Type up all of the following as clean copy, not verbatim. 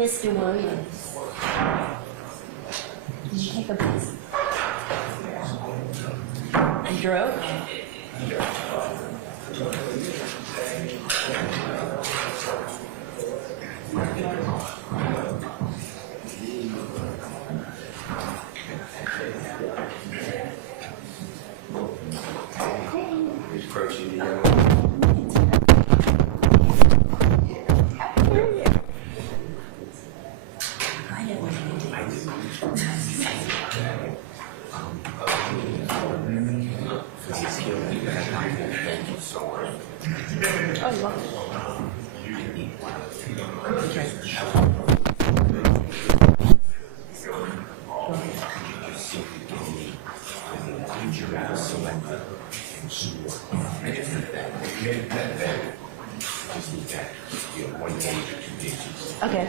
Mr. Williams, did you take a piece? And drove? Oh, you are. Okay.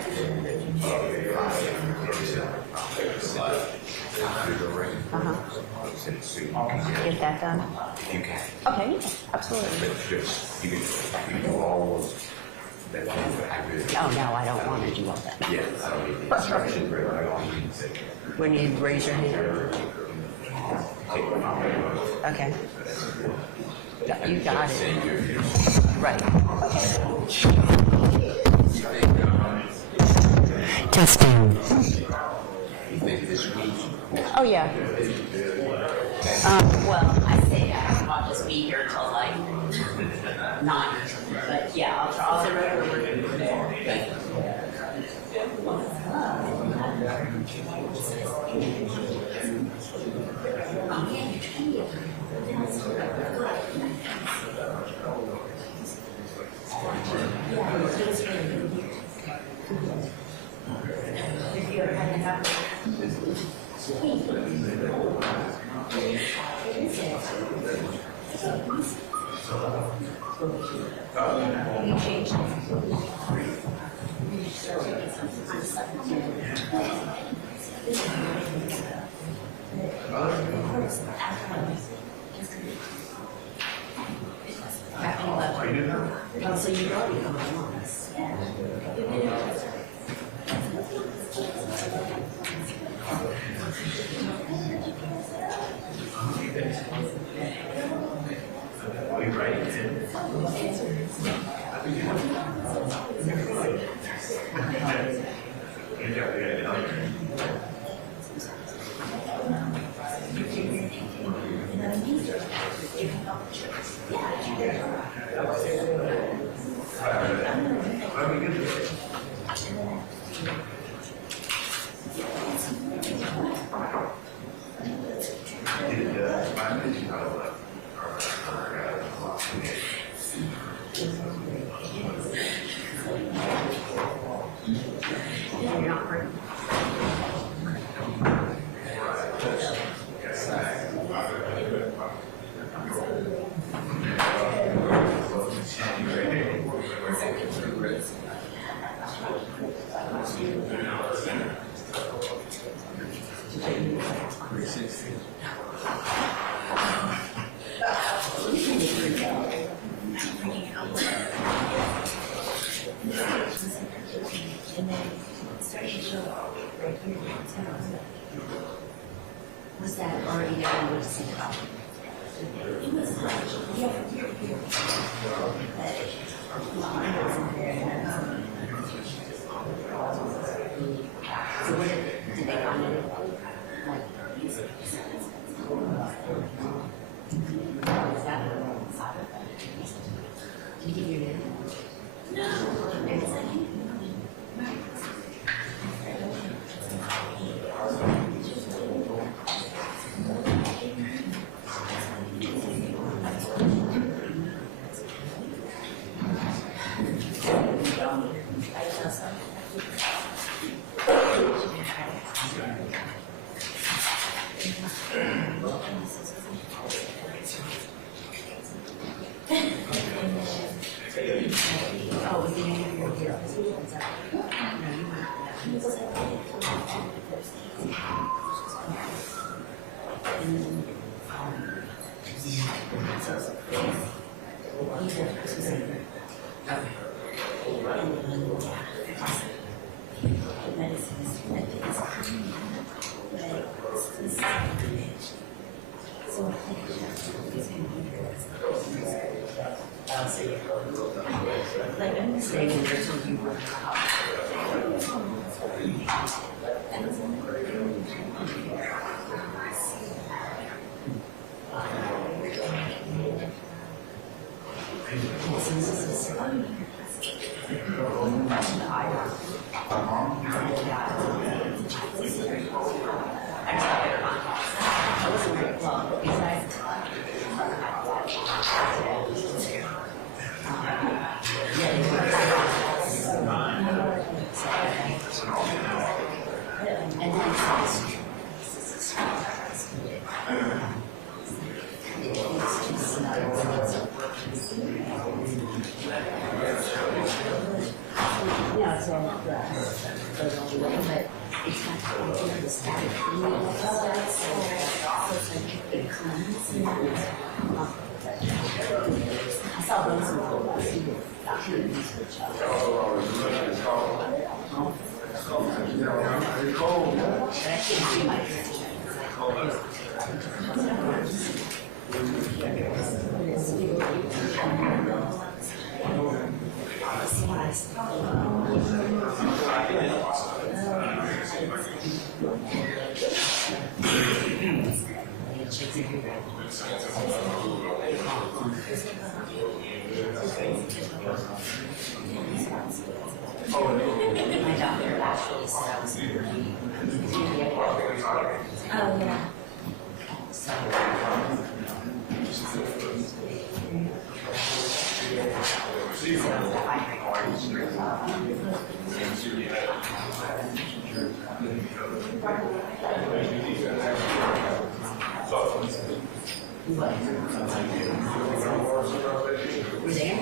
Get that done. You can. Okay, yeah, absolutely. Oh, no, I don't want to do all that. Yeah, I don't need the instructions, right? I don't need to. When you raise your hand. Okay. Yeah, you got it. Right. Testing. Oh, yeah. Well, I say that. I'll just be here till like 9 or something. But yeah, I'll try. I'll so you already come on this. Was that already there? You would see the copy. So did they find it? Did you give your name? No. Like, I'm gonna stay in there till you work out. My doctor actually said I was going to be. Oh, yeah. So. What? Were they in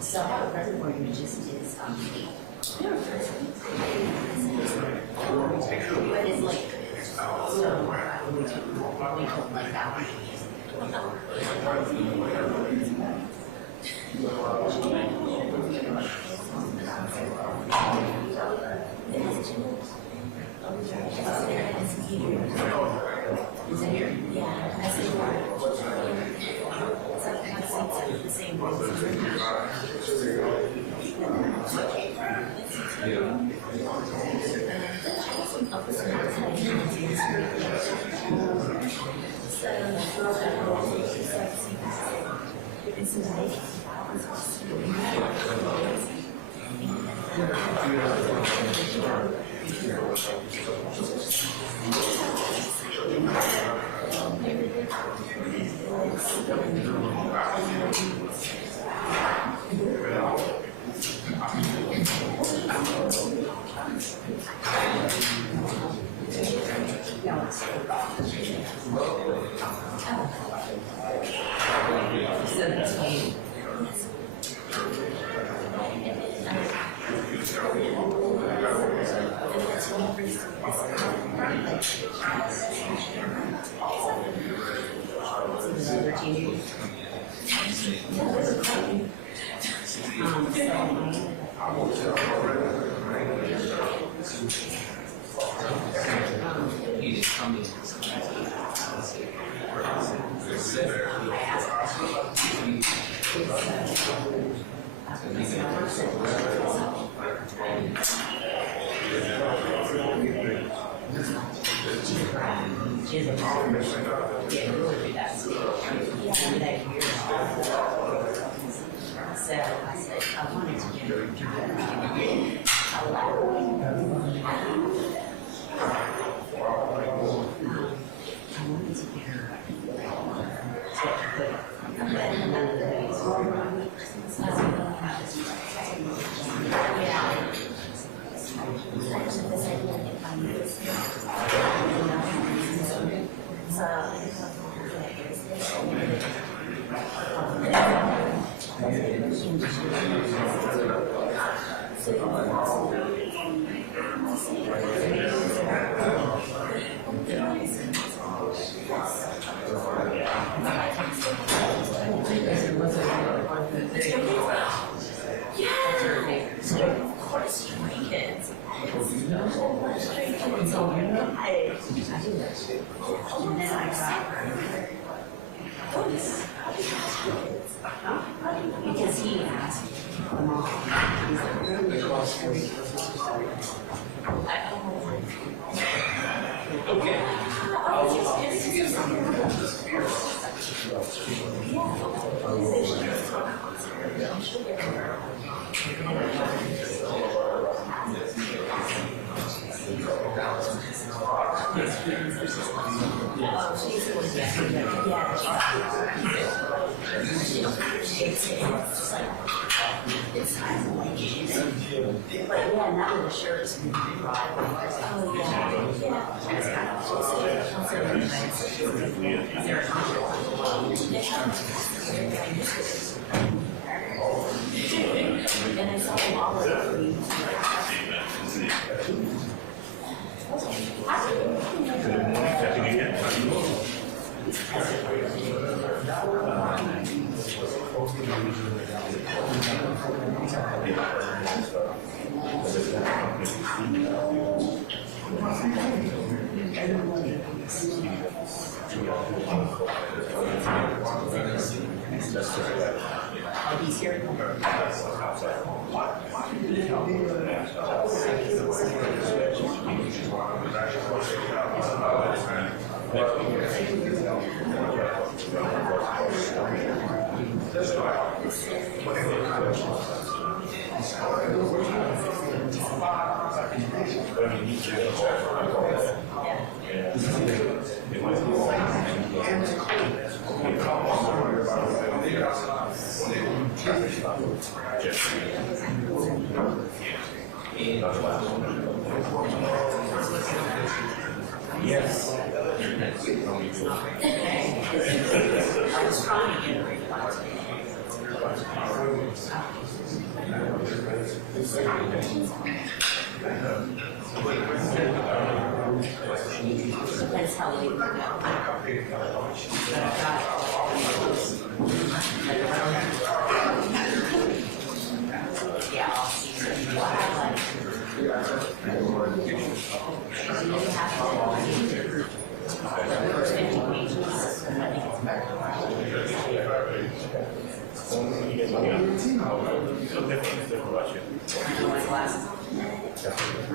So how the present mortgage just is but it's like we told like that. Is it here? Yeah, that's the the same the other teenagers. She has a problem. Yeah, really do that. So I said, I wanted to get her to because he asked the mom, he's but yeah, now the shirt's been dry. Oh yeah. Is there a and I saw them all over. Oh, he's here. Yes. I was trying to get it. Depends how late we go. Yeah, I'll see what I like. First 50 pages. My glasses.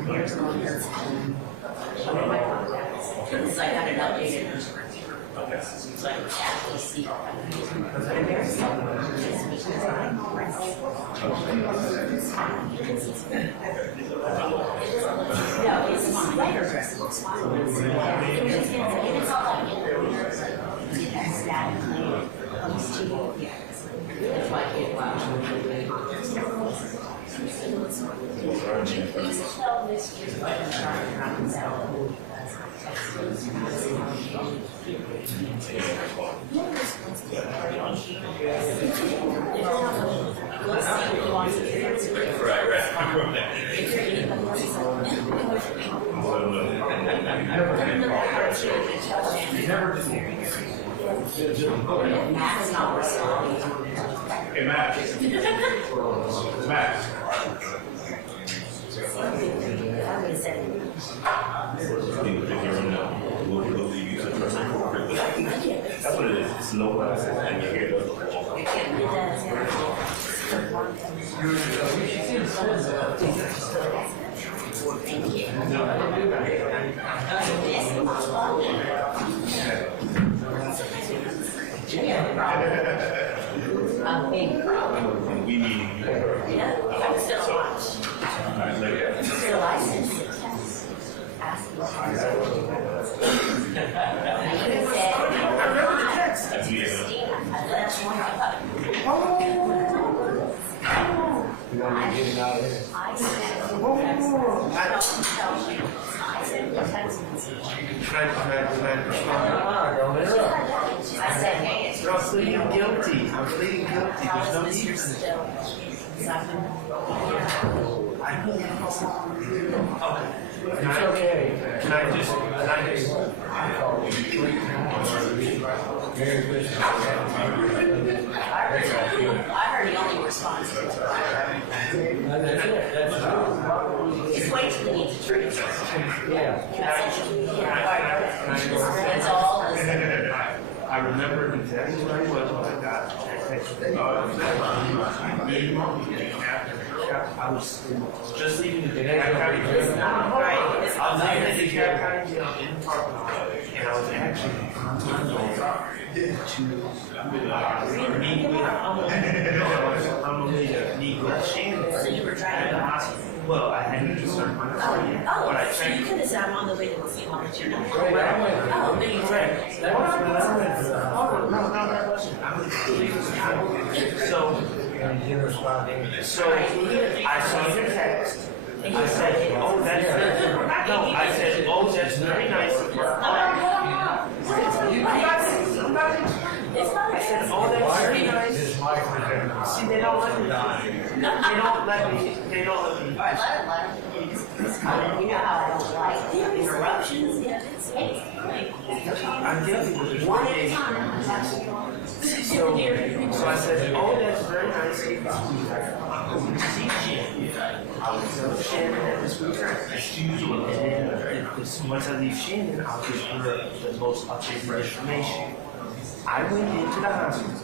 Here's one here. My contacts. Because I got an updated version. So I can actually see. But I'm very seldom because I'm no, it's fine. Lighter dress looks fine. It's all like it's statically close to you. Yeah. That's why I can't watch. Please tell this year's weather chart runs out. Matt's not responding. Hey, Matt. Matt. I would have said, That's what it is. It's no glasses and you hear those. it does, thank you. A big problem. We need. Yeah, I'm still watch. Alright, later. Still license. Ask me. I could have said, That's me. let's one up. You want me to get it out of here? I said, I said, the text message. I said, hey, it's I'm pleading guilty. I'm pleading guilty. There's no need for this. It's okay. Can I just I heard he only responds to the It's way too many to transfer. That's all. I remember exactly where I was when I got I was just leaving the jail. I was leaving the jail in Parkland, and I was actually meet with Shannon. So you were driving to the hospital? Well, I hadn't just started my car yet. But I So you checked. could have said, I'm on the way to the same office you're not. Oh, then you Correct. said. So I saw your text. I said, oh, that's very nice of you. It's not I said, oh, that's very nice. See, they don't let me. They don't let me. All right, let him. You know how I don't like interruptions. Yeah, it's I'm guilty with this one one at a day. time. So I said, oh, that's very nice of you. See Shannon. I'll tell Shannon that this week. And then once I leave Shannon, I'll give you the most updated information. I went into the hospital.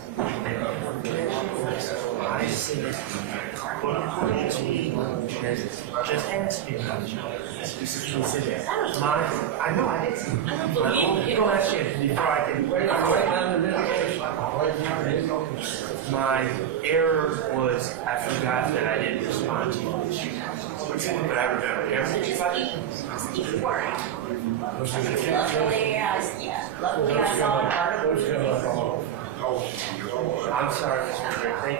I said, what this week? Just ask me about you. He said, I know I didn't. Go ask Shannon before I can. My error was I forgot that I didn't respond to you. But I remember everything about it. Luckily, I saw an article. I'm sorry, Mr. Gray.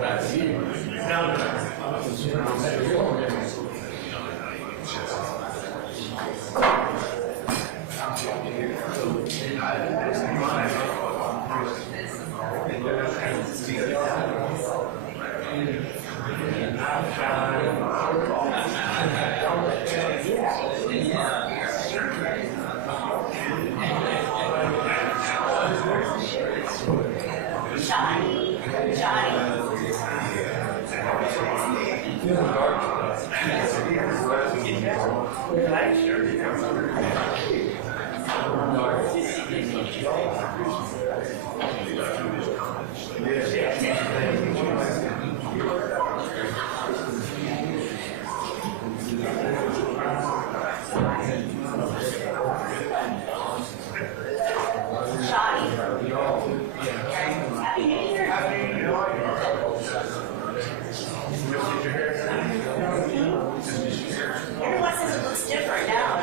Thank you. No. Everyone says it looks different now.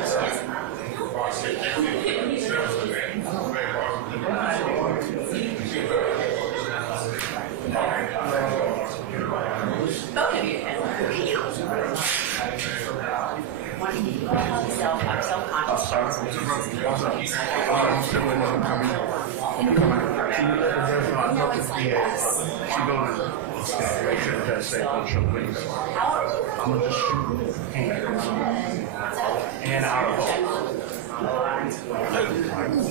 Both of you can. I'm self-conscious. And out of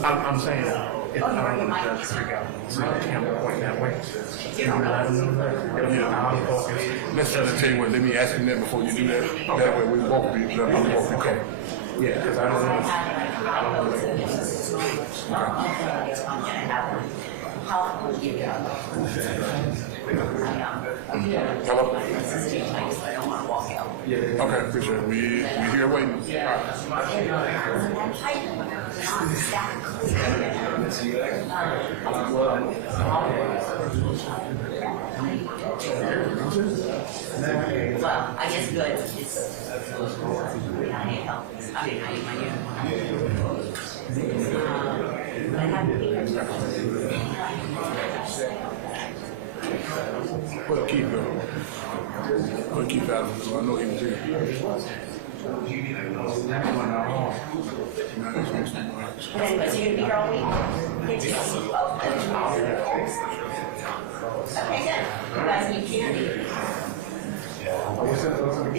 I'm saying, if I don't want to just figure out so the camera point that way. I'm not it'll be out of focus. Let's tell you what, let me ask him that before you do that. That way we won't be covered. Yeah, because I don't know. Hello? I don't want to walk out. Okay, appreciate it. We here waiting. Well, I guess good. I need help. I mean, I need my uniform. But I have Well, keep going. Well, keep out. So I know he was here. But anyway, so you're gonna be here all week? Okay, good. You guys need candy.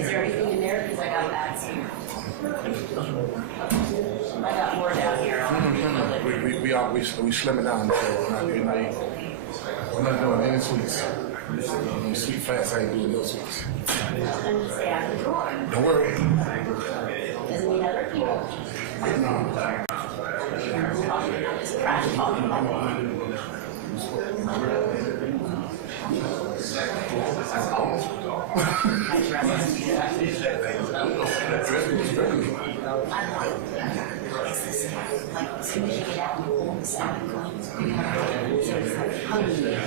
Is there anything in there? Because I got bags here. I got more down here. We slimming down, so we're not doing any sweets. Sweet fast, I ain't doing no sweets. Don't worry. Doesn't mean other people. Just trash talking about it. Like, as soon as you get out and pull the salad comes, so it's like hungry. I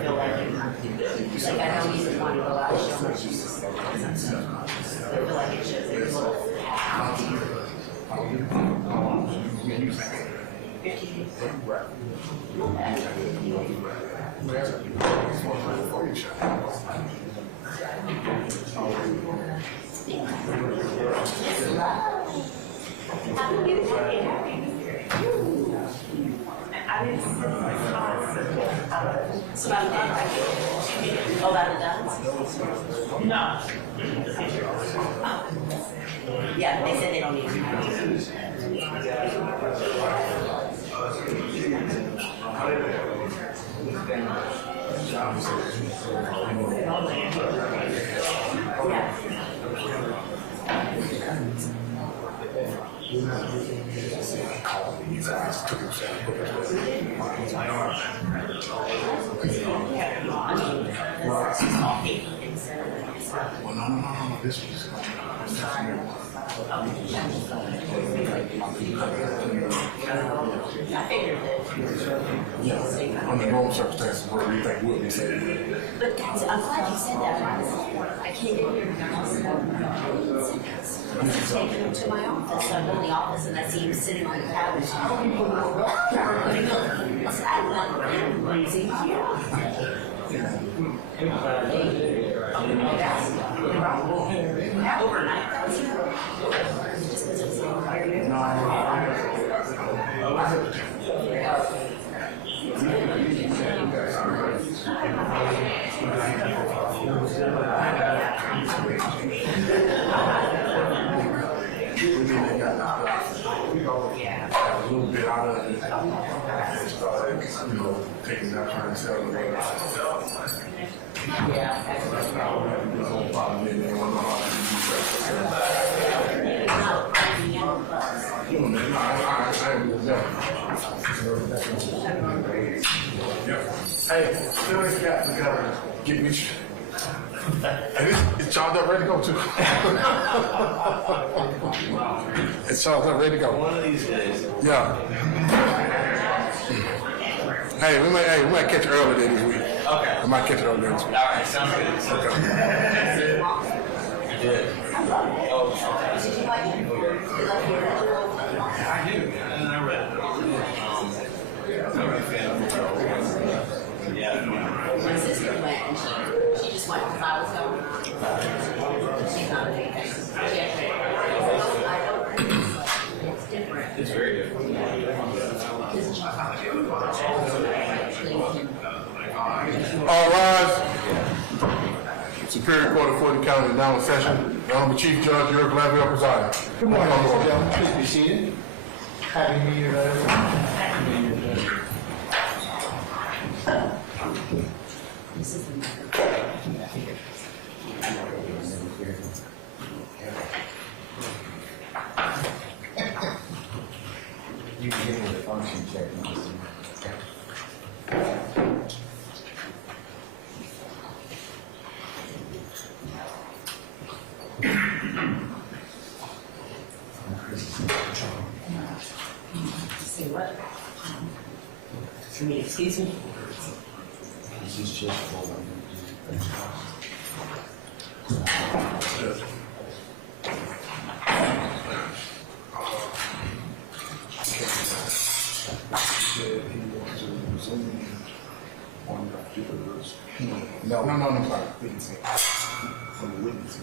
feel like I don't even want to go out so much. I feel like it should be a little Happy New Year. I didn't see so about the duns. Oh, about the duns? No. Yeah, they said they don't need to. Yeah. Well, no. This was. I figured that. Yeah, under normal circumstances, where we think we'll be safe. But guys, I'm glad you said that. I came in here and I was taking him to my office. So I go in the office and I see him sitting on the couch. I said, I love him. Overnight. A little bit out of it. And started, taking that trying to sell the Hey, still ain't got together. Get me. And it's Charles up ready to go too. It's Charles up ready to go. One of these days. Yeah. Hey, we might catch it earlier this week. Okay. I might catch it earlier this week. All right, sounds good. Okay. You did. Oh, I do, and I read it. I'm a fan of it. Yeah. My sister went and she just went because I was going. She's not a big fan. She actually, it's different. It's very different. All rise. Superior Court of Fulton County is now in session. Honorable Chief Judge, you're glad we are presiding. Good morning, ladies and gentlemen. Please be seated. Happy New Year to everyone. Happy New Year to everyone. This is the You can give me the function check. Say what? For me, excuse me? This is just for No, sorry. Witnessing. From the witnessing.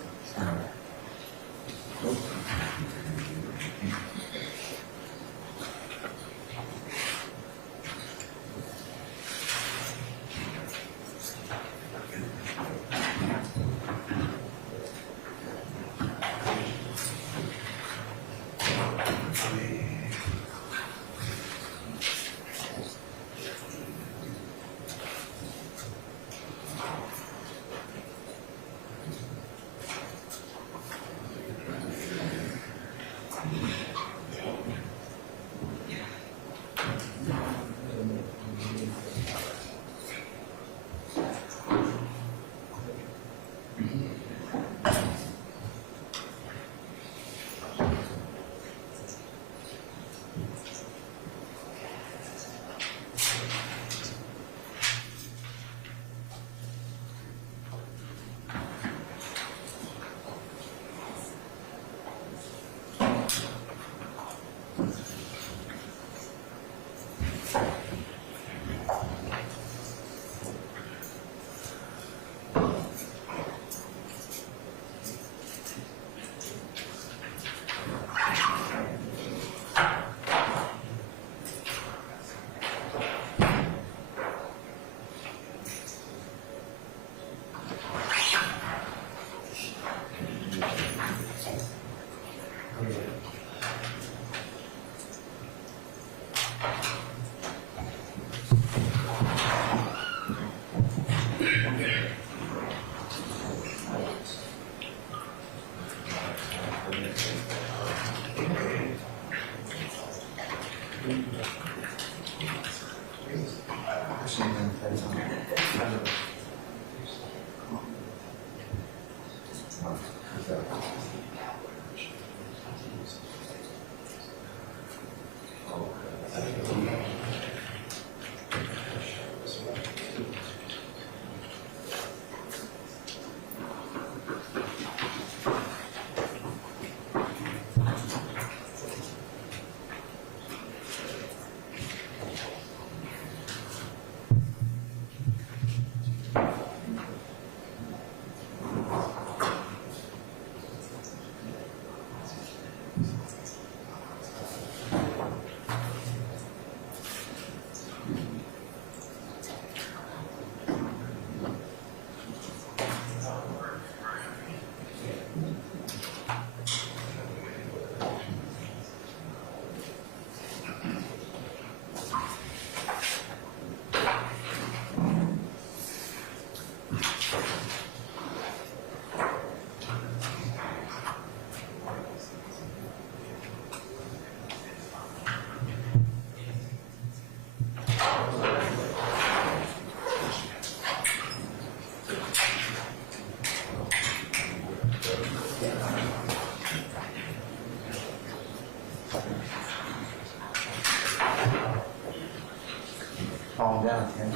calm down, Ken.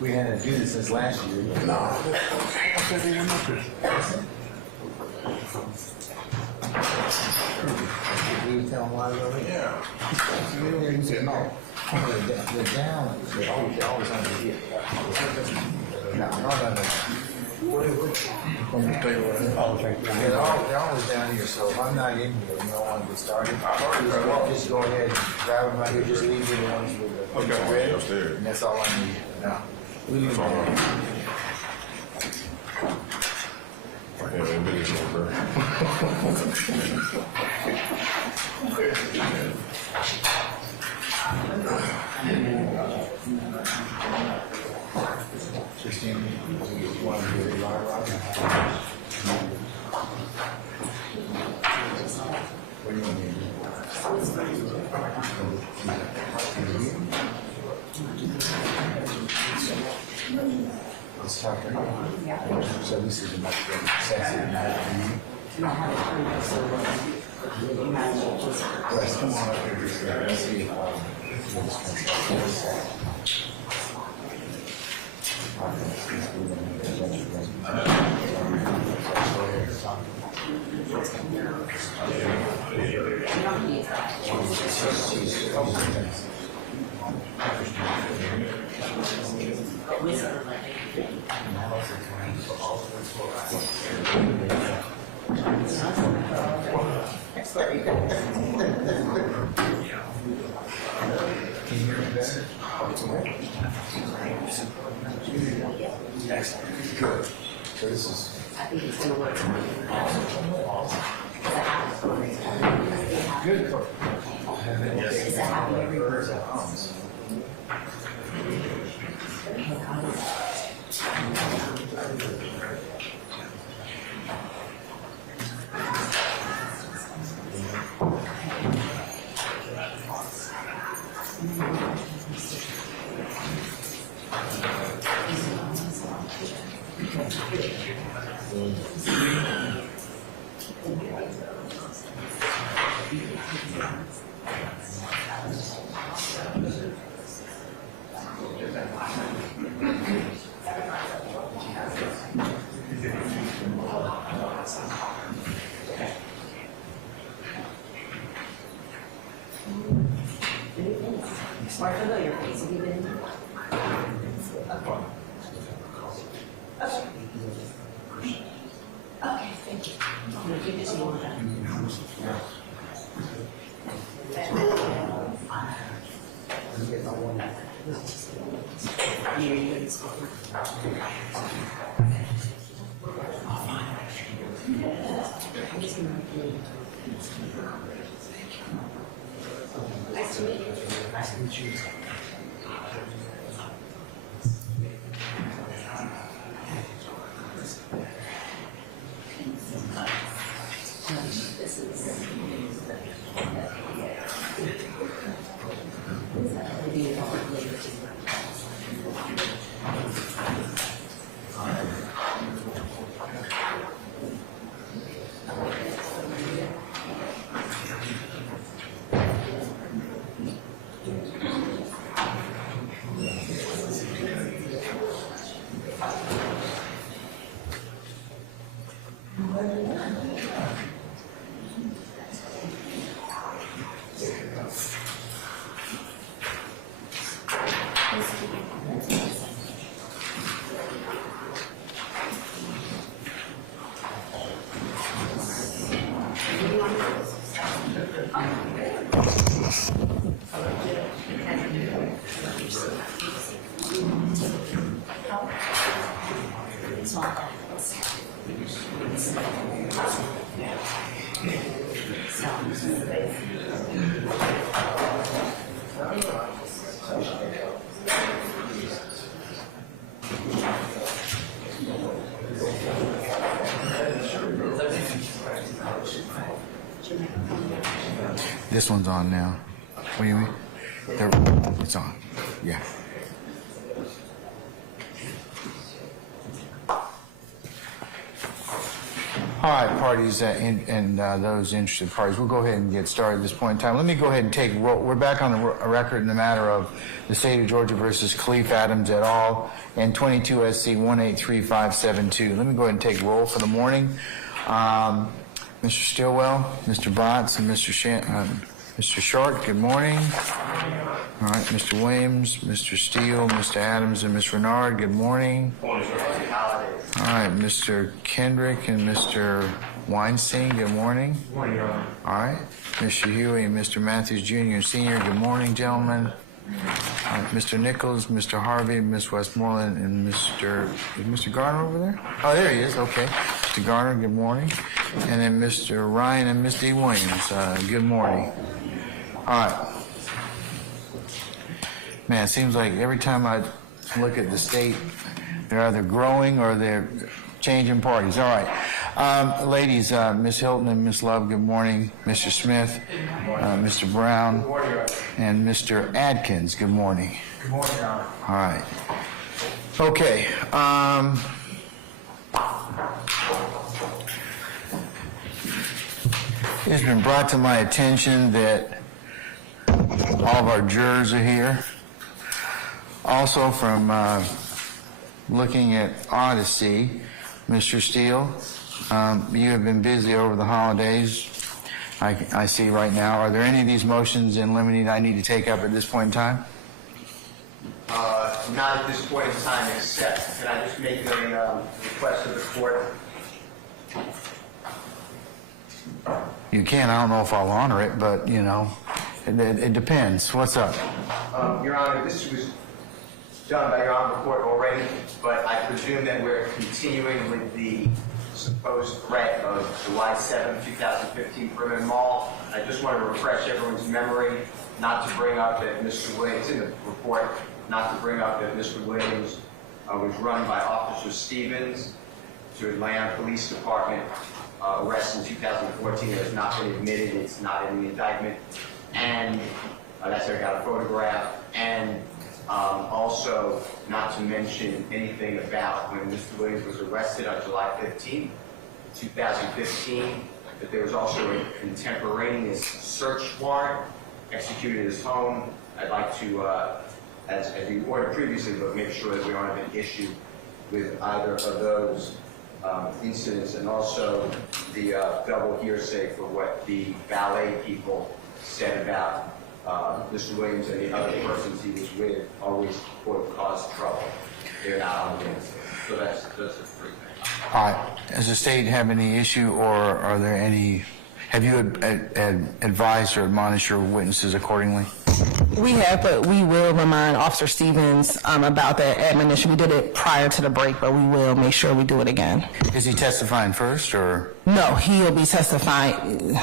We had to do this since last year. No. I said they didn't know Did you tell them why they were here? Yeah. He said no. They're down. They're always under here. No. From the state right here. They're always down here, so if I'm not in here, you don't want to get started. Just go ahead and grab them right here, just leave the ones with the red, and that's all I need now. We leave them. Yeah, maybe it's over. It's tough, right? So this is a much more sensitive matter for you. Wes, come on up here just to see if can you hear me better? Excellent. Good. So this is. I think it's gonna work. Good. Is that happy every person? Or familiar face, have you been? Okay, thank you. I'm gonna give this to you one time. Here, you can speak. I'm just gonna nice to meet you. Nice to meet you. This is. This one's on now. What do you mean? There, it's on. Yeah. All right, parties and those interested parties, we'll go ahead and get started at this point in time. Let me go ahead and take roll. We're back on the record in the matter of the state of Georgia versus Khalif Adams et al. And 22 SC 183572. Let me go ahead and take roll for the morning. Mr. Stillwell, Mr. Botts, and Mr. Sharp, good morning. All right, Mr. Williams, Mr. Steele, Mr. Adams, and Ms. Renard, good morning. All right, Mr. Kendrick and Mr. Weinstein, good morning. Good morning, Your Honor. All right, Mr. Huey and Mr. Matthews, Jr. and Sr., good morning, gentlemen. Mr. Nichols, Mr. Harvey, Ms. Westmoreland, and Mr. Is Mr. Garner over there? Oh, there he is, okay. Mr. Garner, good morning. And then Mr. Ryan and Ms. D. Williams, good morning. All right. Man, it seems like every time I look at the state, they're either growing or they're changing parties. All right. Ladies, Ms. Hilton and Ms. Love, good morning. Mr. Smith, Mr. Brown, and Mr. Adkins, good morning. Good morning, Your Honor. All right. Okay. It's been brought to my attention that all of our jurors are here. Also from looking at Odyssey, Mr. Steele, you have been busy over the holidays, I see right now. Are there any of these motions in limine I need to take up at this point in time? Not at this point in time, except, can I just make a request of the court? You can. I don't know if I'll honor it, but, you know, it depends. What's up? Your Honor, this was done by your Honor court already, but I presume that we're continuing with the supposed threat of July 7, 2015 Perimeter Mall. I just want to refresh everyone's memory not to bring up that Mr. Williams, in the report, not to bring up that Mr. Williams was run by Officer Stevens to Atlanta Police Department. Arrest in 2014 has not been admitted. It's not in the indictment. And that's where I got a photograph. And also not to mention anything about when Mr. Williams was arrested on July 15, 2015, that there was also a contemporaneous search warrant executed at his home. I'd like to, as we ordered previously, but make sure that we don't have an issue with either of those incidents, and also the double hearsay for what the valet people said about Mr. Williams and the other persons he was with always, quote, caused trouble. They're not on the list. So that's the three things. All right. Does the state have any issue, or are there any, have you advised or admonished your witnesses accordingly? We have, but we will remind Officer Stevens about that admonition. We did it prior to the break, but we will make sure we do it again. Is he testifying first, or? No, he'll be testifying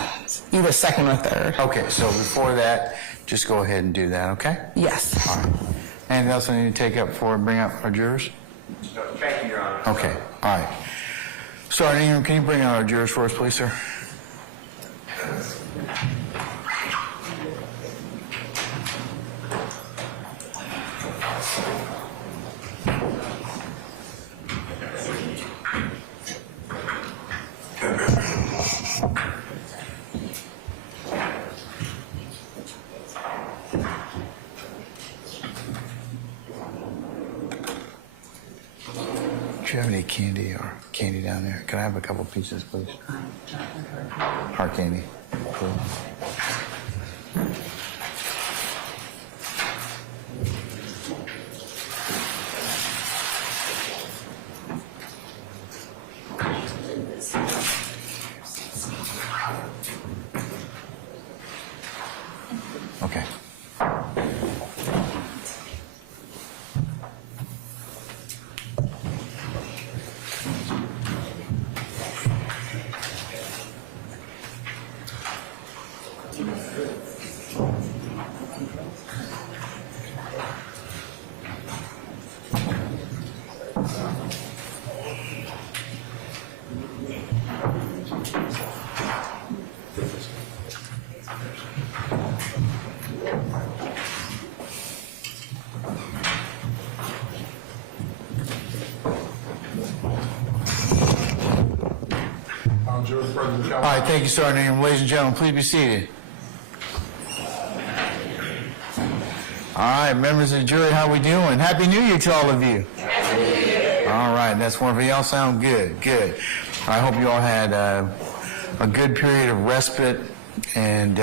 either second or third. Okay, so before that, just go ahead and do that, okay? Yes. All right. Anything else I need to take up before I bring up our jurors? No, thank you, Your Honor. Okay, all right. Sergeant Ingram, can you bring out our jurors for us, please, sir? Do you have any candy or candy down there? Can I have a couple pieces, please? Hard candy, please. Okay. All right, thank you, Sergeant Ingram. Ladies and gentlemen, please be seated. All right, members of the jury, how we doing? Happy New Year to all of you. Happy New Year. All right, that's wonderful. Y'all sound good, good. I hope you all had a good period of respite, and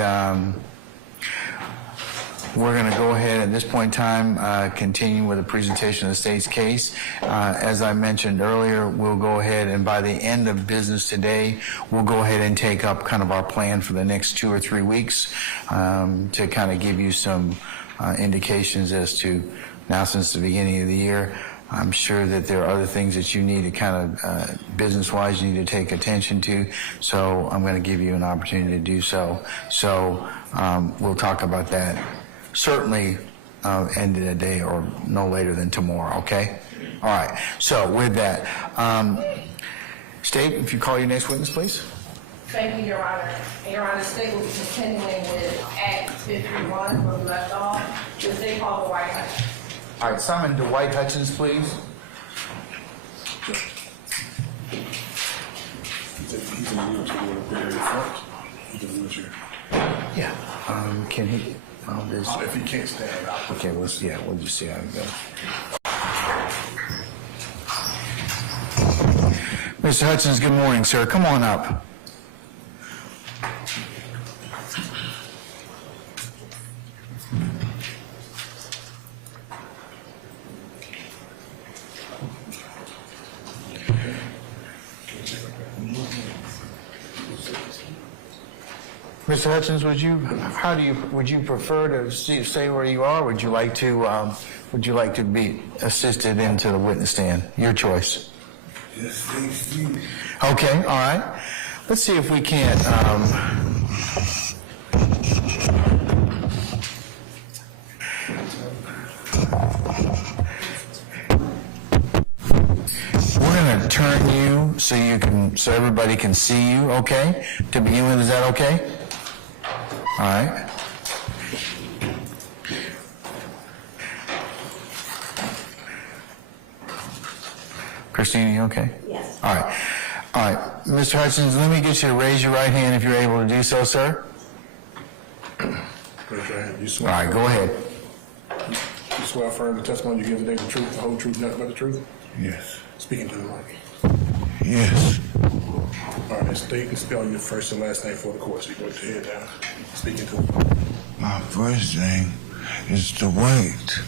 we're going to go ahead at this point in time, continue with the presentation of the state's case. As I mentioned earlier, we'll go ahead and by the end of business today, we'll go ahead and take up kind of our plan for the next 2 or 3 weeks to kind of give you some indications as to, now since the beginning of the year, I'm sure that there are other things that you need to kind of, business-wise, you need to take attention to. So I'm going to give you an opportunity to do so. So we'll talk about that certainly end of the day or no later than tomorrow, okay? All right. So with that, State, if you call your next witness, please. Thank you, Your Honor. Your Honor, State will be continuing with Act 51 where we left off. The State called Dwight Hutchins. All right, summon Dwight Hutchins, please. He's in the wheelchair. Very front. He's in the wheelchair. Yeah. Can he? If he can't stand up. Okay, we'll just see how it goes. Mr. Hutchins, good morning, sir. Come on up. Mr. Hutchins, would you prefer to stay where you are? Would you like to be assisted into the witness stand? Your choice. Yes, thank you. Okay, all right. Let's see if we can't. We're gonna turn you so everybody can see you. Okay. To begin with, is that okay? All right. Christine, you okay? Yes. All right. All right. Mr. Hutchins, let me get you to raise your right hand if you're able to do so, sir. Raise your hand. You All swear. right, go ahead. You swear affirm the testimony you give today the truth, the whole truth, nothing but the truth? Yes. Speaking to the mic. Yes. All right, state and spell your first and last name for the court. So you go with your head down. Speaking to the My first name is Dwight.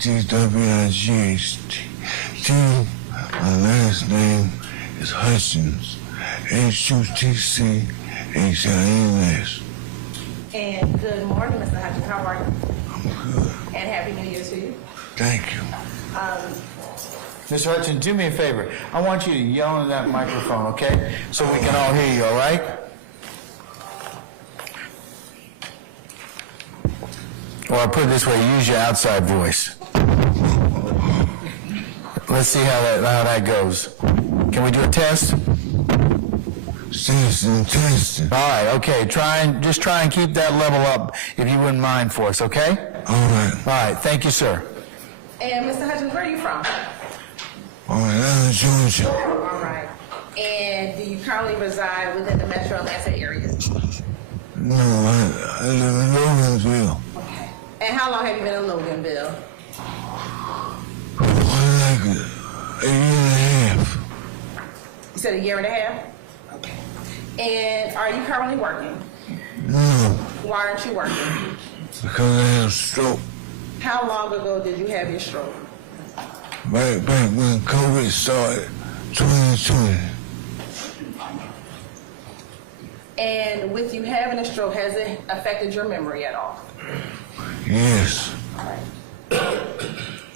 D-W-I-G-H-T. My last name is Hutchins. H-U-T-C-H-I-N-S. And good morning, Mr. Hutchins. How are you? I'm good. And Happy New Year to you. Thank you. Mr. Hutchins, do me a favor. I want you to yell in that microphone, okay? So we can all hear you, all right? Or I'll put it this way, use your outside voice. Let's see how that goes. Can we do a test? Testing. All right, okay. Just try and keep that level up, if you wouldn't mind for us, okay? All right. All right, thank you, sir. And Mr. Hutchins, where are you from? All right, Georgia. All right. And do you currently reside within the Metro Atlanta area? No, I live in Loganville. Okay. And how long have you been in Loganville? Like a year and a half. You said a year and a half? Okay. And are you currently working? No, Why aren't you working? because I had a stroke. How long ago did you have your stroke? Back when COVID started, 2020. And with you having a stroke, has it affected your memory at all? Yes. All right.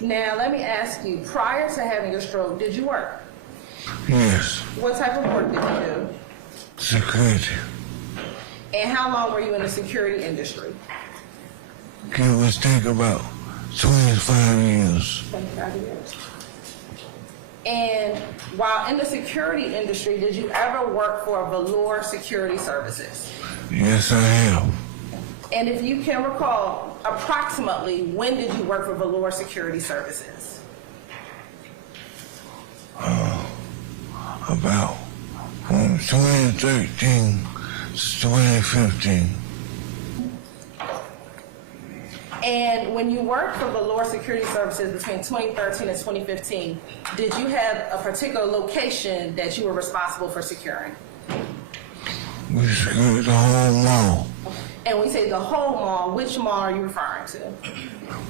Now, let me ask you, prior to having your stroke, did you work? Yes. What type of work did you do? Security. And how long were you in the security industry? Give or take about 25 years. 25 years. And while in the security industry, did you ever work for Velour Security Services? Yes, I have. And if you can recall, approximately when did you work for Velour Security Services? About from 2013 to 2015. And when you worked for Velour Security Services between 2013 and 2015, did you have a particular location that you were responsible for securing? We secured the whole mall. And when you say the whole mall, which mall are you referring to?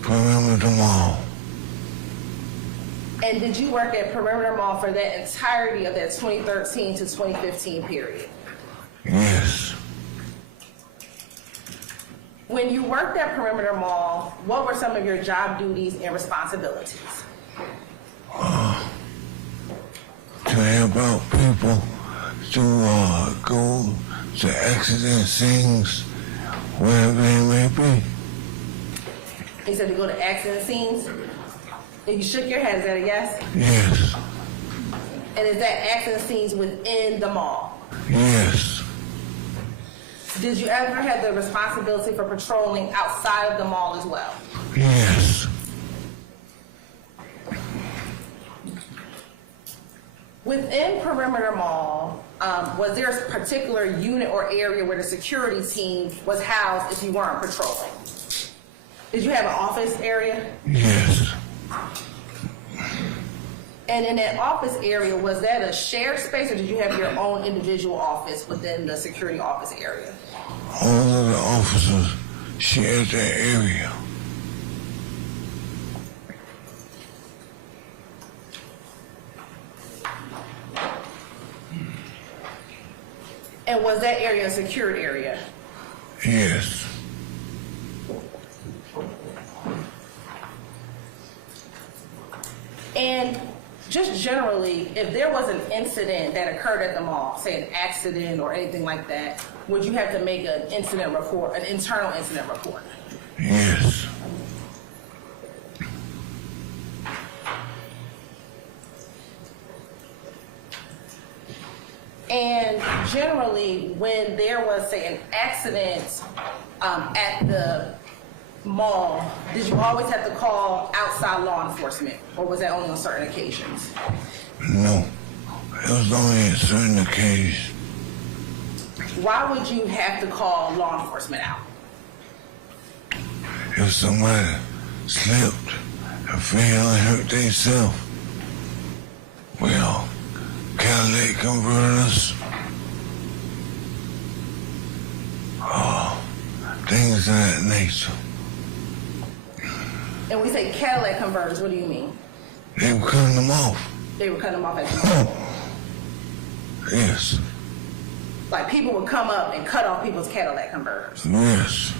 Perimeter Mall. And did you work at Perimeter Mall for that entirety of that 2013 to 2015 period? Yes. When you worked at Perimeter Mall, what were some of your job duties and responsibilities? help out people to go to accident scenes, wherever they may be. He said to go to accident scenes. If you shook your head, is that a yes? Yes, And is that accident scenes within the mall? yes, Did you ever have the responsibility for patrolling outside of the mall as well? yes, Within Perimeter Mall, was there a particular unit or area where the security team was housed if you weren't patrolling? Did you have an office area? yes. And in that office area, was that a shared space or did you have your own individual office within the security office area? All of the officers shared that area. And was that area a secured area? Yes, And just generally, if there was an incident that occurred at the mall, say an accident or anything like that, would you have to make an incident report, an internal incident report? yes, And generally, when there was, say, an accident at the mall, did you always have to call outside law enforcement, or was that only on certain occasions? no. It was only in certain occasions. Why would you have to call law enforcement out? If somebody slipped and fell and hurt themselves, well, catalytic converters, things of that nature. And when we say Cadillac converters, what do you mean? They were cutting them off. They were cutting them off at the mall. Yes, Like people would come up and cut off people's Cadillac converters. yes,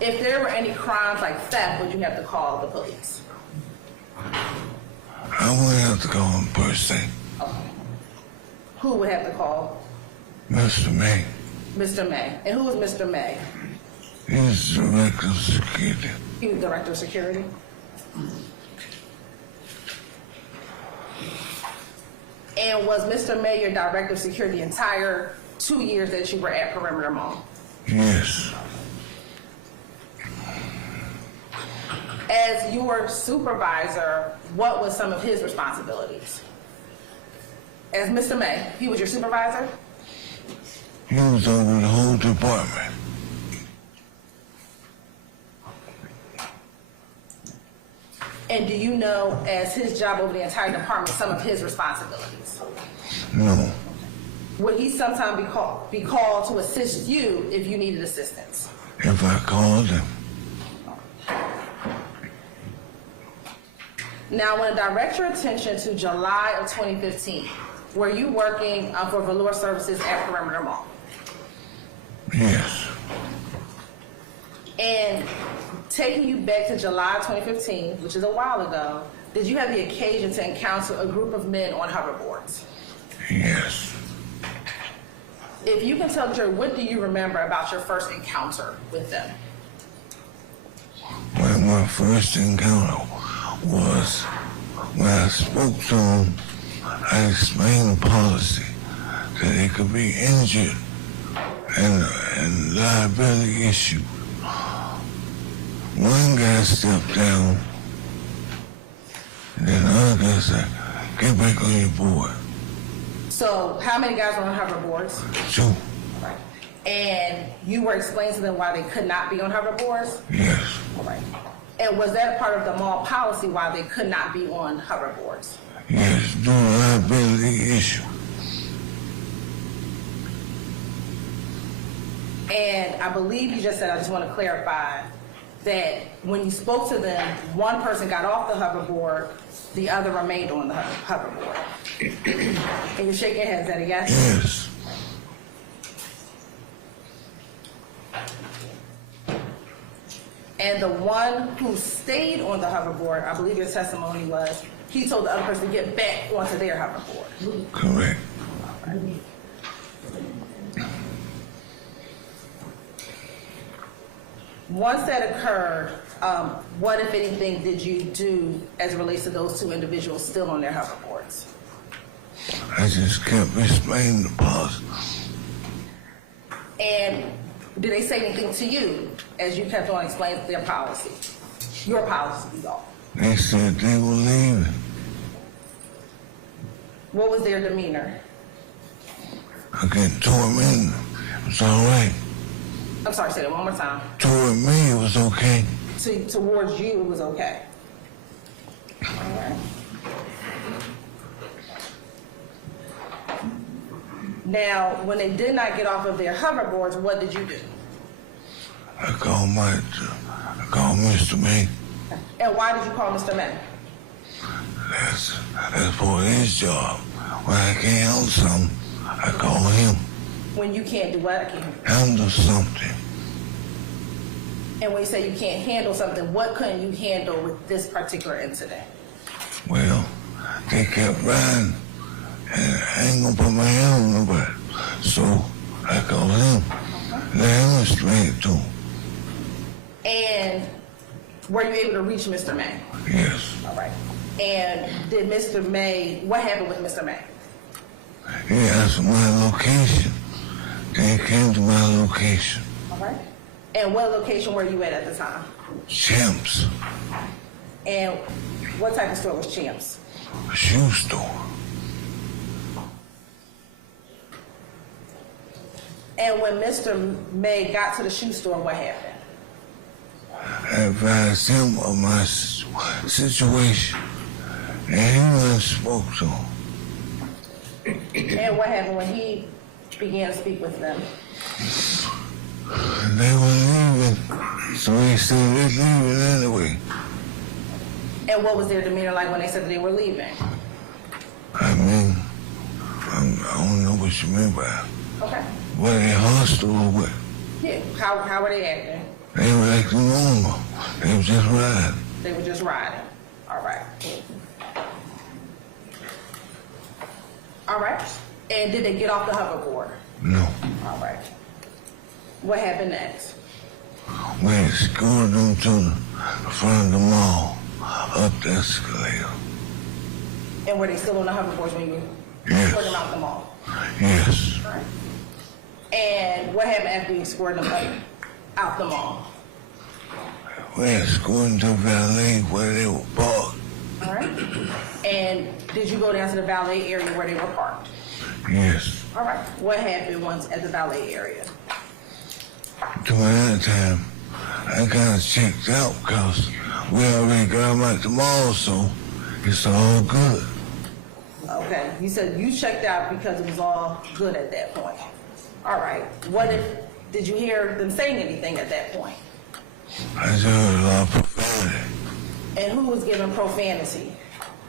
If there were any crimes like theft, would you have to call the police? I wouldn't have to call him per se. Who would have to call? Mr. May, Mr. May. And who was Mr. May? he's director of security. He was director of security. And was Mr. May your director of security the entire 2 years that you were at Perimeter Mall? Yes, As your supervisor, what was some of his responsibilities? As Mr. May, he was your supervisor? he was over the whole department. And do you know, as his job over the entire department, some of his responsibilities? No, Would he sometimes be called to assist you if you needed assistance? if I called him, Now, I want to direct your attention to July of 2015. Were you working for velour services at Perimeter Mall? yes, And taking you back to July 2015, which is a while ago, did you have the occasion to encounter a group of men on hoverboards? yes. If you can tell the jury, what do you remember about your first encounter with them? When my first encounter was when I spoke to him, I explained the policy that they could be injured and liability issue. One guy stepped down, and then the other guy said, "Get back on your board." So how many guys were on hoverboards? 2, And you were explaining to them why they could not be on hoverboards? yes, Right. And was that part of the mall policy why they could not be on hoverboards? yes, due to liability issue. And I believe you just said, I just want to clarify, that when you spoke to them, one person got off the hoverboard, the other remained on the hoverboard. And you're shaking your head, is that a yes? Yes, And the one who stayed on the hoverboard, I believe your testimony was, he told the other person to get back onto their hoverboard. Correct. Once that occurred, what, if anything, did you do as it relates to those two individuals still on their hoverboards? I just kept explaining the policy. And did they say anything to you as you kept on explaining their policy? Your policy, y'all. They said they were leaving. What was their demeanor? I get tormented. It was all right. I'm sorry, say that one more time. Toward me, it was okay. Towards you, it was okay. All right. Now, when they did not get off of their hoverboards, what did you do? I called Mr. May. And why did you call Mr. May? That's for his job. When I can't handle something, I call him. When you can't do what? I can't. Handle something. And when you say you can't handle something, what couldn't you handle with this particular incident? Well, they kept riding, and I ain't gonna put my hand on nobody. So I called him. Let him explain it to him. And were you able to reach Mr. May? Yes. All right. And did Mr. May, what happened with Mr. May? He asked for my location. They came to my location. All right. And what location were you at the time? Champs. And what type of store was Champs? A shoe store. And when Mr. May got to the shoe store, what happened? I advised him of my situation, and he went and spoke to him. And what happened when he began to speak with them? They were leaving, so he said they're leaving anyway. And what was their demeanor like when they said that they were leaving? I mean, I don't know what you mean by it. Okay. Were they hostile or what? Yeah. How were they acting? They were acting normal. They were just riding. They were just riding. All right. All right. And did they get off the hoverboard? No. All right. What happened next? We escorted them to the front of the mall, up the escalator. And were they still on the hoverboards when you Yes. escorted them out the mall? Yes. All right. And what happened after you escorted them out the mall? We escorted them to valet where they were parked. All right. And did you go down to the valet area where they were parked? Yes. All right. What happened once at the valet area? During that time, I kind of checked out because we already got them at the mall, so it's all good. Okay. You said you checked out because it was all good at that point. All right. Did you hear them saying anything at that point? I just heard a lot of profanity. And who was giving profanity?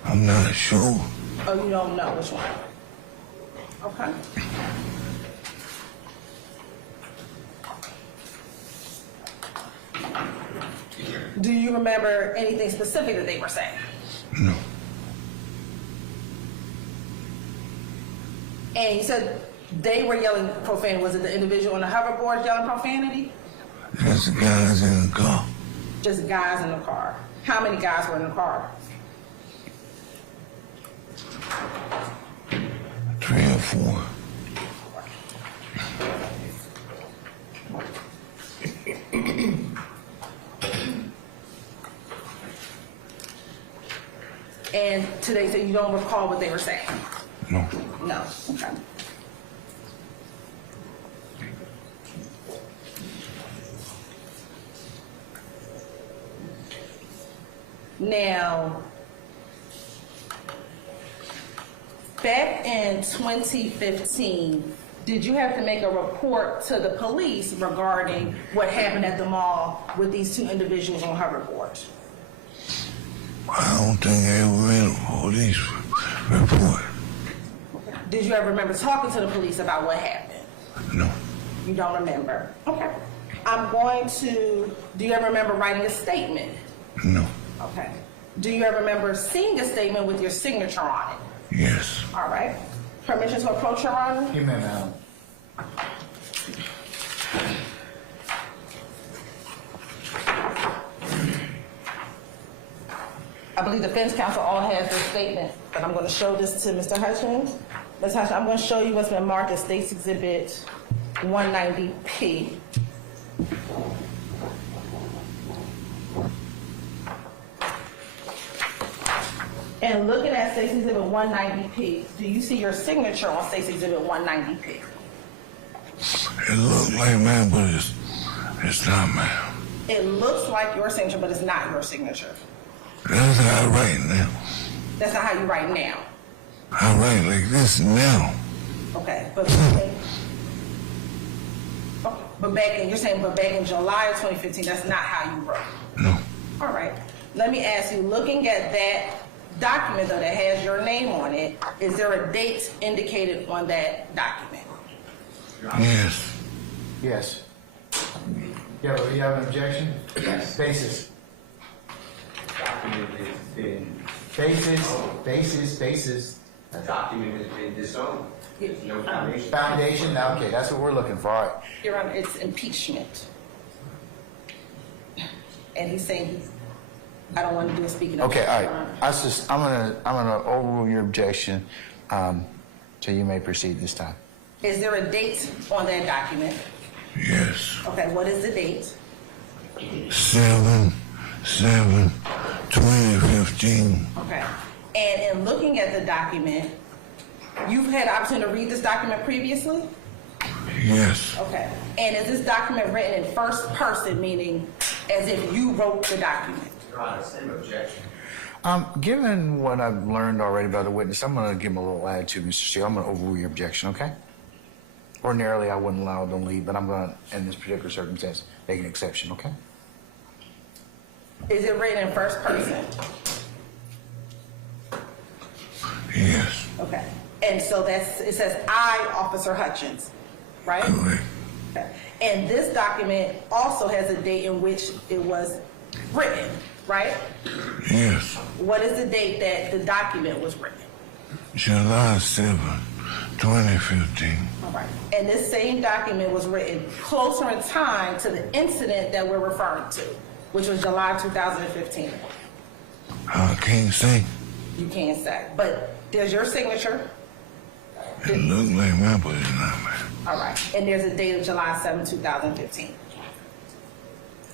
I'm not sure. Oh, you don't know which one? Okay. Do you remember anything specific that they were saying? No. And you said they were yelling profanity. Was it the individual on the hoverboard yelling profanity? Just the guys in the car. Just guys in the car. How many guys were in the car? 3 or 4. And today, so you don't recall what they were saying? No. No. Okay. Now, back in 2015, did you have to make a report to the police regarding what happened at the mall with these two individuals on hoverboards? I don't think I ever made a police report. Did you ever remember talking to the police about what happened? No. You don't remember? Okay. I'm going to, do you ever remember writing a statement? No. Okay. Do you ever remember seeing a statement with your signature on it? Yes. All right. Permission to approach, Your Honor? Give me a minute. I believe the defense counsel all has this statement, but I'm going to show this to Mr. Hutchins. Ms. Hutchins, I'm going to show you what's been marked as State's Exhibit 190P. And looking at State's Exhibit 190P, do you see your signature on State's Exhibit 190P? It looked like mine, but it's not mine. It looks like your signature, but it's not your signature. That's how I write now. That's not how you write now. I write like this now. Okay, but you're saying back in July of 2015, that's not how you wrote. No. All right. Let me ask you, looking at that document though that has your name on it, is there a date indicated on that document? Yes. Yes. You have an objection? Yes. Basis. Document has been, Basis. a document has been disowned. There's no foundation. Foundation, okay, that's what we're looking for, all right. Your Honor, it's impeachment. And he's saying I don't want to do a speaking. Okay, all right. I'm gonna overrule your objection, so you may proceed this time. Is there a date on that document? Yes. Okay, what is the date? 7/7/2015. Okay. And in looking at the document, you've had the opportunity to read this document previously? Yes. Okay. And is this document written in first person, meaning as if you wrote the document? Your Honor, same objection. Given what I've learned already about the witness, I'm gonna give him a little attitude, Mr. Steele. I'm gonna overrule your objection, okay? Ordinarily, I wouldn't allow them to leave, but I'm gonna, in this particular circumstance, make an exception, okay? Is it written in first person? Yes. Okay. And so it says I, Officer Hutchins, right? Correct. Okay. And this document also has a date in which it was written, right? Yes. What is the date that the document was written? July 7th, 2015. All right. And this same document was written closer in time to the incident that we're referring to, which was July 2015. I can't say. You can't say. But there's your signature. It looked like mine, but it's not mine. All right. And there's a date of July 7, 2015.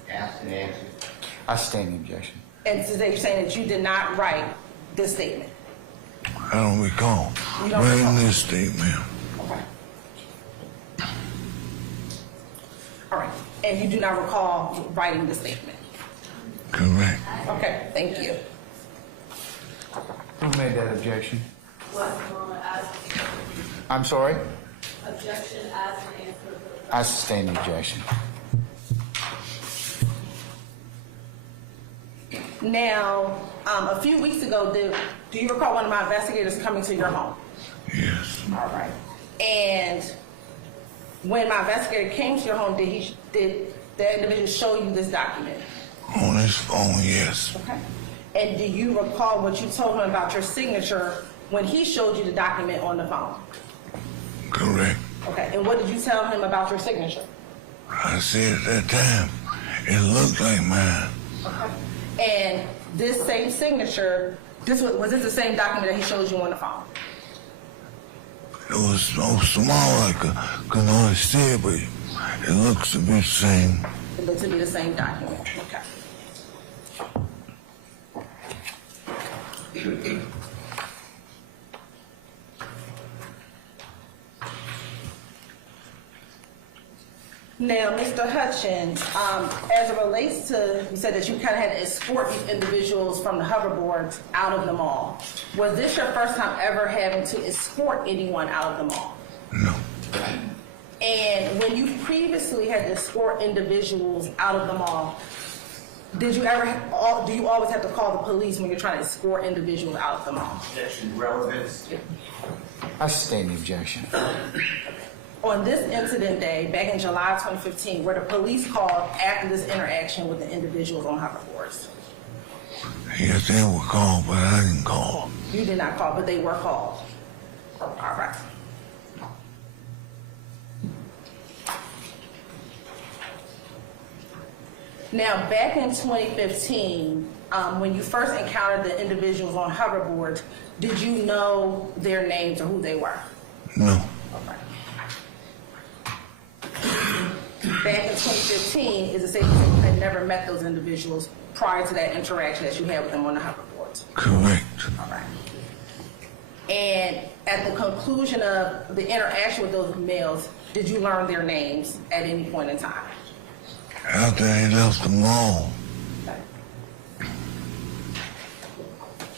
Asked and answered. I sustain the objection. And today you're saying that you did not write this statement. I don't recall You don't recall? writing this statement. Okay. All right. And you do not recall writing the statement. Correct. Okay. Thank you. Who made that objection? What, as I'm sorry? objection as an answer. I sustain the objection. Now, a few weeks ago, do you recall one of my investigators coming to your home? Yes. All right. And when my investigator came to your home, did the individual show you this document? On his phone, yes. Okay. And do you recall what you told him about your signature when he showed you the document on the phone? Correct. Okay. And what did you tell him about your signature? I said at that time, it looked like mine. Okay. And this same signature, was this the same document that he showed you on the phone? It was so small I could hardly see it, but it looks to be the same. It looks to be the same document. Okay. Now, Mr. Hutchins, as it relates to, you said that you kind of had to escort these individuals from the hoverboards out of the mall. Was this your first time ever having to escort anyone out of the mall? No. And when you previously had to escort individuals out of the mall, do you always have to call the police when you're trying to escort individuals out of the mall? Objection, relevance. I sustain the objection. On this incident day, back in July 2015, were the police called after this interaction with the individuals on hoverboards? Yes, they were called, but I didn't call. You did not call, but they were called. All right. Now, back in 2015, when you first encountered the individuals on hoverboards, did you know their names or who they were? No. Okay. Back in 2015, is it safe to say you had never met those individuals prior to that interaction that you had with them on the hoverboards? Correct. All right. And at the conclusion of the interaction with those males, did you learn their names at any point in time? After they left the mall,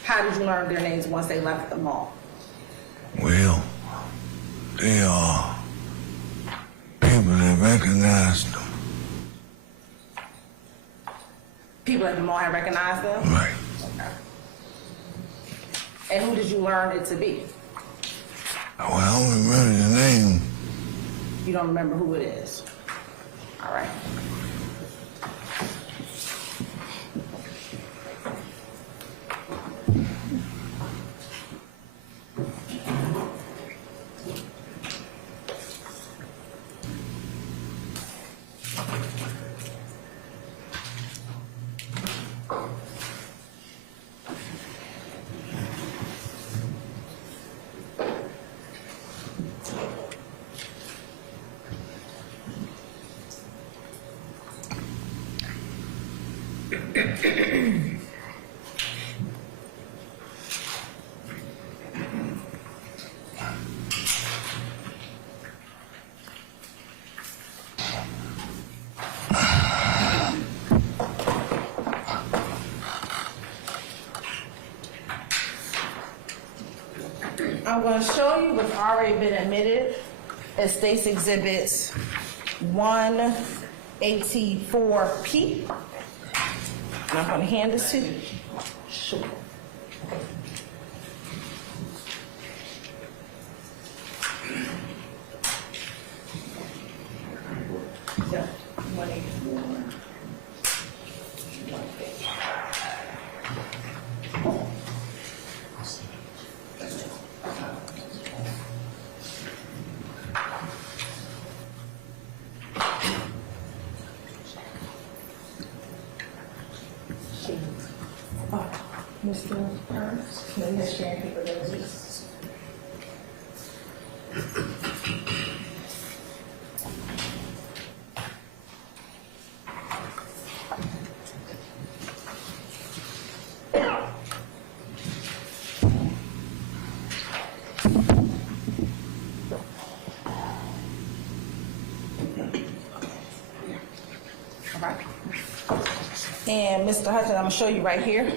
How did you learn their names once they left the mall? well, they are people that recognized them. People at the mall had recognized them? Right. Okay. And who did you learn it to be? Well, I don't remember the name. You don't remember who it is. All right. I'm going to show you what's already been admitted as State's Exhibits 184P. And I'm going to hand this to you. Sure. Yeah, 184. Mr. Ernst, and Ms. Sharon capabilities. All right. And Mr. Hudson, I'm going to show you right here.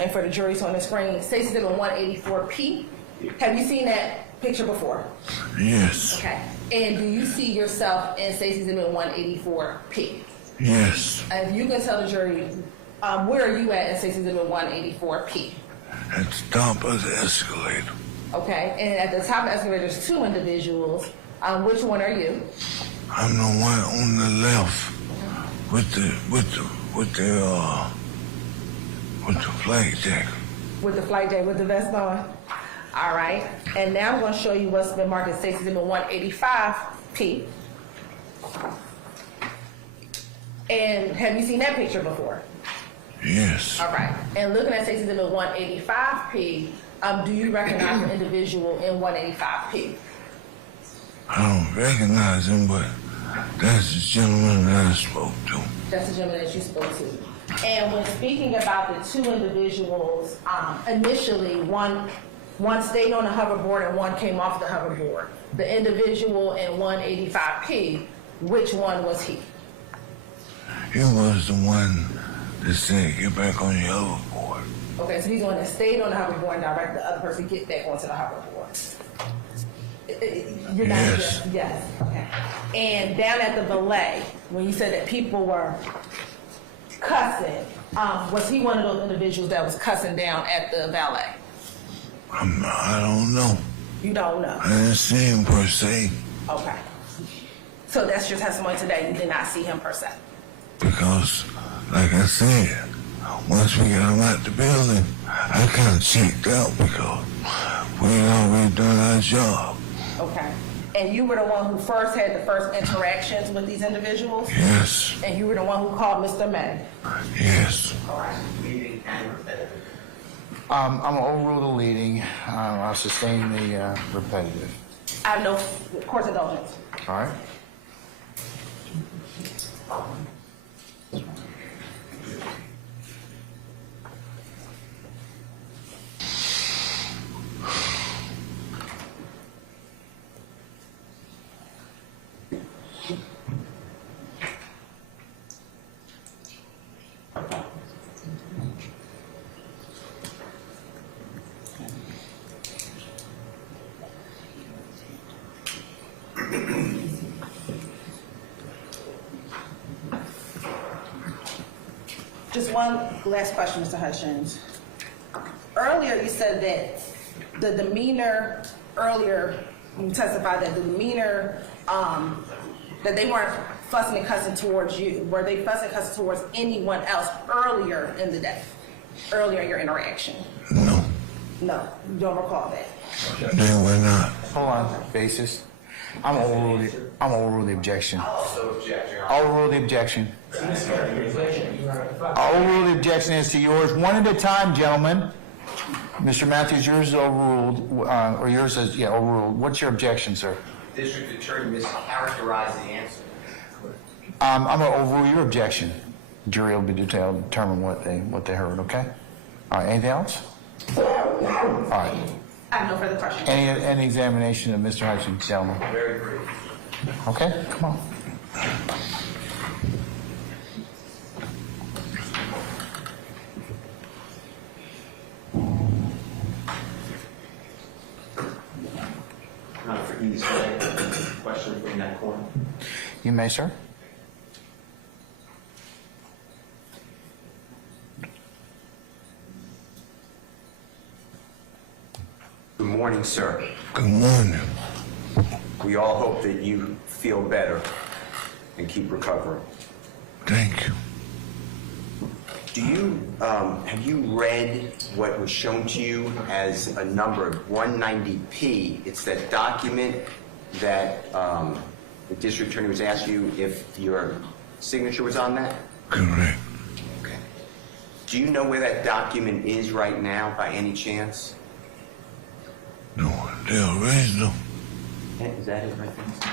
And for the jury's on the screen, State's Exhibit 184P. Have you seen that picture before? Yes. Okay. And do you see yourself in State's Exhibit 184P? Yes. If you can tell the jury, where are you at in State's Exhibit 184P? At the top of the escalator. Okay. And at the top of the escalator, there's two individuals. Which one are you? I'm the one on the left with the flight jacket. With the flight jacket, with the vest on. All right. And now I'm going to show you what's been marked as State's Exhibit 185P. And have you seen that picture before? Yes. All right. And looking at State's Exhibit 185P, do you recognize the individual in 185P? I don't recognize him, but that's the gentleman that I spoke to. That's the gentleman that you spoke to. And when speaking about the two individuals, initially one stayed on the hoverboard and one came off the hoverboard. The individual in 185P, which one was he? He was the one that said, get back on your hoverboard. Okay, so he's the one that stayed on the hoverboard and directed the other person to get back onto the hoverboard. You're not Yes. Yes. Okay. And down at the valet, when you said that people were cussing, was he one of those individuals that was cussing down at the valet? I don't know. You don't know. I didn't see him per se Okay. So that's your testimony today. You did not see him per se. because, like I said, once we got him out the building, I kind of checked out because we had already done our job. Okay. And you were the one who first had the first interactions with these individuals? Yes, And you were the one who called Mr. May? yes. I'm gonna overrule the leading. I'll sustain the repetitive. I have no court's indulgence. All right. Just one last question, Mr. Hutchins. Earlier, you said that the demeanor, earlier, you testified that the demeanor, that they weren't fussing and cussing towards you. Were they fussing and cussing towards anyone else earlier in the day? Earlier in your interaction? No, No, you don't recall that. they were not. Hold on. Basis. I'm gonna overrule the objection. Also object, Your Honor. I'll overrule the objection. I'll overrule the objection as to yours. One at a time, gentlemen. Mr. Matthews, yours is overruled, or yours is, yeah, overruled. What's your objection, sir? District Attorney mischaracterized the answer. I'm going to overrule your objection. Jury will be determine what they heard, okay? All right, anything else? All right. I have no further questions. Any examination of Mr. Hutchins, gentlemen? Very brief. Okay, come on. For ease, question from that corner. You may, sir. Good morning, sir. Good morning. We all hope that you feel better and keep recovering. Thank you. Do you, have you read what was shown to you as a number 190P? It's that document that the district attorney was asking you if your signature was on that? Correct. Okay. Do you know where that document is right now by any chance? No, the original. Is that it right there?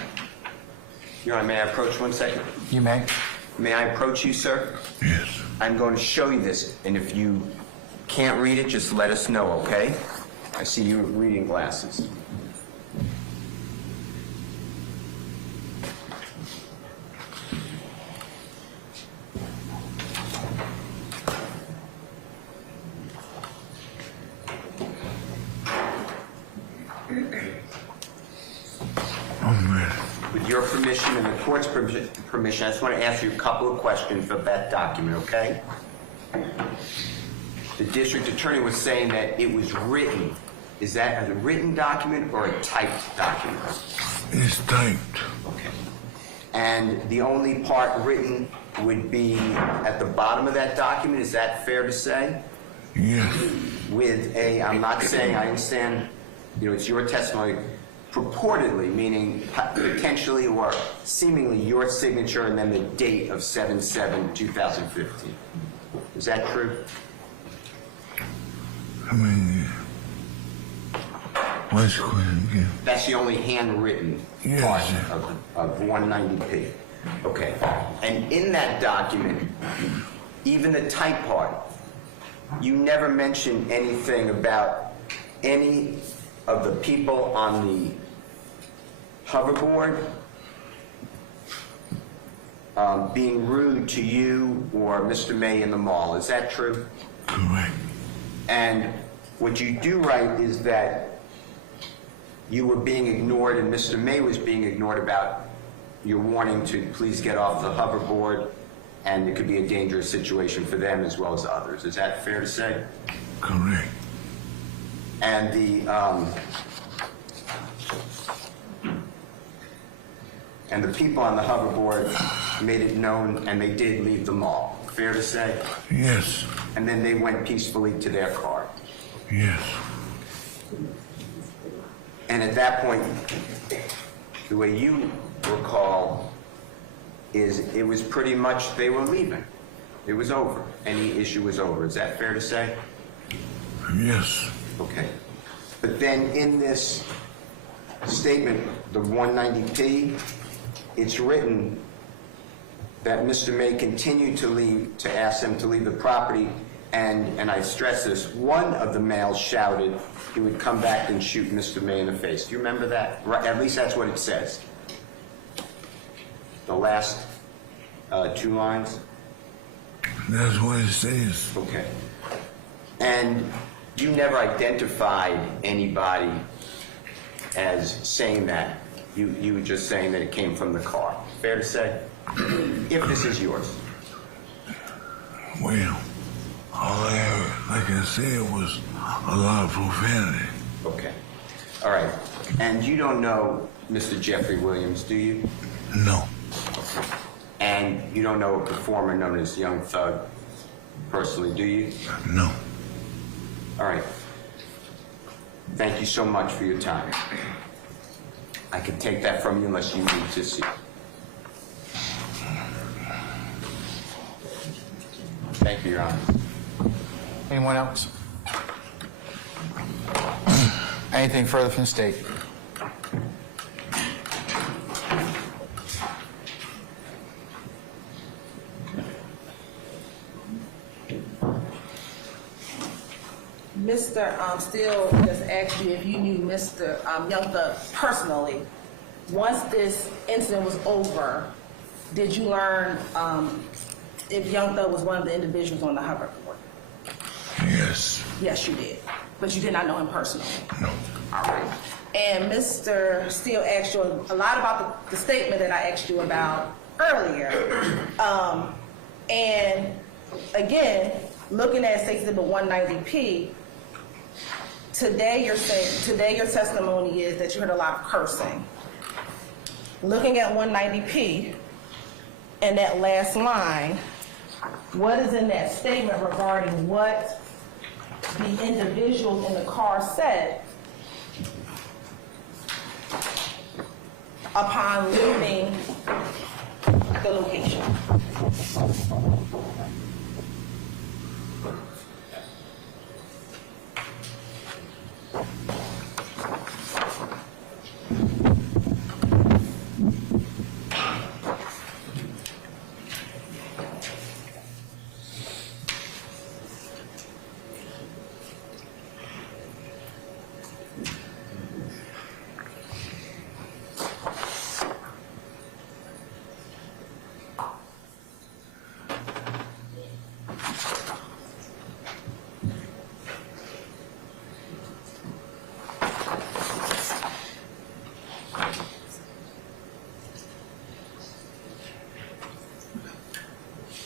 Your Honor, may I approach 1 second? You may. May I approach you, sir? Yes. I'm going to show you this, and if you can't read it, just let us know, okay? I see you with reading glasses. I'm ready. With your permission and the court's permission, I just want to ask you a couple of questions about that document, okay? The district attorney was saying that it was written. Is that a written document or a typed document? It's typed. Okay. And the only part written would be at the bottom of that document, is that fair to say? Yes. With a, I'm not saying, I understand, it's your testimony, purportedly, meaning potentially or seemingly your signature and then the date of 7/7/2015. Is that true? I mean, what's the question again? That's the only handwritten Yes. part of 190P. Okay. And in that document, even the type part, you never mentioned anything about any of the people on the hoverboard being rude to you or Mr. May in the mall. Is that true? Correct. And what you do write is that you were being ignored and Mr. May was being ignored about your warning to please get off the hoverboard, and it could be a dangerous situation for them as well as others. Is that fair to say? Correct. And And the people on the hoverboard made it known, and they did leave the mall. Fair to say? Yes. And then they went peacefully to their car. Yes. And at that point, the way you recall is it was pretty much they were leaving. It was over. Any issue was over. Is that fair to say? Yes. Okay. But then in this statement, the 190P, it's written that Mr. May continued to ask them to leave the property, and I stress this, one of the males shouted he would come back and shoot Mr. May in the face. Do you remember that? Right, at least that's what it says. The last 2 lines? That's what it says. Okay. And you never identified anybody as saying that. You were just saying that it came from the car. Fair to say? If this is yours. Well, all I heard, like I said, was a lot of profanity. Okay. All right. And you don't know Mr. Jeffrey Williams, do you? No. And you don't know a performer known as Young Thug personally, do you? No. All right. Thank you so much for your time. I can take that from you unless you need to see. Thank you, Your Honor. Anyone else? Anything further from the state? Mr. Steele just asked you if you knew Mr. Young Thug personally. Once this incident was over, did you learn if Young Thug was one of the individuals on the hoverboard? Yes. Yes, you did. But you did not know him personally? No. All right. And Mr. Steele asked you a lot about the statement that I asked you about earlier. And again, looking at Exhibit 190P, today your testimony is that you heard a lot of cursing. Looking at 190P and that last line, what is in that statement regarding what the individuals in the car said upon leaving the location?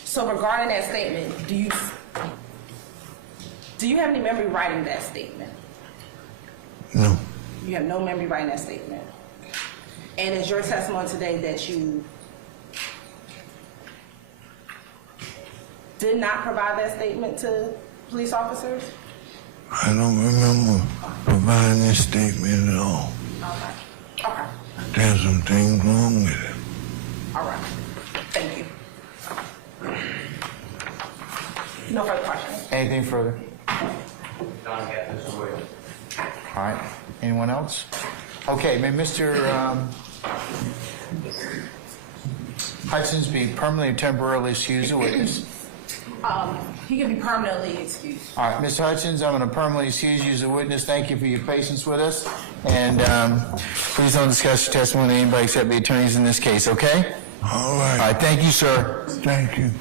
So regarding that statement, do you have any memory writing that statement? No. You have no memory writing that statement. And is your testimony today that you did not provide that statement to police officers? I don't remember providing this statement at all. Okay. Okay. There's some things wrong with it. All right. Thank you. No further questions. Anything further? Don got this away. All right. Anyone else? Okay, may Mr. Hudson's be permanently or temporarily excused as a witness? He can be permanently excused. All right, Mr. Hutchins, I'm going to permanently excuse you as a witness. Thank you for your patience with us. And please don't discuss your testimony with anybody except the attorneys in this case, okay? All right. All right, thank you, sir. Thank you.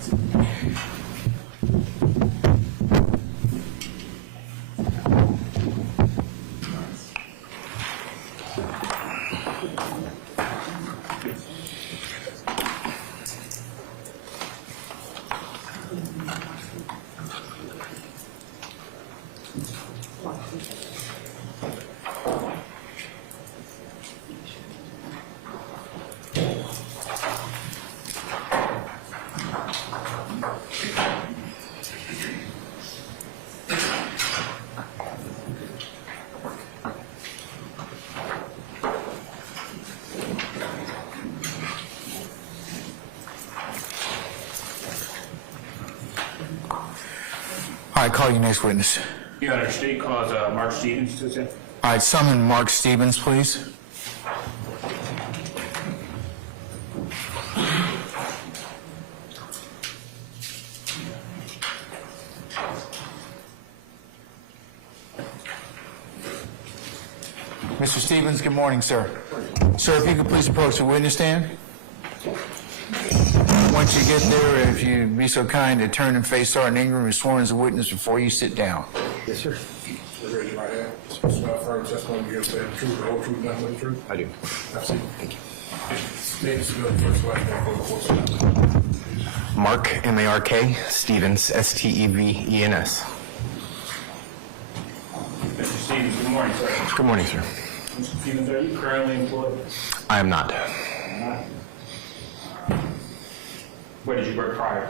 All right, call your next witness. Your Honor, state calls Mark Stevens to attend. All right, summon Mark Stevens, please. Mr. Stevens, good morning, sir. Sir, if you could please approach the witness stand. Once you get there, if you'd be so kind to turn and face Sergeant Ingram, who's sworn as a witness, before you sit down. Yes, sir. Raise your right hand. Swear affirm testimony you give the truth, the whole truth, nothing but the truth. I do. Absolutely. Thank you. Name is the first wife for the course. Mark, M-A-R-K, Stevens, S-T-E-V-E-N-S. Mr. Stevens, good morning, sir. Good morning, sir. Mr. Stevens, are you currently employed? I am not. Where did you work prior?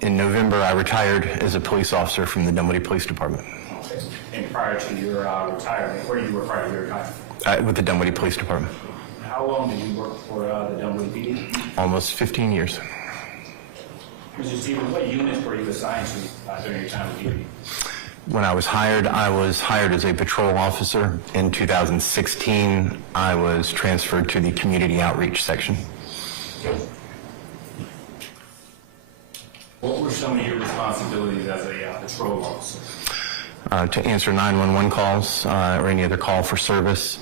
In November, I retired as a police officer from the Dunwoody Police Department. Okay. And prior to your retirement, where did you work prior to your retirement? With the Dunwoody Police Department. How long did you work for the Dunwoody PD? Almost 15 years. Mr. Stevens, what units were you assigned to during your time with PD? When I was hired as a patrol officer. In 2016, I was transferred to the community outreach section. What were some of your responsibilities as a patrol officer? To answer 911 calls or any other call for service,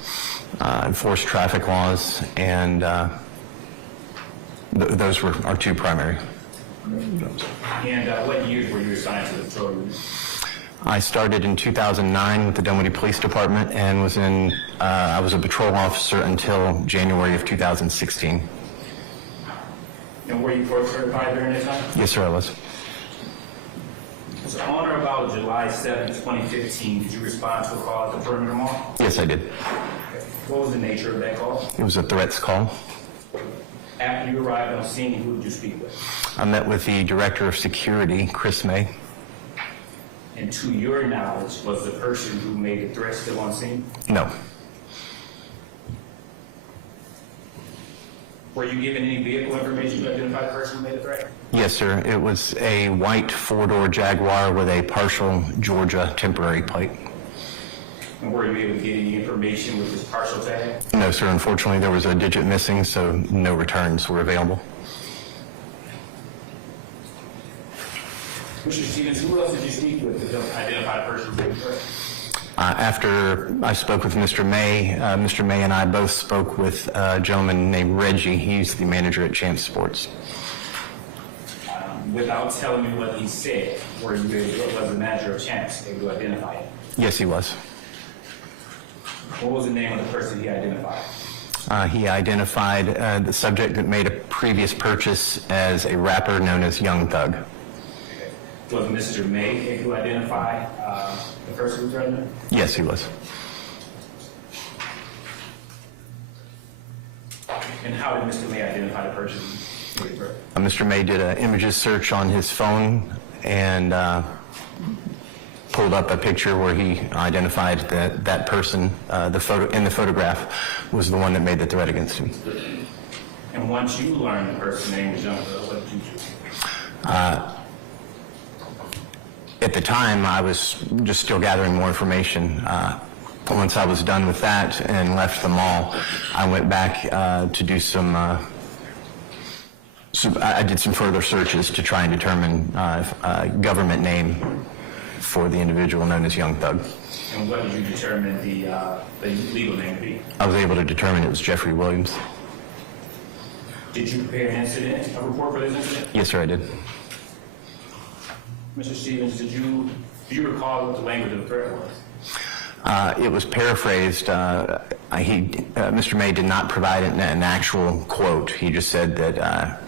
enforce traffic laws, and those were our two primary. And what years were you assigned to the patrol unit? I started in 2009 with the Dunwoody Police Department and I was a patrol officer until January of 2016. And were you court certified during that time? Yes, sir, I was. So on or about July 7, 2015, did you respond to a call at the perimeter mall? Yes, I did. What was the nature of that call? It was a threats call. After you arrived on scene, who did you speak with? I met with the Director of Security, Chris May. And to your knowledge, was the person who made the threat still on scene? No. Were you given any vehicle information to identify the person who made the threat? Yes, sir. It was a white four-door Jaguar with a partial Georgia temporary plate. And were you able to get any information with this partial tag? No, sir. Unfortunately, there was a digit missing, so no returns were available. Mr. Stevens, who else did you speak with to identify the person who made the threat? After I spoke with Mr. May and I both spoke with a gentleman named Reggie. He's the manager at Champs Sports. Without telling me what he said, were you able, was the manager of Champs able to identify him? Yes, he was. What was the name of the person he identified? He identified the subject that made a previous purchase as a rapper known as Young Thug. Was Mr. May able to identify the person who threatened him? Yes, he was. And how did Mr. May identify the person? Mr. May did an images search on his phone and pulled up a picture where he identified that person, in the photograph, was the one that made the threat against him. And once you learned the person's name was Young Thug, what did you do? At the time, I was just still gathering more information. Once I was done with that and left the mall, I went back to do I did some further searches to try and determine a government name for the individual known as Young Thug. And what did you determine the legal name to be? I was able to determine it was Jeffrey Williams. Did you prepare a report for this incident? Yes, sir, I did. Mr. Stevens, do you recall what the language of the threat was? It was paraphrased. Mr. May did not provide an actual quote. He just said that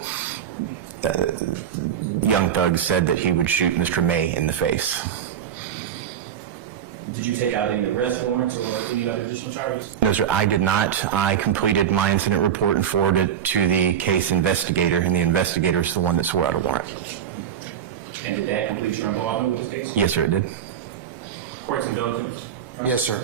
Young Thug said that he would shoot Mr. May in the face. Did you take out any arrest warrants or any other additional charges? No, sir, I did not. I completed my incident report and forwarded it to the case investigator, and the investigator is the one that swore out a warrant. And did that complete your involvement with this case? Yes, sir, it did. Court's indulgence. Yes, sir.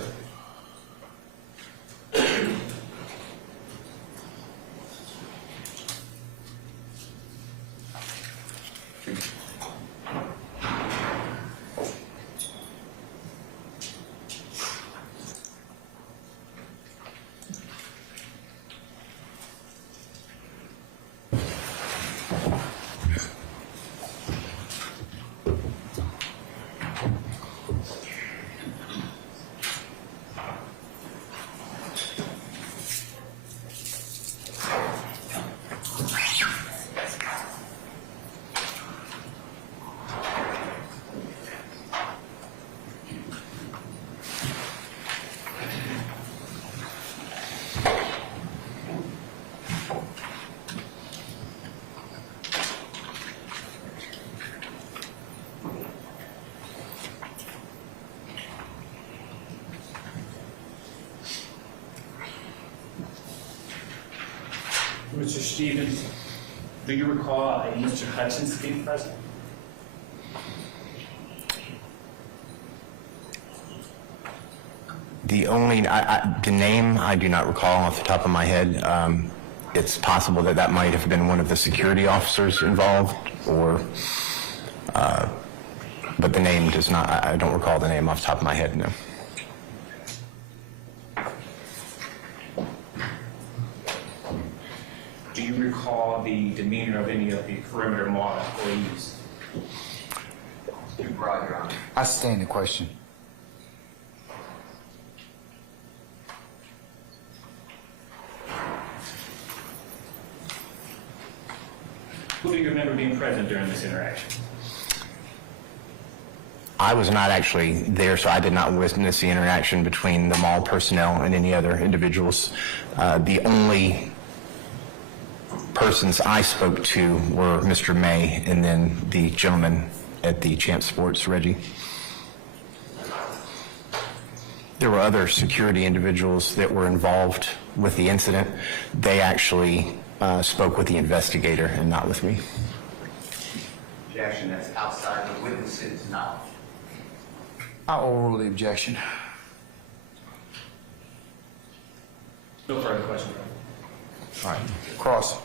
Stevens, do you recall Mr. Hutchins being present? The only, the name I do not recall off the top of my head. It's possible that that might have been one of the security officers involved, or, but the name does not, I don't recall the name off the top of my head, no. Do you recall the demeanor of any of the perimeter mall employees? Too broad, Your Honor. I sustain the question. Who do you remember being present during this interaction? I was not actually there, so I did not witness the interaction between the mall personnel and any other individuals. The only persons I spoke to were Mr. May and then the gentleman at the Champ Sports, Reggie. There were other security individuals that were involved with the incident. They actually spoke with the investigator and not with me. Objection, that's outside the witness's knowledge. I'll overrule the objection. No further questions. All right, cross.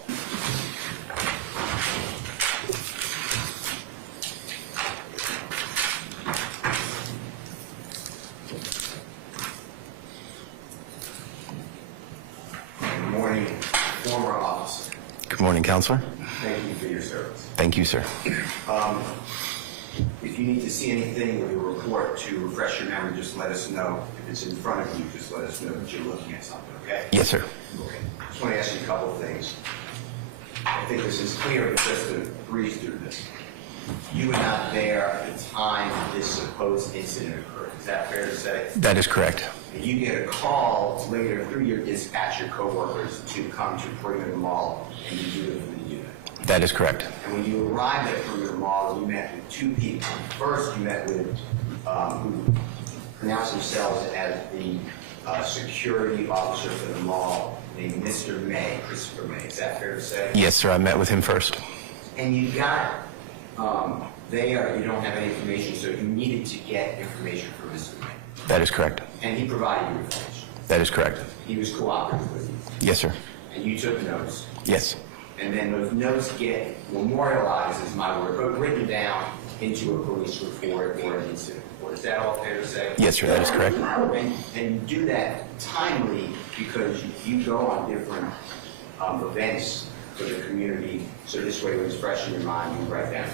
Good morning, former officer. Good morning, Counselor. Thank you for your service. Thank you, sir. If you need to see anything with your report to refresh your memory, just let us know. If it's in front of you, just let us know that you're looking at something, okay? Yes, sir. Okay. Just want to ask you a couple of things. I think this is clear, but just to breeze through this. You were not there at the time this supposed incident occurred. Is that fair to say? That is correct. And you get a call later through your dispatcher coworkers to come to Perimeter Mall and you do it for the unit. That is correct. And when you arrived at Perimeter Mall, you met with two people. First, you met with who pronounced themselves as the security officer for the mall named Mr. May, Christopher May. Is that fair to say? Yes, sir. I met with him first. And you got there, you don't have any information, so you needed to get information from Mr. May. That is correct. And he provided you information. That is correct. He was cooperative with you. Yes, sir. And you took notes. Yes. And then those notes get memorialized, is my word, but written down into a police report or an incident report. Is that all fair to say? Yes, sir. That is correct. And you do that timely because you go on different events for the community, so this way when it's fresh in your mind, you write down.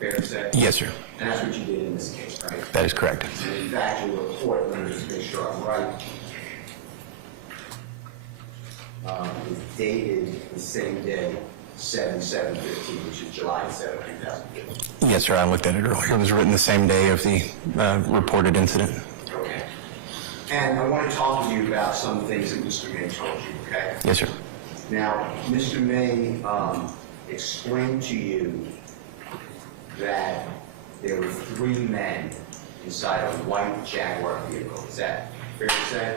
Fair to say? Yes, sir. And that's what you did in this case, right? That is correct. And in fact, your report, let me just make sure I'm right, is dated the same day, 7/7/15, which is July 7, 2015. Yes, sir. I looked at it earlier. It was written the same day of the reported incident. Okay. And I want to talk to you about some things that Mr. May told you, okay? Yes, sir. Now, Mr. May explained to you that there were 3 men inside a white Jaguar vehicle. Is that fair to say?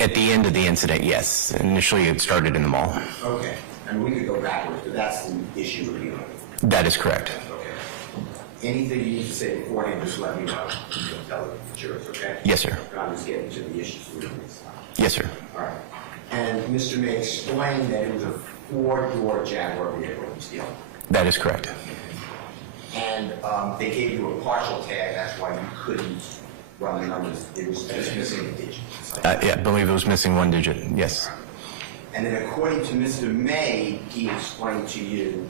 At the end of the incident, yes. Initially, it started in the mall. Okay. And we could go backwards, but that's the issue we're dealing with. That is correct. Okay. Anything you need to say beforehand, just let me know. You'll tell the jurors, okay? Yes, sir. I'm just getting to the issues we're dealing with. Yes, sir. All right. And Mr. May explained that it was a 4-door Jaguar vehicle he was dealing with. That is correct. And they gave you a partial tag, that's why you couldn't run the numbers. It was just missing a digit. Yeah, I believe it was missing 1 digit. Yes. And then according to Mr. May, he explained to you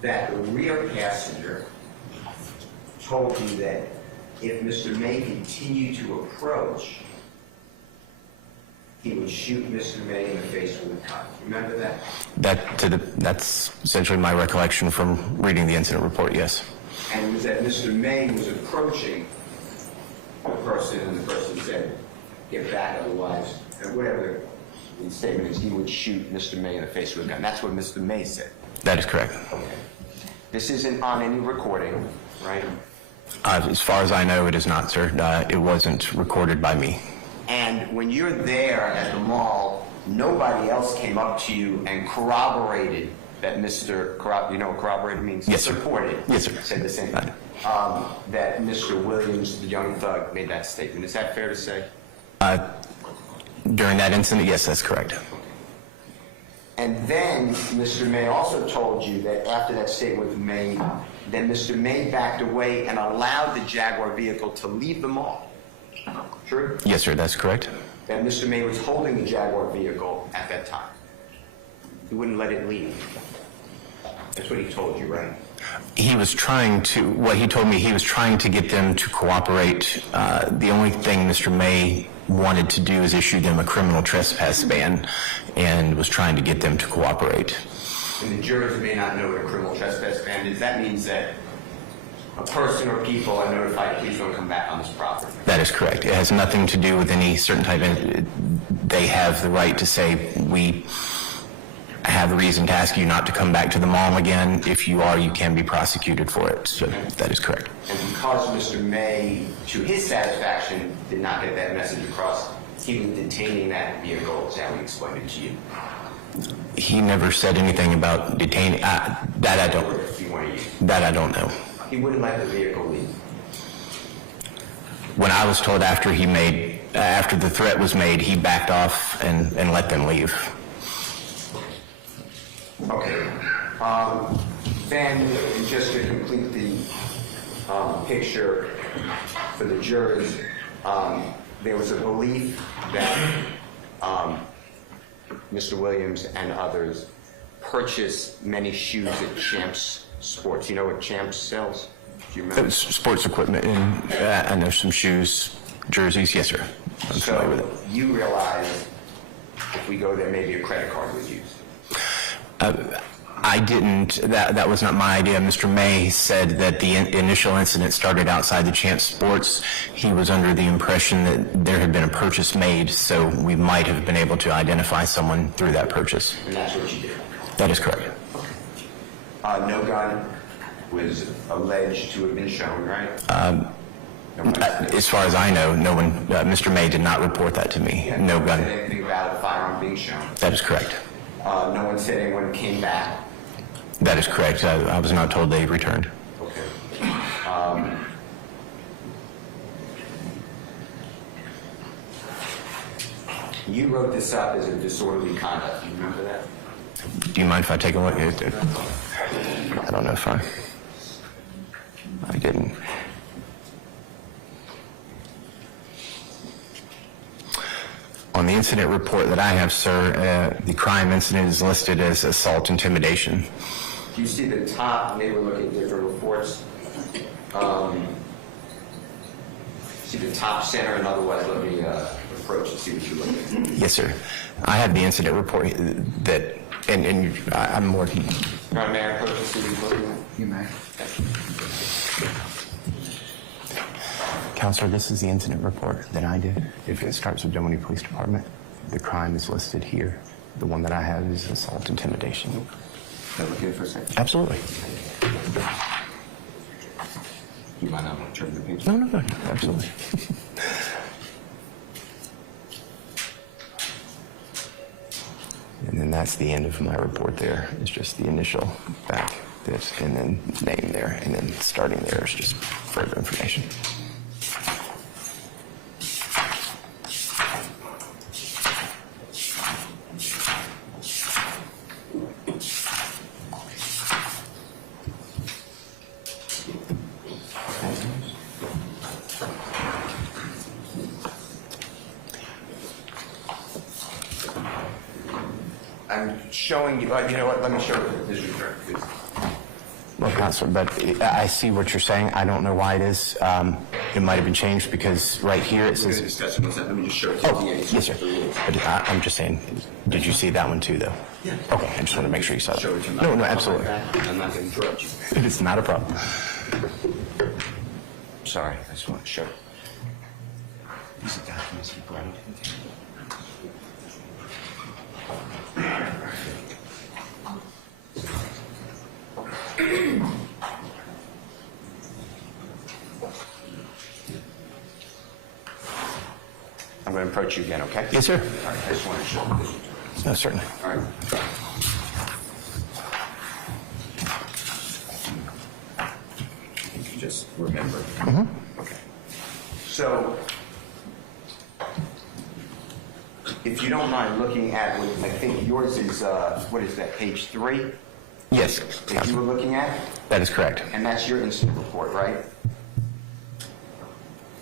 that the rear passenger told you that if Mr. May continued to approach, he would shoot Mr. May in the face with a gun. Remember that? That's essentially my recollection from reading the incident report, yes. And it was that Mr. May was approaching the person, and the person said, get back, otherwise, and whatever the statement is, he would shoot Mr. May in the face with a gun. That's what Mr. May said. That is correct. Okay. This isn't on any recording, right? As far as I know, it is not, sir. It wasn't recorded by me. And when you're there at the mall nobody else came up to you and corroborated that you know what corroborated means? Yes, sir. Supported. Yes, sir. Said the same thing. That Mr. Williams, the young thug, made that statement. Is that fair to say? During that incident, yes, that's correct. And then Mr. May also told you that after that statement was made, then Mr. May backed away and allowed the Jaguar vehicle to leave the mall. True? Yes, sir, that's correct. That Mr. May was holding the Jaguar vehicle at that time. He wouldn't let it leave. That's what he told you, right? He was trying to, what he told me, he was trying to get them to cooperate. The only thing Mr. May wanted to do is issue them a criminal trespass ban and was trying to get them to cooperate. And the jurors may not know what a criminal trespass ban is. That means that a person or people are notified, please don't come back on this property. That is correct. It has nothing to do with any certain type of, they have the right to say, we have a reason to ask you not to come back to the mall again. If you are, you can be prosecuted for it. So that is correct. And because Mr. May, to his satisfaction, did not get that message across, he was detaining that vehicle. Is how he explained it to you? He never said anything about detaining. That I don't. If you want to use. That I don't know. He wouldn't let the vehicle leave. When I was told after the threat was made, he backed off and let them leave. Okay. Then, just to complete the picture for the jurors, there was a belief that Mr. Williams and others purchased many shoes at Champs Sports. You know what Champs sells? Do you remember? Sports equipment, and I know some shoes, jerseys. Yes, sir. I'm familiar with it. You realize if we go there, maybe a credit card was used. I didn't. That was not my idea. Mr. May said that the initial incident started outside the Champs Sports. He was under the impression that there had been a purchase made, so we might have been able to identify someone through that purchase. And that's what you did. That is correct. No gun was alleged to have been shown, right? As far as I know, no one. Mr. May did not report that to me. No gun. Said anything about a firearm being shown? That is correct. No one said anyone came back? That is correct. I was not told they returned. Okay. You wrote this up as a disorderly conduct. Do you remember that? Do you mind if I take a look? I don't know if I didn't. On the incident report that I have, sir, the crime incident is listed as assault intimidation. Do you see the top? Maybe we're looking at different reports. See the top center, and otherwise let me approach and see what you're looking at. Yes, sir. I have the incident report that, and I'm more. May I approach and see what you're looking at? You may. Counselor, this is the incident report that I did. If it starts with Domoney Police Department, the crime is listed here. The one that I have is assault intimidation. Can I look at it for a second? Absolutely. You might not want to turn the page. No, absolutely. And then that's the end of my report there. It's just the initial back, this, and then name there, and then starting there is just further information. I'm showing you, you know what, let me show you this return, please. Well, Counselor, but I see what you're saying. I don't know why it is. It might have been changed because right here it says. Discussion, let me just show it to Oh, you. yes, sir. But I'm just saying, did you see that one too, though? Yeah. Okay, I just want to make sure you saw that. Show it to me. No, absolutely. I'm not going to interrupt you. It's not a problem. Sorry, I just want to show it. These are documents you brought in. I'm going to approach you again, okay? Yes, sir. All right, I just want to show you this. No, certainly. All right. You just remember. Okay. So, if you don't mind looking at what I think yours is, what is that, page 3? Yes, That you were looking at? that is correct. And that's your incident report, right?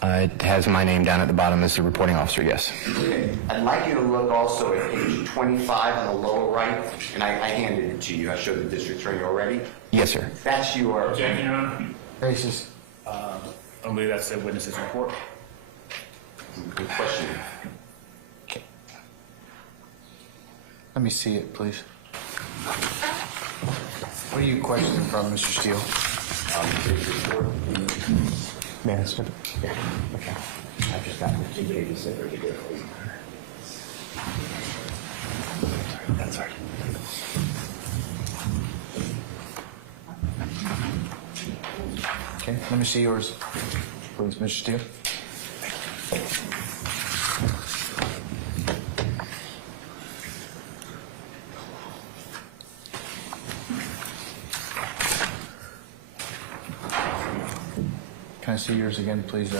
It has my name down at the bottom as the reporting officer, yes. Okay. I'd like you to look also at page 25 on the lower right, and I handed it to you. I showed the district attorney already. Yes, sir. That's your... Objection, Your Honor. Basis. I believe that's the witness's report. Good question. Let me see it, please. What are you questioning from, Mr. Steele? May I ask it? Yeah, okay. I've just got the 2 pages that are together. That's all right. Okay, let me see yours, please, Mr. Steele. Can I see yours again, please?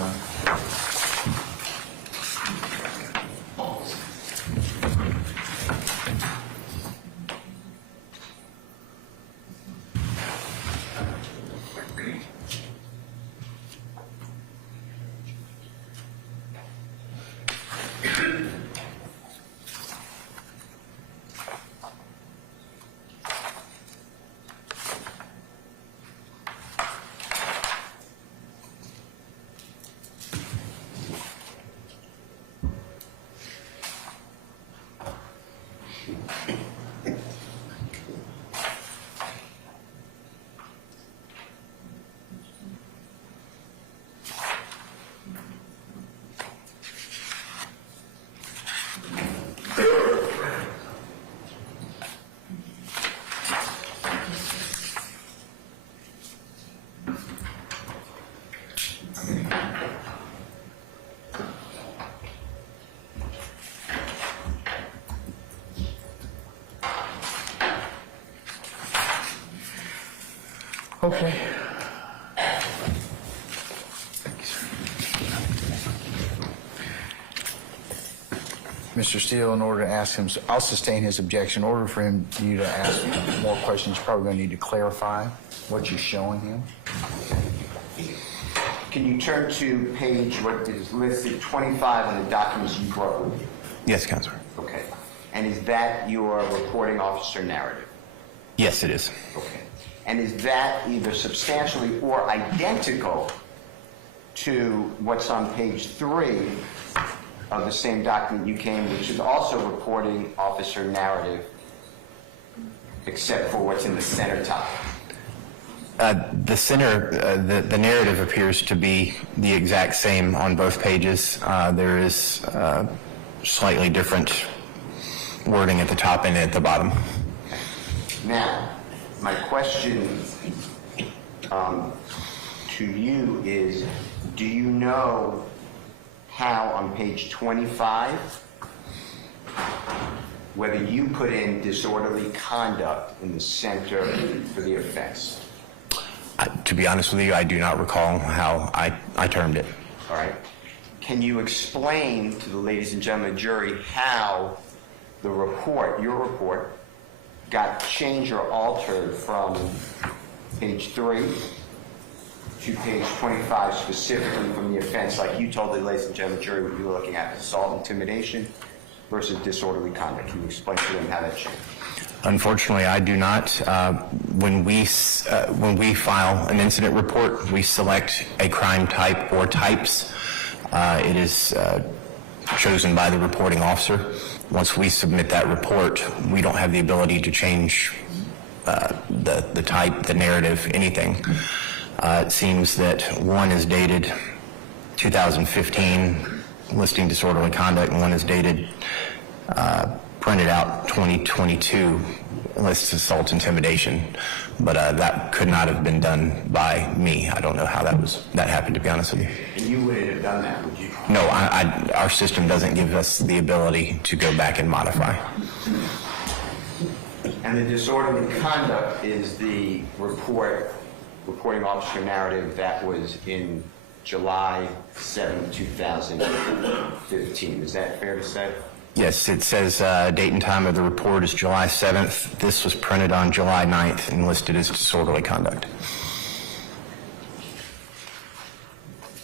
Okay. Mr. Steele, in order to ask him, I'll sustain his objection. In order for you to ask more questions, you're probably going to need to clarify what you're showing him. Can you turn to page, what is listed, 25 on the documents you brought with you? Yes, Counselor. Okay. And is that your reporting officer narrative? Yes, it is. Okay. And is that either substantially or identical to what's on page 3 of the same document you came, which is also reporting officer narrative, except for what's in the center top? The center, the narrative appears to be the exact same on both pages. There is slightly different wording at the top and at the bottom. Now, my question to you is, do you know how on page 25, whether you put in disorderly conduct in the center for the offense? To be honest with you, I do not recall how I termed it. All right. Can you explain to the ladies and gentlemen of the jury how the report, your report, got changed or altered from page 3 to page 25, specifically from the offense, like you told the ladies and gentlemen of the jury what you were looking at, assault, intimidation versus disorderly conduct? Can you explain to them how that changed? Unfortunately, I do not. When we file an incident report, we select a crime type or types. It is chosen by the reporting officer. Once we submit that report, we don't have the ability to change the type, the narrative, anything. It seems that one is dated 2015, listing disorderly conduct, and one is dated printed out 2022, lists assault intimidation, but that could not have been done by me. I don't know how that happened, to be honest with you. And you wouldn't have done that, would you? No, our system doesn't give us the ability to go back and modify. And the disorderly conduct is the reporting officer narrative that was in July 7, 2015. Is that fair to say? Yes, it says date and time of the report is July 7th. This was printed on July 9th and listed as disorderly conduct.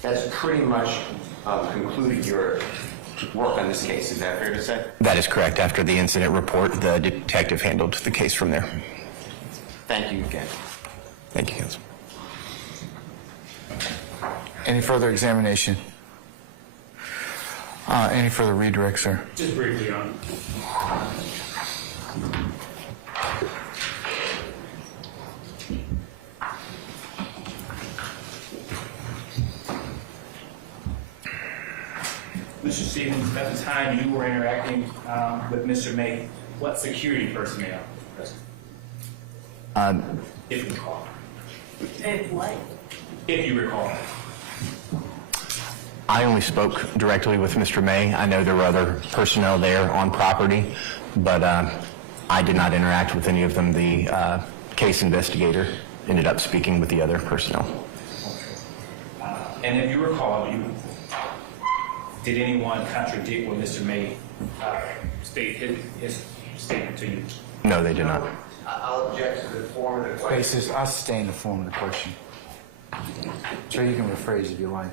That's pretty much concluded your work on this case. Is that fair to say? That is correct. After the incident report, the detective handled the case from there. Thank you again. Thank you, Counsel. Any further examination? Any further redirect, sir? Just briefly, Your Honor. Mr. Stevens, at the time you were interacting with Mr. May, what security personnel present? If you recall. If you recall. I only spoke directly with Mr. May. I know there were other personnel there on property, but I did not interact with any of them. The case investigator ended up speaking with the other personnel. And if you recall, did anyone contradict what Mr. May stated his statement to you? No, they did not. I'll object to the form of the question. Basis, I sustain the form of the question. Sir, you can rephrase if you like.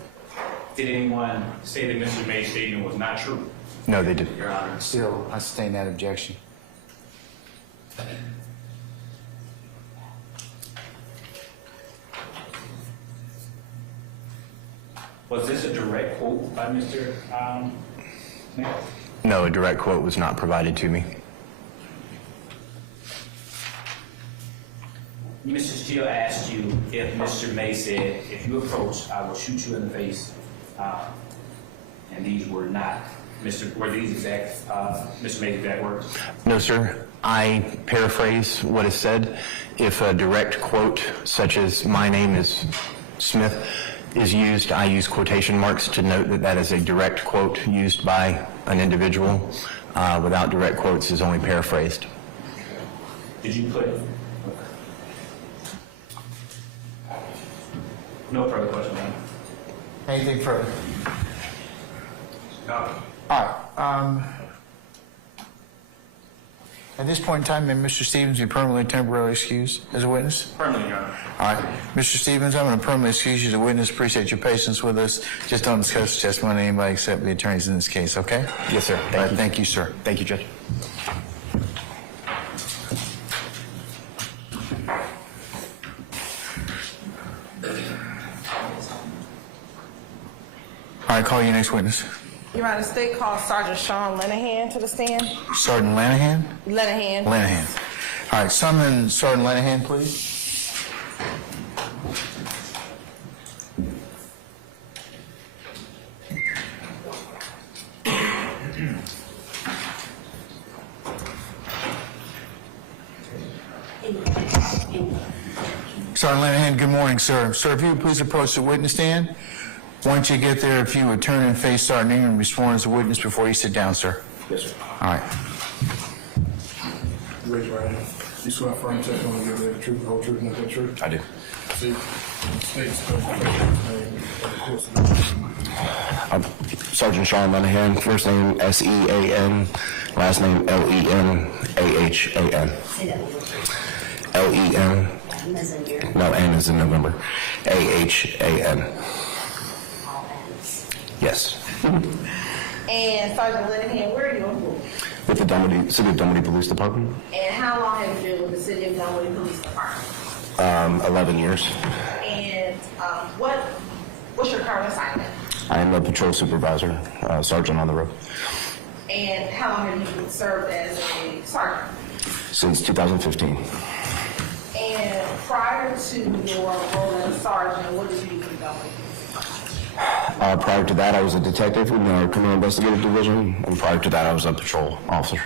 Did anyone say that Mr. May's statement was not true? No, they didn't. Your Honor. Still, I sustain that objection. Was this a direct quote by Mr. May? No, a direct quote was not provided to me. Mr. Steele asked you if Mr. May said, if you approach, I will shoot you in the face. And these were not, were these exact, Mr. May's exact words? No, sir. I paraphrase what is said. If a direct quote, such as "my name is Smith," is used, I use quotation marks to note that that is a direct quote used by an individual. Without direct quotes is only paraphrased. Did you put it? No further questions, Your Honor. Anything further? No. All right. At this point in time, may Mr. Stevens be permanently temporarily excused as a witness? Permanently, Your Honor. All right. Mr. Stevens, I'm going to permanently excuse you as a witness. Appreciate your patience with us. Just don't discuss the testimony of anybody except the attorneys in this case, okay? Yes, sir. All right, thank you, sir. Thank you, Judge. All right, call your next witness. Your Honor, state called Sergeant Sean Lenahan to the stand. Sergeant Lanahan? Lenahan. Lanahan. All right, summon Sergeant Lanahan, please. Sergeant Lanahan, good morning, sir. Sir, if you would please approach the witness stand. Once you get there, if you would turn and face Sergeant Ingram and be sworn as a witness before you sit down, sir. Yes, sir. All right. Raise your right hand. You swear firm testimony to give the truth, the whole truth, and nothing but the truth? I do. See, states the name of the course of Sergeant Sean Lenahan, first name S-E-A-N, last name L-E-N-A-H-A-N. L-E-N, no, N is in November, A-H-A-N. Yes. And Sergeant Lenahan, where are you on board? With the City of Dunwoody Police Department, And how long have you been with the City of Dunwoody Police Department? 11 years. And what's your current assignment? I am a patrol supervisor, sergeant on the road. And how long have you served as a sergeant? Since 2015. And prior to your role as a sergeant, what did you do in Dunwoody? Prior to that, I was a detective in our criminal investigative division, and prior to that, I was a patrol officer.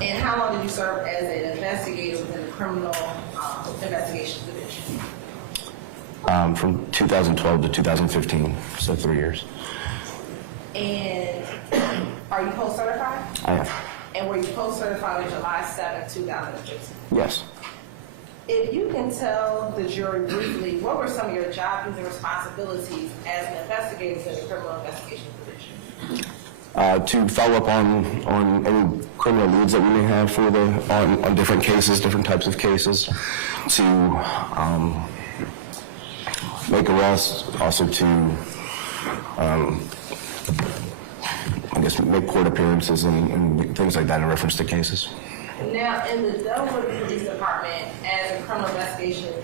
And how long did you serve as an investigator within the criminal investigations division? From 2012 to 2015, so 3 years. And are you post-certified? I am. And were you post-certified on July 7th, 2015? Yes. If you can tell the jury briefly, what were some of your job duties and responsibilities as an investigator in the criminal investigation division? To follow up on any criminal needs that we may have for on different cases, different types of cases, to make arrests, also to I guess make court appearances and things like that in reference to cases. Now, in the Delaware Police Department, as a criminal investigations,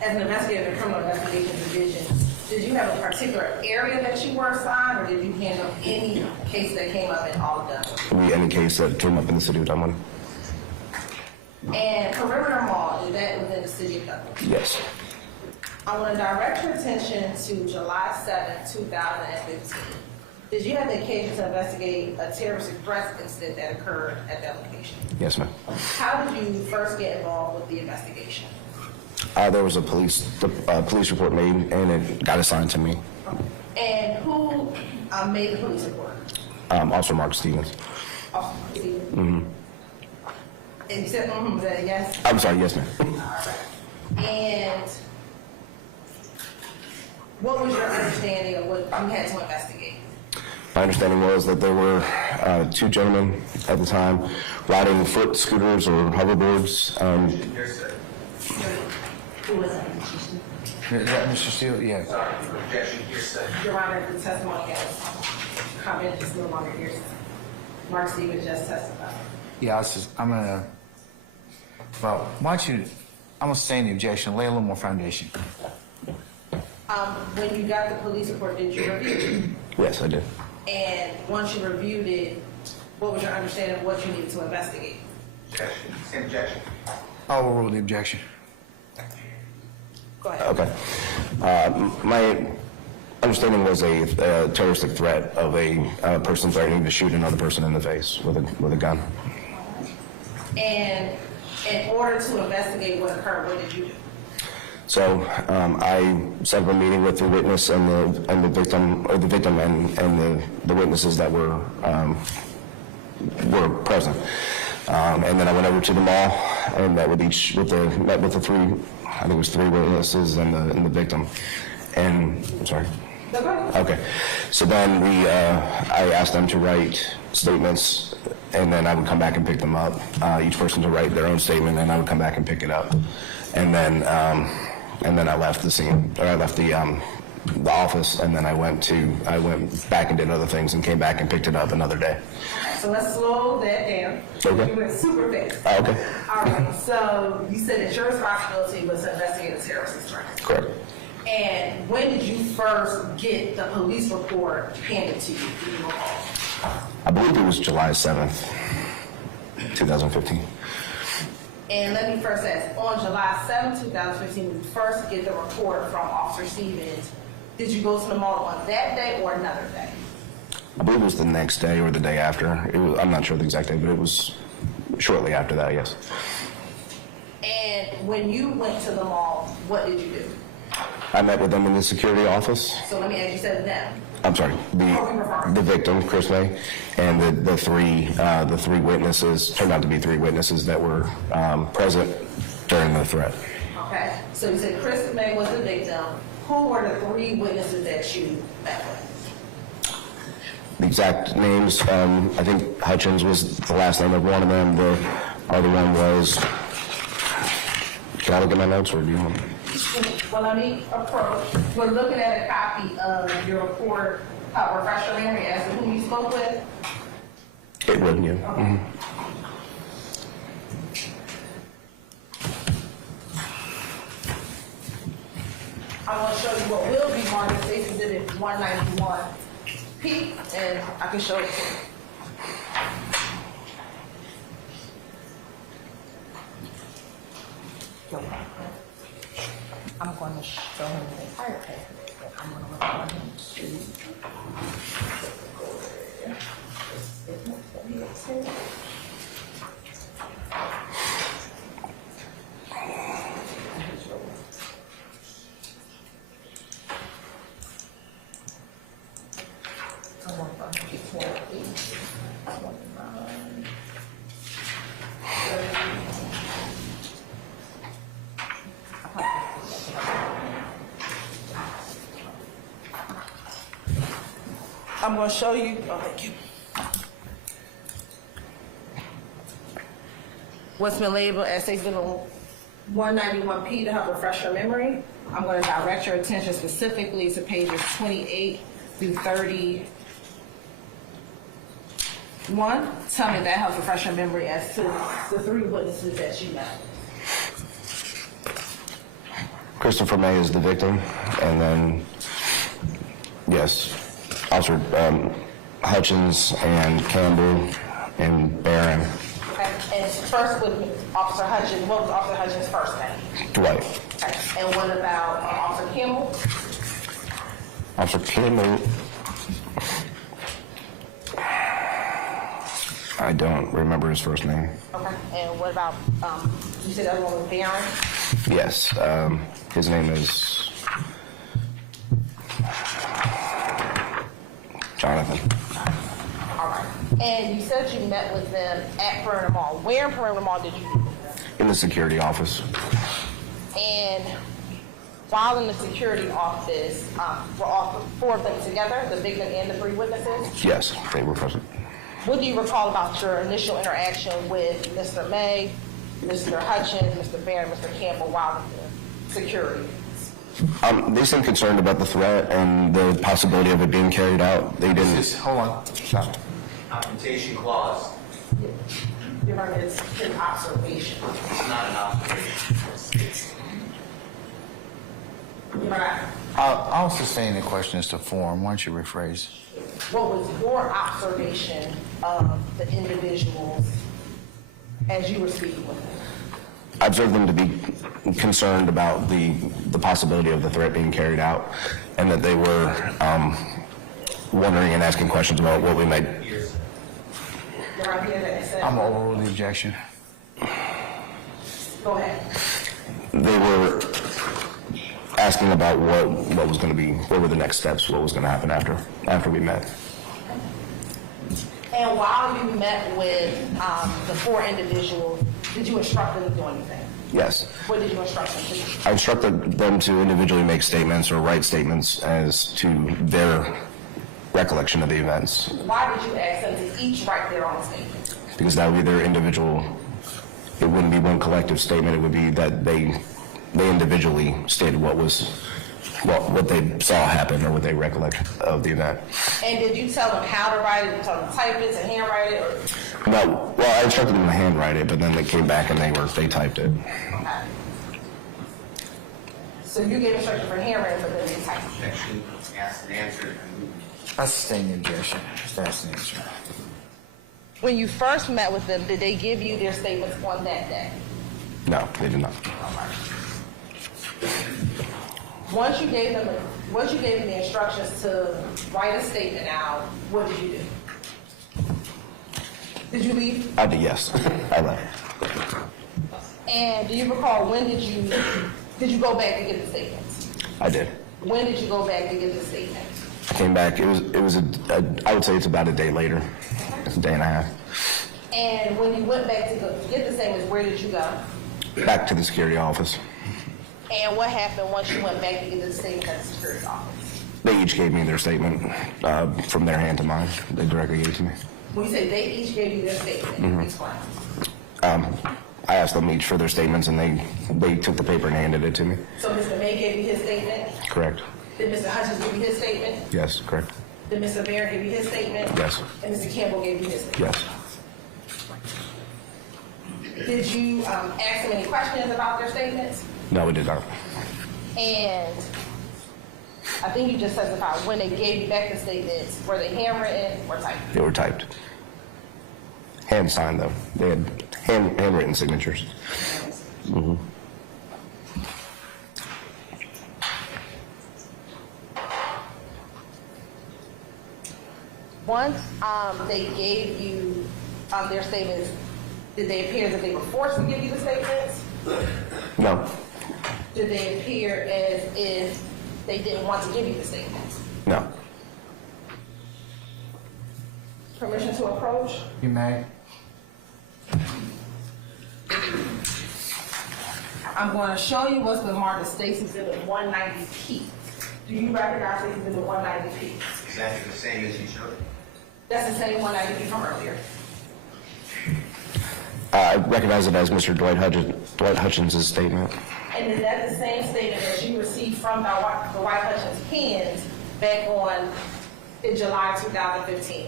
as an investigator in the criminal investigations division, did you have a particular area that you were assigned, or did you handle any case that came up in all of them? Could be any case that came up in the city of Dunwoody. And Perimeter Mall, is that within the city of Dunwoody? Yes. I want to direct your attention to July 7th, 2015. Did you have the occasion to investigate a terroristic threat incident that occurred at that location? Yes, ma'am. How did you first get involved with the investigation? There was a police report made, and it got assigned to me. And who made the police report? Officer Mark Stevens. Officer Stevens? Mm-hmm. And you said, was that a yes? I'm sorry, yes, ma'am. All right. And what was your understanding of what you had to investigate? My understanding was that there were two gentlemen at the time riding foot scooters or hoverboards. Yes, sir. Who was that? Is that Mr. Steele? Yeah. Sorry, objection, hearsay. Your Honor, the testimony has come in, it's no longer hearsay. Mark Stevens just testified. Yeah, I'm gonna, well, why don't you, I'm gonna sustain the objection, lay a little more foundation. When you got the police report, did you review it? Yes, I did. And once you reviewed it, what was your understanding of what you needed to investigate? Objection, same objection. Overrule the objection. Go ahead. Okay. My understanding was a terroristic threat of a person threatening to shoot another person in the face with a gun. And in order to investigate what occurred, what did you do? So I set up a meeting with the witness and the victim, or the victim and the witnesses that were present. And then I went over to the mall and met with the three, I think it was three witnesses and the victim. And I'm sorry. Okay. So then I asked them to write statements, and then I would come back and pick them up. Each person to write their own statement, and I would come back and pick it up. And then I left the scene, or I left the office, and then I went back and did other things, and came back and picked it up another day. So let's slow that down. Okay. You went super fast. Oh, okay. All right. So you said that your responsibility was to investigate a terrorist threat. Correct. And when did you first get the police report handed to you? Do you recall? I believe it was July 7th, 2015. And let me first ask, on July 7th, 2015, when you first get the report from Officer Stevens, did you go to the mall on that day or another day? I believe it was the next day or the day after. I'm not sure the exact day, but it was shortly after that, yes. And when you went to the mall, what did you do? I met with them in the security office. So let me ask you, said them. I'm sorry, the victim, Chris May, and the three witnesses, turned out to be three witnesses that were present during the threat. Okay, so you said Chris May was the victim. Who were the three witnesses that you met with? The exact names, I think Hutchins was the last name of one of them. The other one was, can I look at my notes, or do you want? Well, let me approach. We're looking at a copy of your report. Refresh your memory as to who you spoke with. It would, yeah. Okay. Mm-hmm. I want to show you what will be marked as State's Exhibit 191P, and I can show it to you. I'm going to show him the entire paper, but I'm going to refer him to I'm going to show you. Oh, thank you. What's been labeled as Exhibit 191P to help refresh your memory. I'm going to direct your attention specifically to pages 28 through 31. Tell me if that helps refresh your memory as to the three witnesses that you met. Christopher May is the victim, and then, yes, Officer Hutchins and Campbell and Barron. Okay. And first with Officer Hutchins, what was Officer Hutchins' first name? Dwight. Okay. And what about Officer Campbell? Officer Campbell, I don't remember his first name. Okay. And what about, you said the other one was Barron? Yes, his name is Jonathan. All right. And you said you met with them at Perimeter Mall. Where in Perimeter Mall did you meet with them? In the security office. And while in the security office, were all four of them together, the victim and the three witnesses? Yes, they were present. What do you recall about your initial interaction with Mr. May, Mr. Hutchins, Mr. Barron, Mr. Campbell while in security? They seemed concerned about the threat and the possibility of it being carried out. They didn't. Hold on. Stop. Confrontation clause. You're right, it's an observation. It's not an observation. You're right. I'll sustain the question as to form. Why don't you rephrase? What was your observation of the individuals as you were speaking with them? I observed them to be concerned about the possibility of the threat being carried out, and that they were wondering and asking questions about what we might. I'm going to overrule the objection. Go ahead. They were asking about what was going to be, what were the next steps, what was going to happen after we met. And while you met with the four individuals, did you instruct them to do anything? Yes. What did you instruct them to do? I instructed them to individually make statements or write statements as to their recollection of the events, Why did you ask them to each write their own statement? because that would be their individual. It wouldn't be one collective statement. It would be that they individually stated what they saw happen or what they recollect of the event. And did you tell them how to write it? Did you tell them to type it, to handwrite it? Or? No, well, I instructed them to handwrite it, but then they came back and they typed it. Okay. So you gave instructions for handwriting, but then they typed it. Objection, asked and answered. I sustain the objection. That's the answer. When you first met with them, did they give you their statements on that day? No, they did not. Once you gave them the instructions to write a statement out, what did you do? Did you leave? I did, yes. I left. And do you recall when did you go back to get the statements? I did. When did you go back to get the statements? I came back. It was I would say it's about a day later. It's a day and a half. And when you went back to go get the statements, where did you go? Back to the security office. And what happened once you went back to get the statements at the security office? They each gave me their statement from their hand to mine. They directly gave it to me. When you say they each gave you their statement, explain. I asked them each for their statements, and they took the paper and handed it to me. So Mr. May gave you his statement? Correct. Did Mr. Hutchins give you his statement? Yes, correct. Did Mr. Barron give you his statement? Yes. And Mr. Campbell gave you his statement? Yes. Did you ask them any questions about their statements? No, we did not. And I think you just testified when they gave you back the statements, were they handwritten or typed? They were typed. Hand signed, though. They had handwritten signatures. Mm-hmm. Once they gave you their statements, did they appear that they were forced to give you the statements? No. Did they appear as if they didn't want to give you the statements? No. Permission to approach? You may. I'm going to show you what's been marked as State's Exhibit 190P. Do you recognize State's Exhibit 190P? Is that the same as you showed? That's the same one I gave you from earlier. I recognize it as Mr. Dwight Hutchins' statement. And is that the same statement that you received from the Dwight Hutchins pens back in July 2015?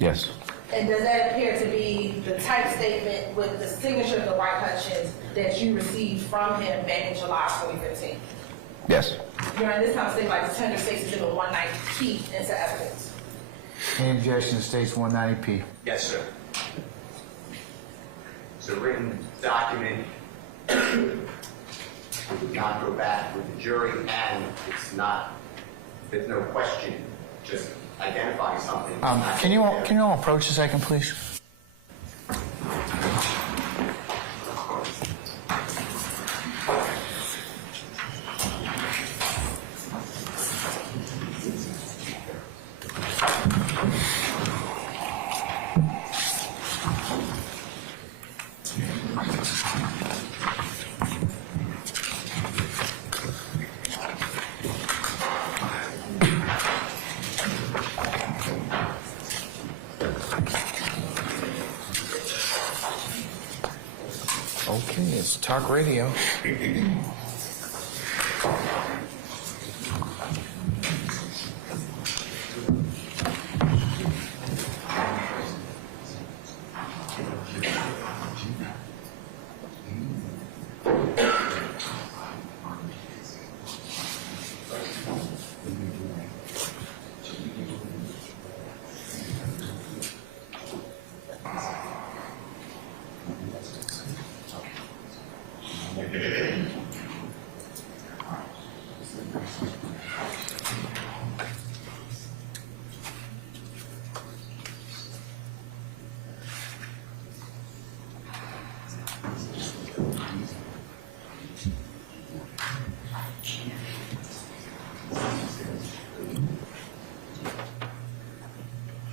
Yes. And does that appear to be the type statement with the signature of the Dwight Hutchins that you received from him back in July 2015? Yes. During this time, state like 206 Exhibit 190P into evidence. Any objection to states 190P? Yes, sir. It's a written document. It would not go back with the jury, and it's not, there's no question, just identifying something. Can you all approach a second, please? Okay, it's talk radio.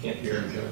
Can't hear him, Judge.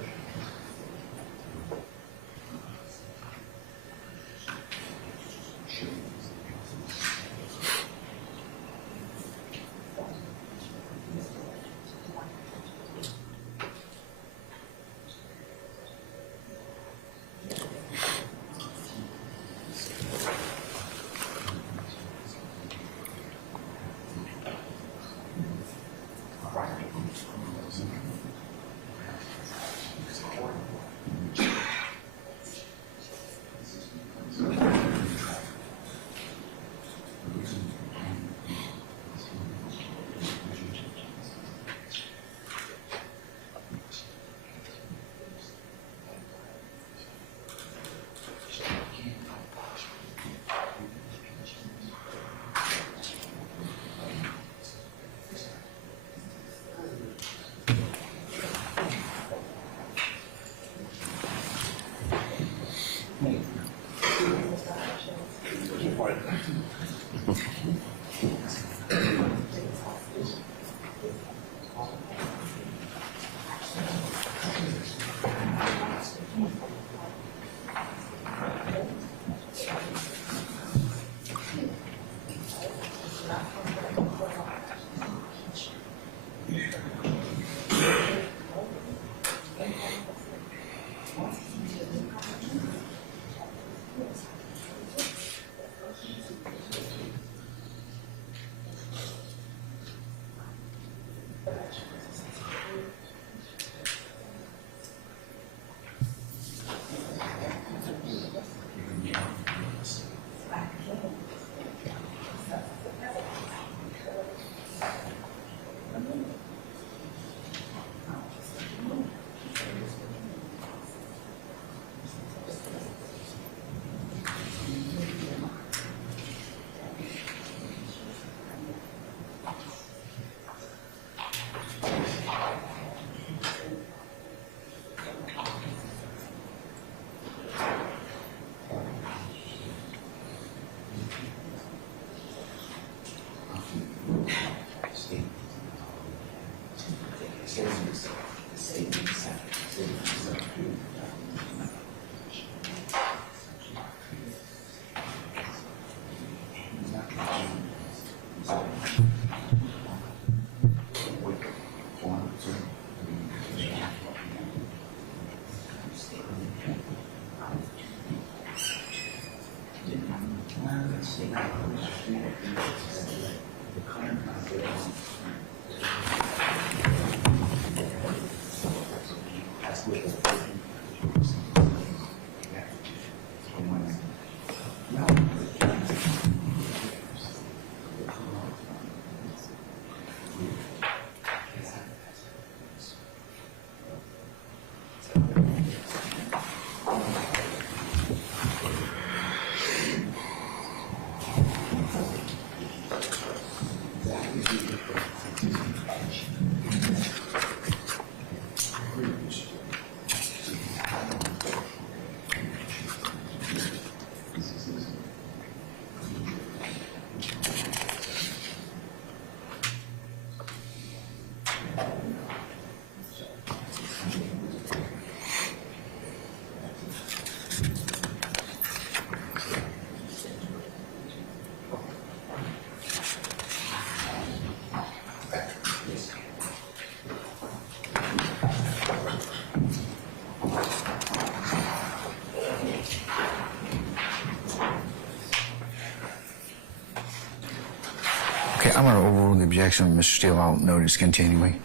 Okay, I'm going to overrule the objection of Mr. Steele. I'll notice continuing.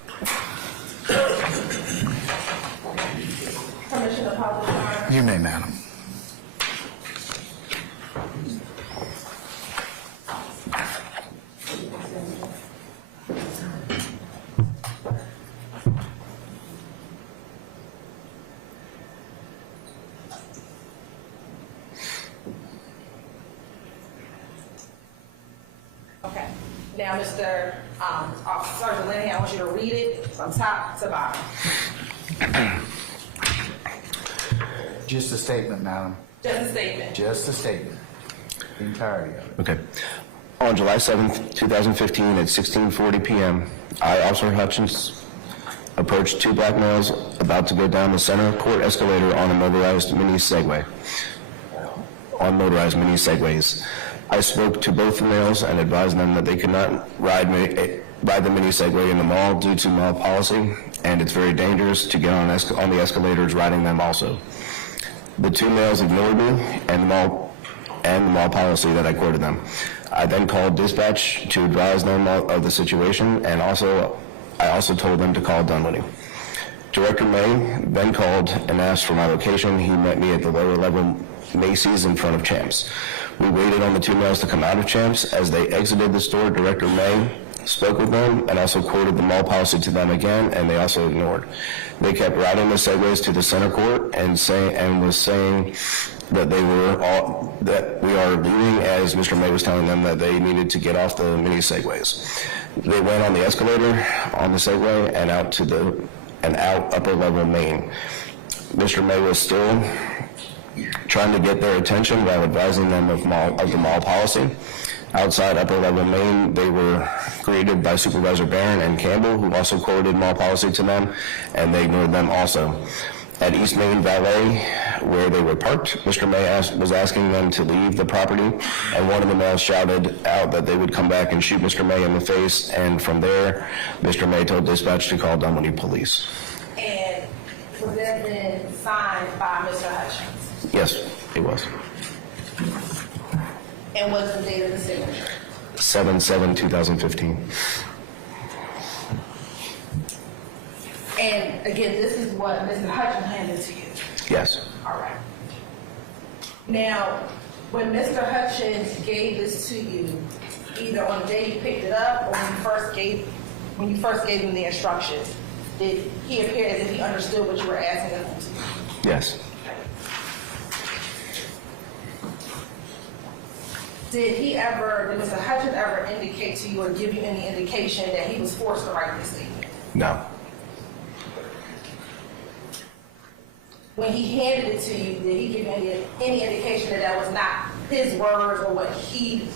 Permission to publish, Your Honor. You may, madam. Okay. Now, Mr. Sergeant Linehan, I want you to read it from top to bottom. Just a statement, madam. Just a statement. Just a statement. The entirety of it. Okay. On July 7th, 2015, at 16:40 p.m., I, Officer Hutchins, approached two black males about to go down the center court escalator on motorized mini Segways. I spoke to both the males and advised them that they could not ride the mini Segway in the mall due to mall policy, and it's very dangerous to get on the escalators riding them also. The two males ignored me and the mall policy that I quoted them. I then called dispatch to advise them of the situation, and I also told them to call Dunwoody. Director May then called and asked for my location. He met me at the lower level Macy's in front of Champs. We waited on the two males to come out of Champs. As they exited the store, Director May spoke with them and also quoted the mall policy to them again, and they also ignored. They kept riding the Segways to the center court and was saying that we are leaving, as Mr. May was telling them that they needed to get off the mini Segways. They went on the escalator on the Segway and out upper level Main. Mr. May was still trying to get their attention while advising them of the mall policy. Outside upper level Main, they were greeted by Supervisor Barron and Campbell, who also quoted mall policy to them, and they ignored them also. At East Main Valet, where they were parked, Mr. May was asking them to leave the property, and one of the males shouted out that they would come back and shoot Mr. May in the face, and from there, Mr. May told dispatch to call Dunwoody Police. And was that then signed by Mr. Hutchins? Yes, it was. And what's the date of the signature? 7/7/2015. And again, this is what Mr. Hutchins handed to you. Yes. All right. Now, when Mr. Hutchins gave this to you, either on the day you picked it up or when you first gave him the instructions, did he appear as if he understood what you were asking him to do? Yes. Did Mr. Hutchins ever indicate to you or give you any indication that he was forced to write this statement? No. When he handed it to you, did he give you any indication that that was not his words or what he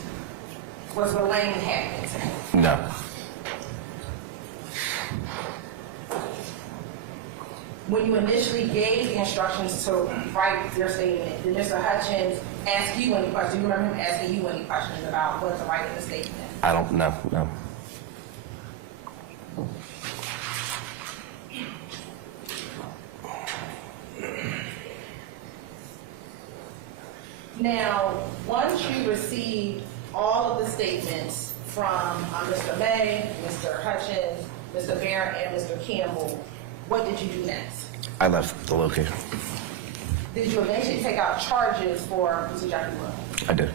was relaying happened to him? No. When you initially gave the instructions to write your statement, did Mr. Hutchins ask you any questions? Do you remember him asking you any questions about what to write in the statement? I don't know. No. Now, once you received all of the statements from Mr. May, Mr. Hutchins, Mr. Barron, and Mr. Campbell, what did you do next? I left the location. Did you eventually take out charges for Mr. Jeffrey Williams? I did.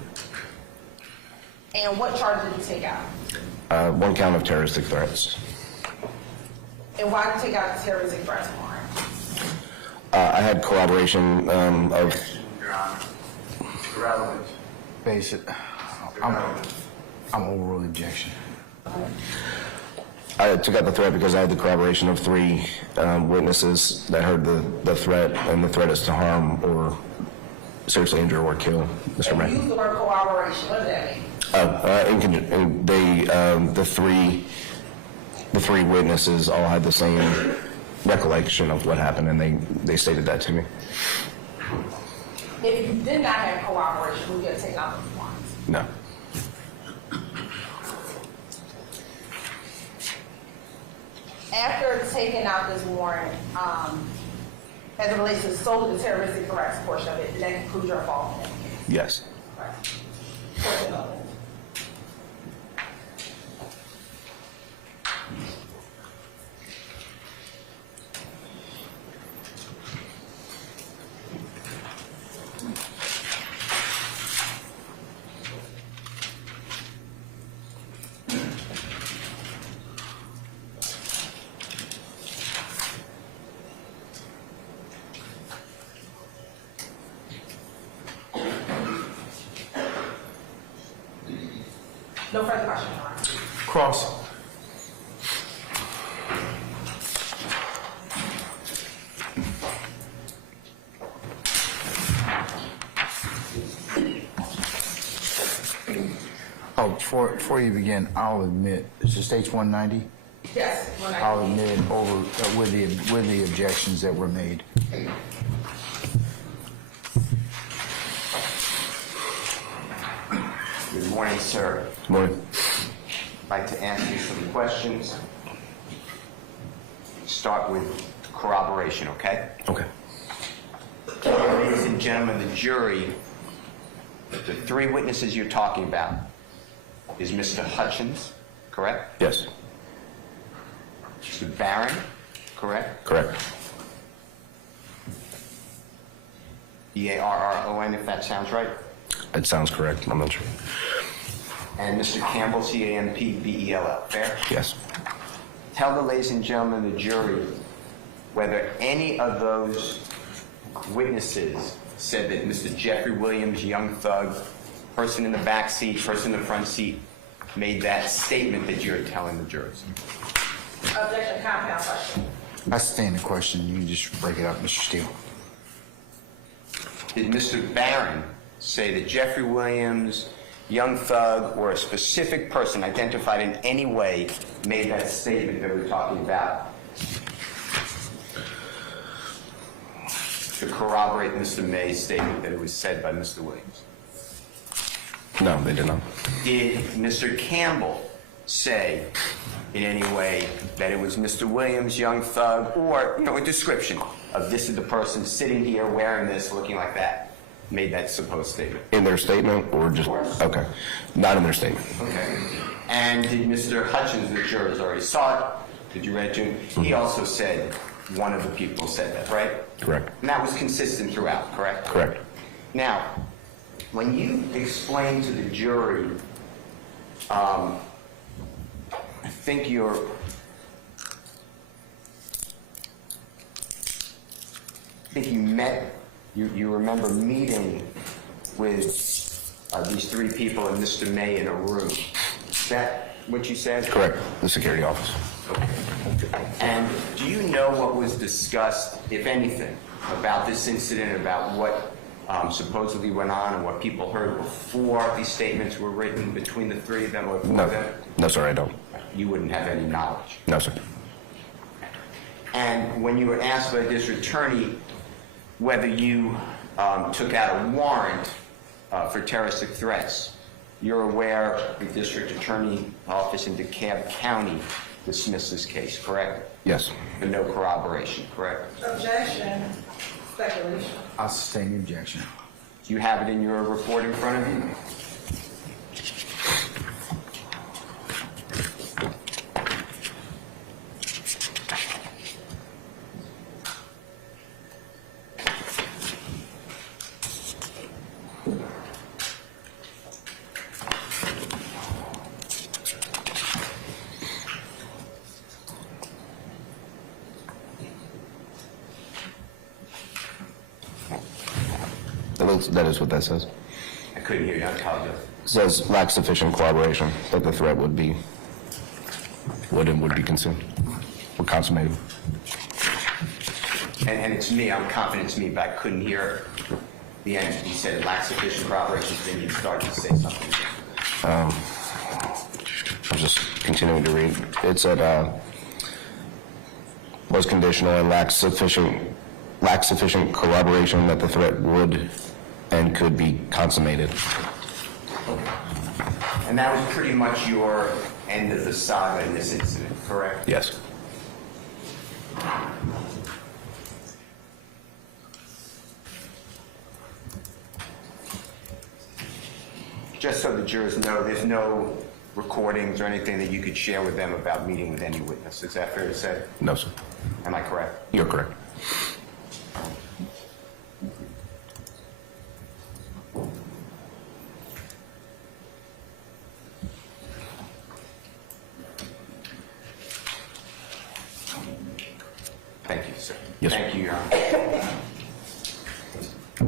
And what charges did you take out? One count of terroristic threats. And why did you take out the terroristic threats warrant? I had corroboration of. Your Honor, irrelevant. Basic. I'm overrule the objection. I took out the threat because I had the corroboration of 3 witnesses that heard the threat, and the threat is to harm or seriously injure or kill Mr. May. Use the word corroboration. What does that mean? The three witnesses all had the same recollection of what happened, and they stated that to me. If you did not have corroboration, would you have taken out those warrants? No. After taking out this warrant, as it relates to solely the terroristic threats portion of it, did that conclude your involvement in the case? Yes. Portion of it. No further questions, Your Honor. Cross. Oh, before you begin, I'll admit, is this H-190? Yes. I'll admit with the objections that were made. Good morning, sir. Good morning. I'd like to answer you some questions. Start with corroboration, okay? Okay. Ladies and gentlemen, the jury, the 3 witnesses you're talking about is Mr. Hutchins, correct? Yes. Mr. Barron, correct? Correct. B-A-R-R-O-N, if that sounds right. It sounds correct. I'm not sure. And Mr. Campbell, C-A-M-P-B-E-L-L, fair? Yes. Tell the ladies and gentlemen of the jury whether any of those witnesses said that Mr. Jeffrey Williams, young thug, person in the back seat, person in the front seat, made that statement that you're telling the jurors. Objection, compound question. I stand the question. You can just break it up, Mr. Steele. Did Mr. Barron say that Jeffrey Williams, young thug, or a specific person identified in any way made that statement that we're talking about to corroborate Mr. May's statement that it was said by Mr. Williams? No, they did not. Did Mr. Campbell say in any way that it was Mr. Williams, young thug, or, a description of this is the person sitting here wearing this, looking like that, made that supposed statement? In their statement, or just... Okay. Not in their statement. Okay. And did Mr. Hutchins, the jurors already saw it, did you read it to him? He also said one of the people said that, right? Correct. And that was consistent throughout, correct? Correct. Now, when you explain to the jury, I think you remember meeting with these 3 people and Mr. May in a room. Is that what you said? Correct. The security office. And do you know what was discussed, if anything, about this incident, about what supposedly went on and what people heard before these statements were written between the 3 of them or before them? No, sir, I don't. You wouldn't have any knowledge. No, sir. And when you were asked by the district attorney whether you took out a warrant for terroristic threats, you're aware the district attorney office in DeKalb County dismissed this case, correct? Yes. For no corroboration, correct? Objection. Speculation. I'll sustain the objection. Do you have it in your report in front of you? That is what that says. I couldn't hear you. I apologize. It says lacks sufficient corroboration that the threat would be consumed or consummated. And it's me. I'm confident it's me, but I couldn't hear the end. You said it lacks sufficient corroboration, then you started to say something. I'm just continuing to read. It said was conditional and lacks sufficient corroboration that the threat would and could be consummated. And that was pretty much your end of the saga in this incident, correct? Yes. Just so the jurors know, there's no recordings or anything that you could share with them about meeting with any witness. Is that fair to say? No, sir. Am I correct? You're correct. Thank you, sir. Yes, Thank sir. you, Your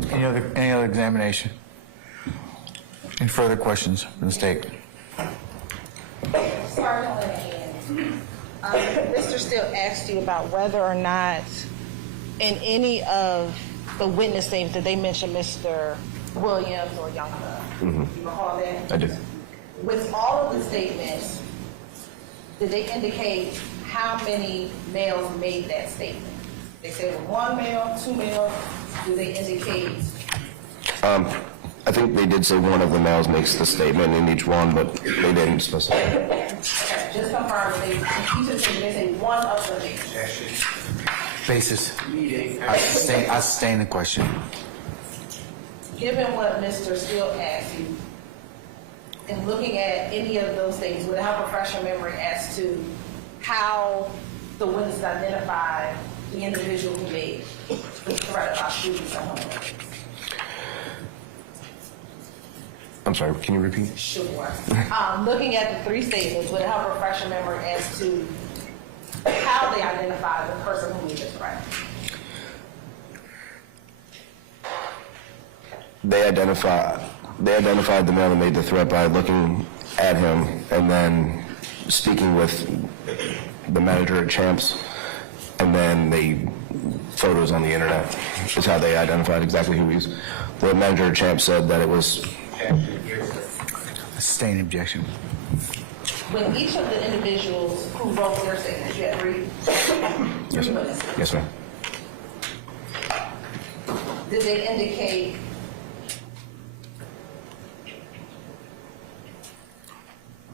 Honor. Any other examination? Any further questions from the state? Sergeant Linehan, Mr. Steele asked you about whether or not in any of the witness statements did they mention Mr. Williams or Young Thug. Mm-hmm. You recall that? I do. With all of the statements, did they indicate how many males made that statement? They said one male, two males. Do they indicate? I think they did say one of the males makes the statement in each one, but they didn't specify. Okay, just confirm that they say one of the males. Basis. I sustain the question. Given what Mr. Steele asked you, and looking at any of those things, would it have a fresher memory as to how the witness identified the individual who made the threat about shooting someone? I'm sorry, can you repeat? Sure. Looking at the three statements, would it have a fresher memory as to how they identified the person who made the threat? They identified the male that made the threat by looking at him and then speaking with the manager at Champs, and then they photos on the internet is how they identified exactly who he is. The manager at Champs said that it was. Sustain objection. When each of the individuals who wrote their statements, you had three Yes, ma'am. witnesses. Yes, ma'am. Did they indicate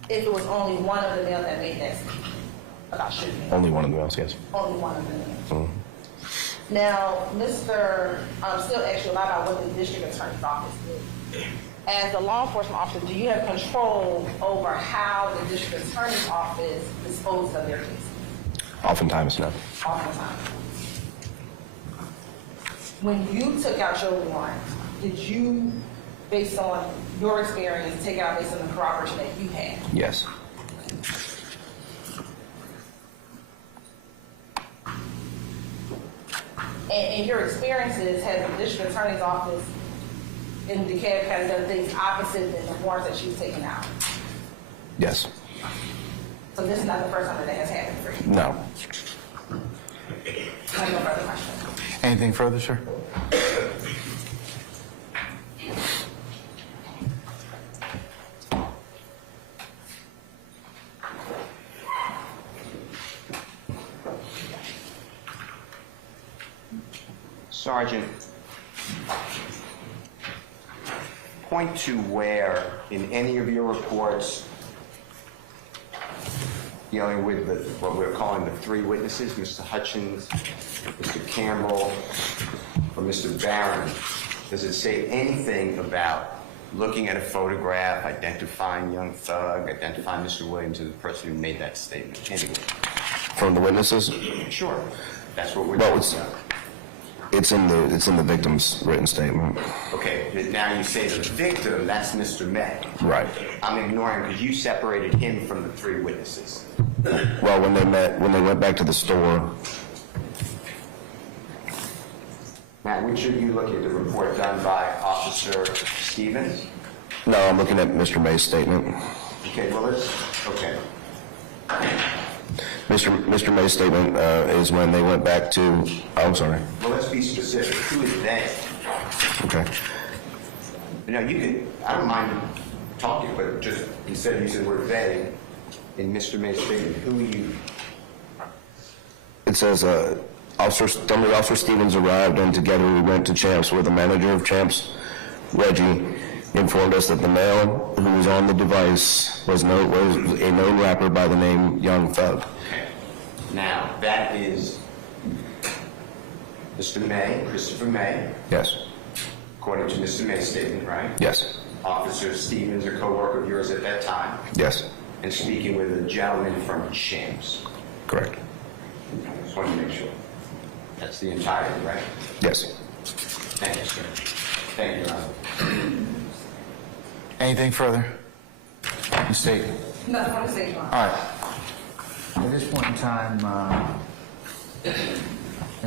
if it was only one of the males that made that statement about shooting? Only one of the males, yes. Only one of the males. Mm-hmm. Now, Mr. Steele asked you a lot about what the district attorney's office did. As a law enforcement officer, do you have control over how the district attorney's office disposed of their cases? Oftentimes, no. Oftentimes. When you took out your warrant, did you, based on your experience, take it out based on the corroboration that you had? Yes. And in your experiences, has the district attorney's office in DeKalb County done things opposite than the warrants that you've taken out? Yes. So this is not the first time that that has happened for you? No. I have no further questions. Anything further, sir? Sergeant, point to where in any of your reports dealing with what we're calling the three witnesses, Mr. Hutchins, Mr. Campbell, or Mr. Barron, does it say anything about looking at a photograph, identifying young thug, identifying Mr. Williams as the person who made that statement? Anyway. From the witnesses? Sure. That's what we're Well, talking about. it's in the victim's written statement. Okay, but now you say the victim, that's Mr. May. Right. I'm ignoring because you separated him from the three witnesses. Well, when they went back to the store, Matt, which of you looking at the report done by Officer Stevens? no, I'm looking at Mr. May's statement. Okay, well, okay. Mr. May's statement is when they went back to, oh, I'm sorry. Well, let's be specific. Who is they? Okay. You know, you can, I don't mind talking, but just instead of using the word they, in Mr. May's statement, who are you? It says, Officer Stevens arrived and together we went to Champs, where the manager of Champs, Reggie, informed us that the male who was on the device was a known rapper by the name Young Thug. Now, that is Mr. May, Christopher May, Yes. according to Mr. May's statement, right? Yes. Officer Stevens, a co-worker of yours at that time, Yes. and speaking with a gentleman from Champs. Correct. Just want to make sure. That's the entirety, right? Yes. Thank you, sir. Thank you, Your Honor. Anything further? You state. Nothing on the stage. All right. At this point in time,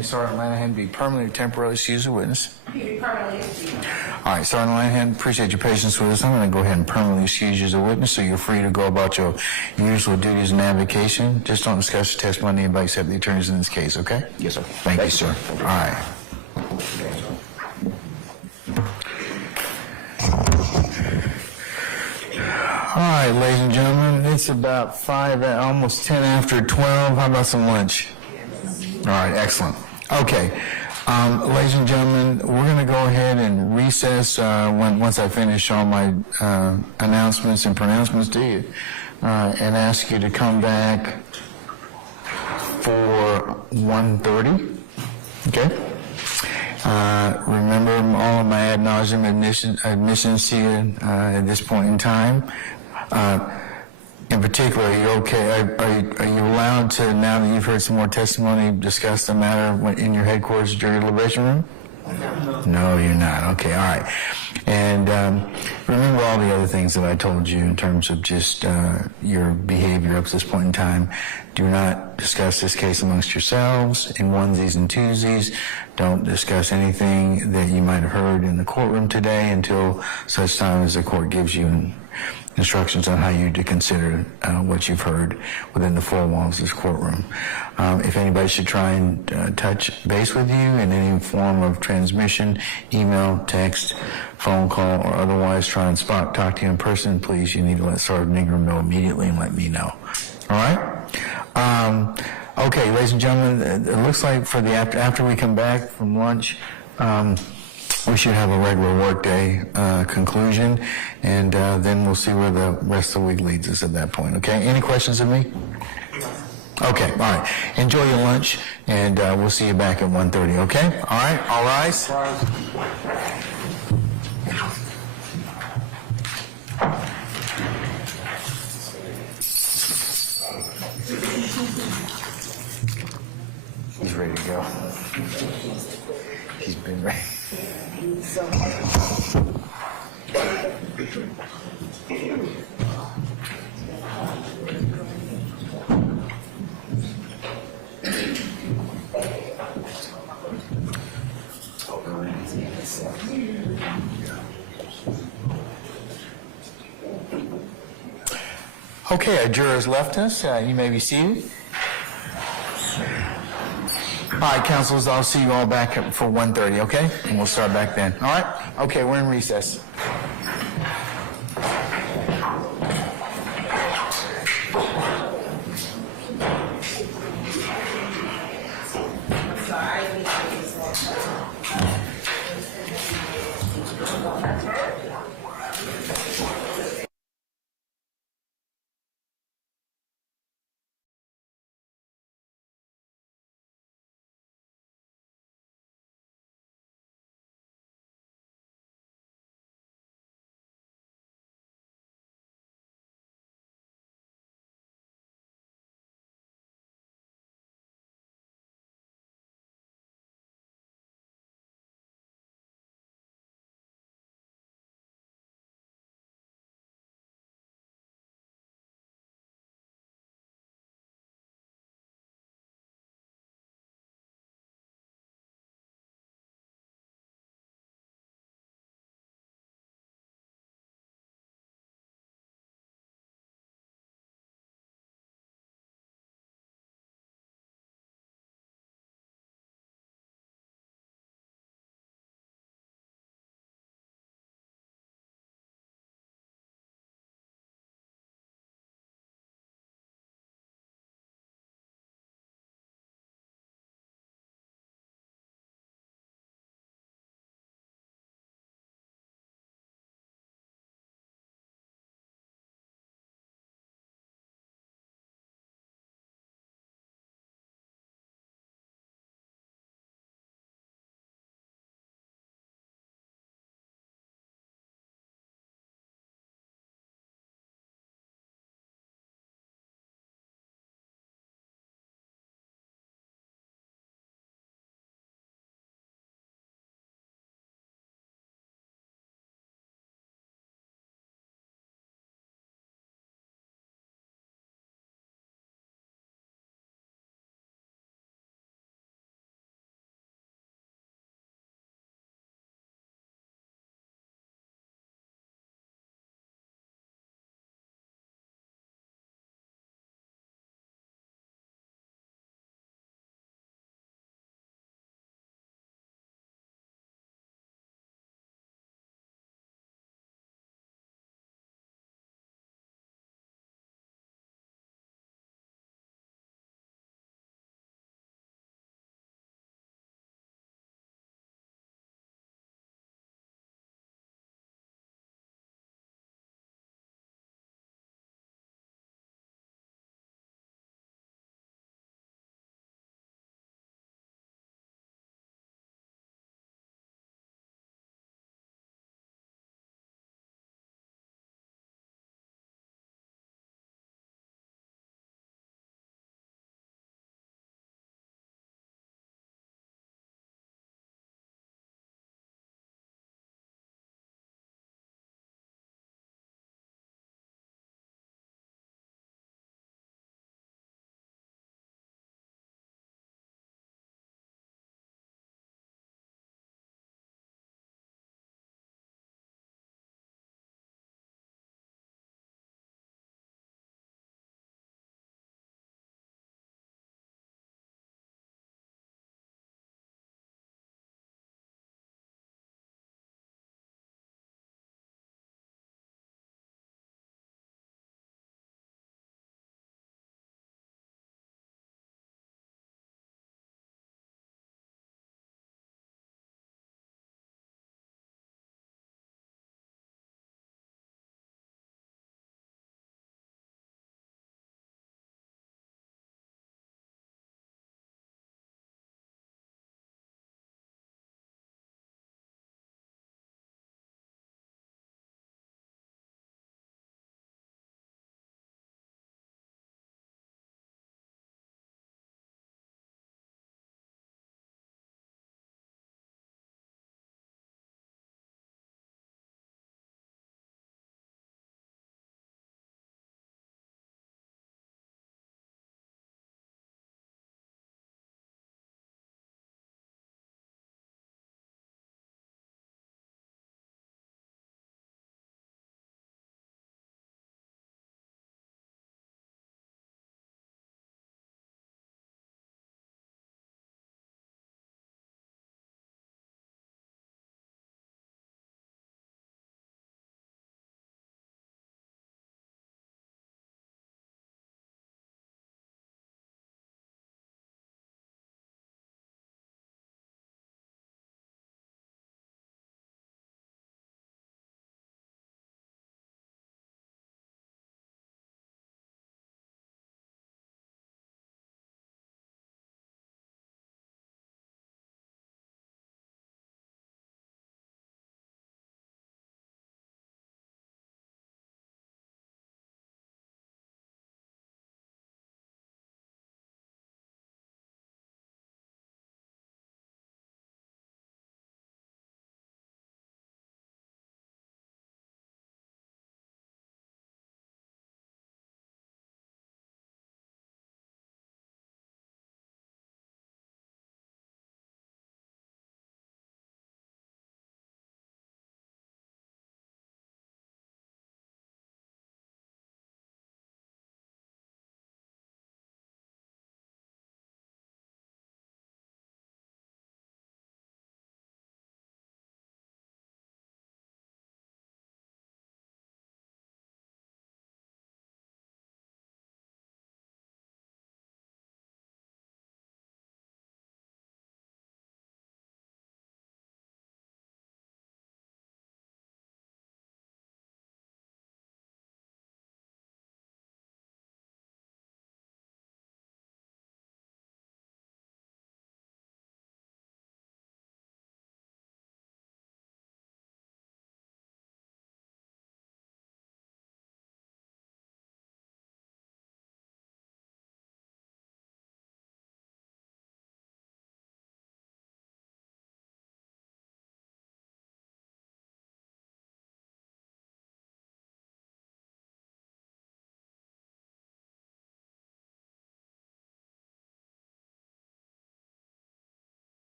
Sergeant Lanahan be permanently or temporarily excused as a witness. He'll be permanently excused. All right, Sergeant Lanahan, appreciate your patience with us. I'm going to go ahead and permanently excuse you as a witness, so you're free to go about your usual duties and avocation. Just don't discuss your testimony anybody except the attorneys in this case, okay? Yes, sir. Thank you, sir. All right. All right, ladies and gentlemen, it's about almost 10 after 12. How about some lunch? All right, excellent. Okay, ladies and gentlemen, we're going to go ahead and recess once I finish all my announcements and pronouncements to you, and ask you to come back for 1:30. Okay. Remember all of my ad nauseum admissions to you at this point in time. In particular, are you okay? Are you allowed to, now that you've heard some more testimony, discuss the matter in your headquarters jury deliberation room? No, you're not. Okay, all right. And remember all the other things that I told you in terms of just your behavior up to this point in time. Do not discuss this case amongst yourselves in onesies and twosies. Don't discuss anything that you might have heard in the courtroom today until such time as the court gives you instructions on how you to consider what you've heard within the four walls of this courtroom. If anybody should try and touch base with you in any form of transmission, email, text, phone call, or otherwise try and talk to you in person, please, you need to let Sergeant Ingram know immediately and let me know. All right? Okay, ladies and gentlemen, it looks like for the after we come back from lunch, we should have a regular workday conclusion, and then we'll see where the rest of the week leads us at that point. Okay? Any questions of me? Okay, all right. Enjoy your lunch, and we'll see you back at 1:30. Okay? All right. All rise. He's ready to go. He's been ready. Okay, our jurors left us. You may be seated. All right, councilors, I'll see you all back for 1:30, okay? And we'll start back then. All right? Okay, we're in recess.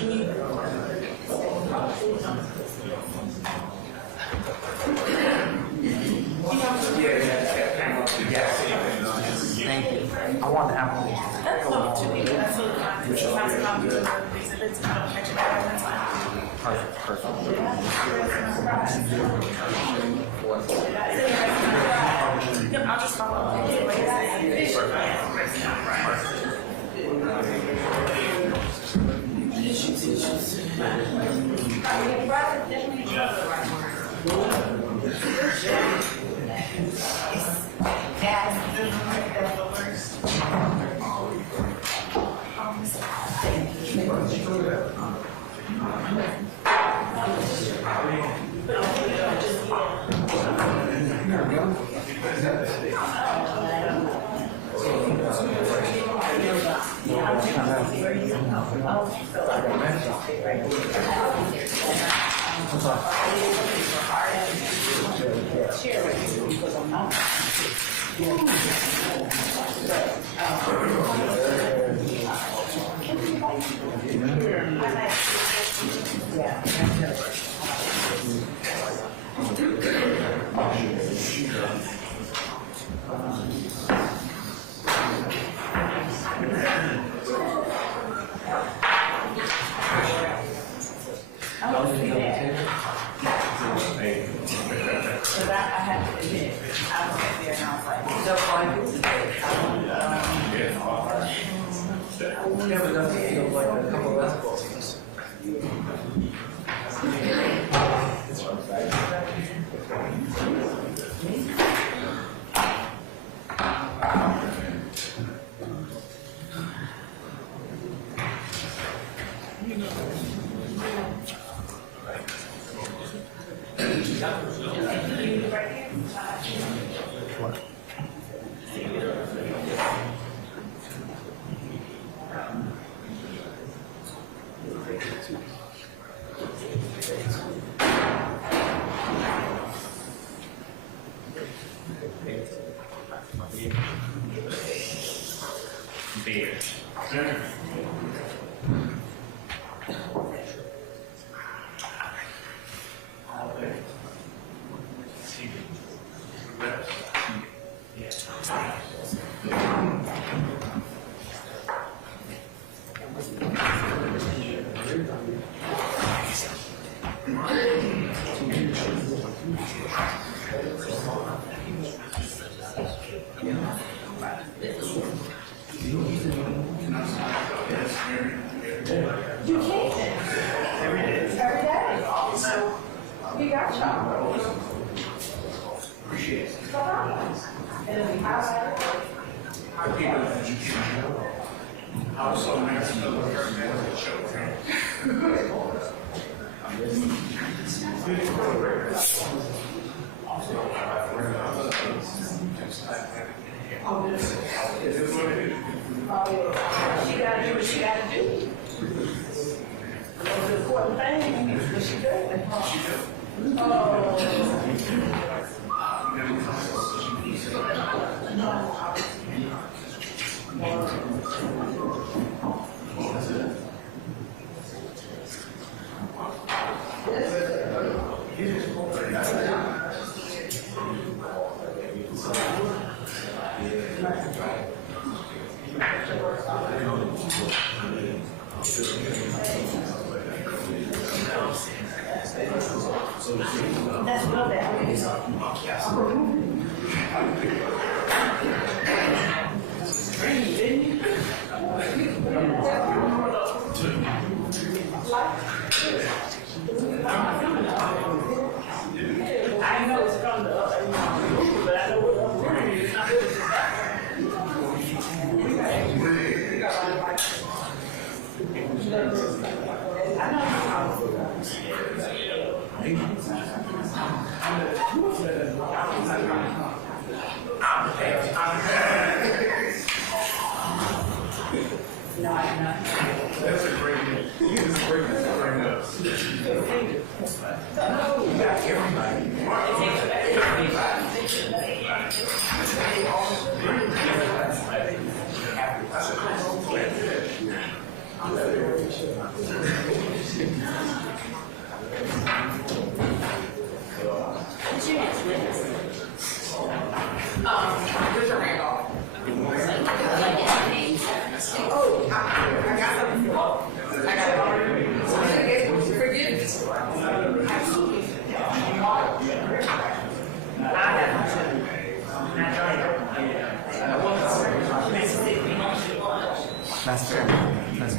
Thank you. I want the application. That's not too big. That's a lot. Which is not a copy of the exhibits. I don't mention that. That's fine. Yep, I'll just follow up. Richard Randolph. Oh, I got something. I got it already. Forgiveness. That's fair. That's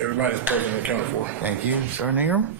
Everybody's present and accounted for. Thank you, Sergeant Ingram.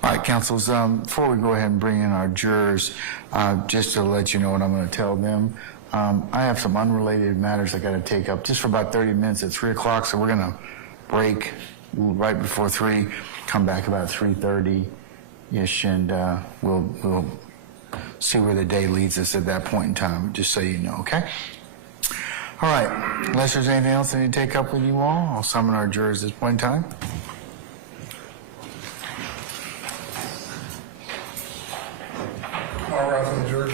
All right, councils, before we go ahead and bring in our jurors, just to let you know what I'm going to tell them, I have some unrelated matters I got to take up just for about 30 minutes at 3 o'clock, so we're going to break right before 3, come back about 3:30-ish, and we'll see where the day leads us at that point in time, just so you know, okay? All right, unless there's anything else I need to take up with you all, I'll summon our jurors at this point in time. All rise on the jury.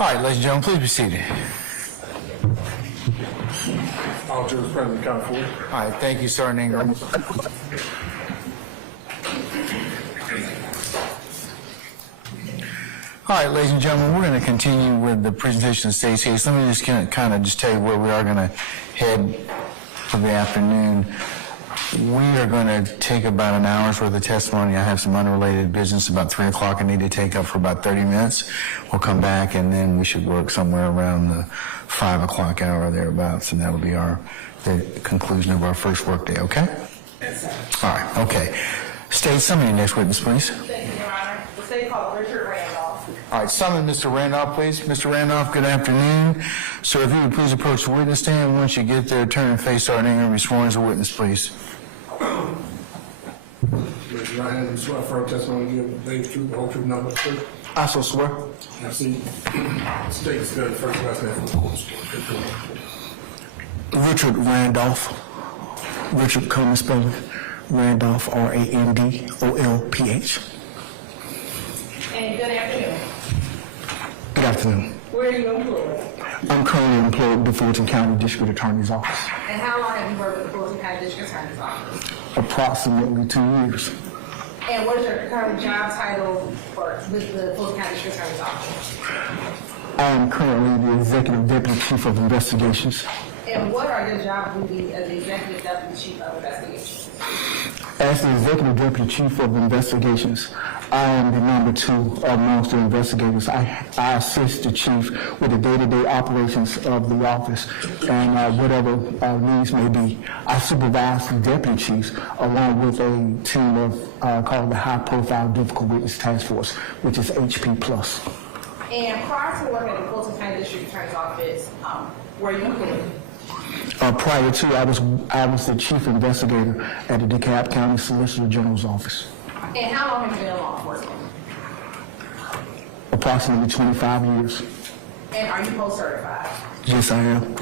All right, ladies and gentlemen, please be seated. All jurors present and accounted for. All right, thank you, Sergeant Ingram. All right, ladies and gentlemen, we're going to continue with the presentation of the state's case. Let me just kind of just tell you where we are going to head for the afternoon. We are going to take about an hour's worth of testimony. I have some unrelated business about 3 o'clock I need to take up for about 30 minutes. We'll come back, and then we should work somewhere around the 5 o'clock hour or thereabouts, and that'll be the conclusion of our first workday, okay? Yes, sir. All right, okay. State, summon your next witness, please. Thank you, Your Honor. The state called Richard Randolph. All right, summon Mr. Randolph, please. Mr. Randolph, good afternoon. Sir, if you would please approach the witness stand. Once you get there, turn and face our name and be sworn as a witness, please. Raise your right hand and swear firm testimony you give the truth, the whole truth, nothing but the truth. I so swear. Now, see, state the first last name for the court. Richard Randolph. Richard Cummins spelling Randolph, R-A-N-D-O-L-P-H. And good afternoon. Good afternoon. Where are you employed? I'm currently employed with the Fulton County District Attorney's Office. And how long have you worked with the Fulton County District Attorney's Office? Approximately 2 years. And what is your current job title with the Fulton County District Attorney's Office? I am currently the Executive Deputy Chief of Investigations. And what are your job duties as the Executive Deputy Chief of Investigations? As the Executive Deputy Chief of Investigations, I am the number 2 amongst the investigators. I assist the chief with the day-to-day operations of the office and whatever needs may be. I supervise the deputy chiefs along with a team of called the High Profile Difficult Witness Task Force, which is HP+. And prior to working at the Fulton County District Attorney's Office, were you employed? Prior to, I was the chief investigator at the DeKalb County Solicitor General's office. And how long have you been in law enforcement? Approximately 25 years. And are you post-certified? Yes, I am.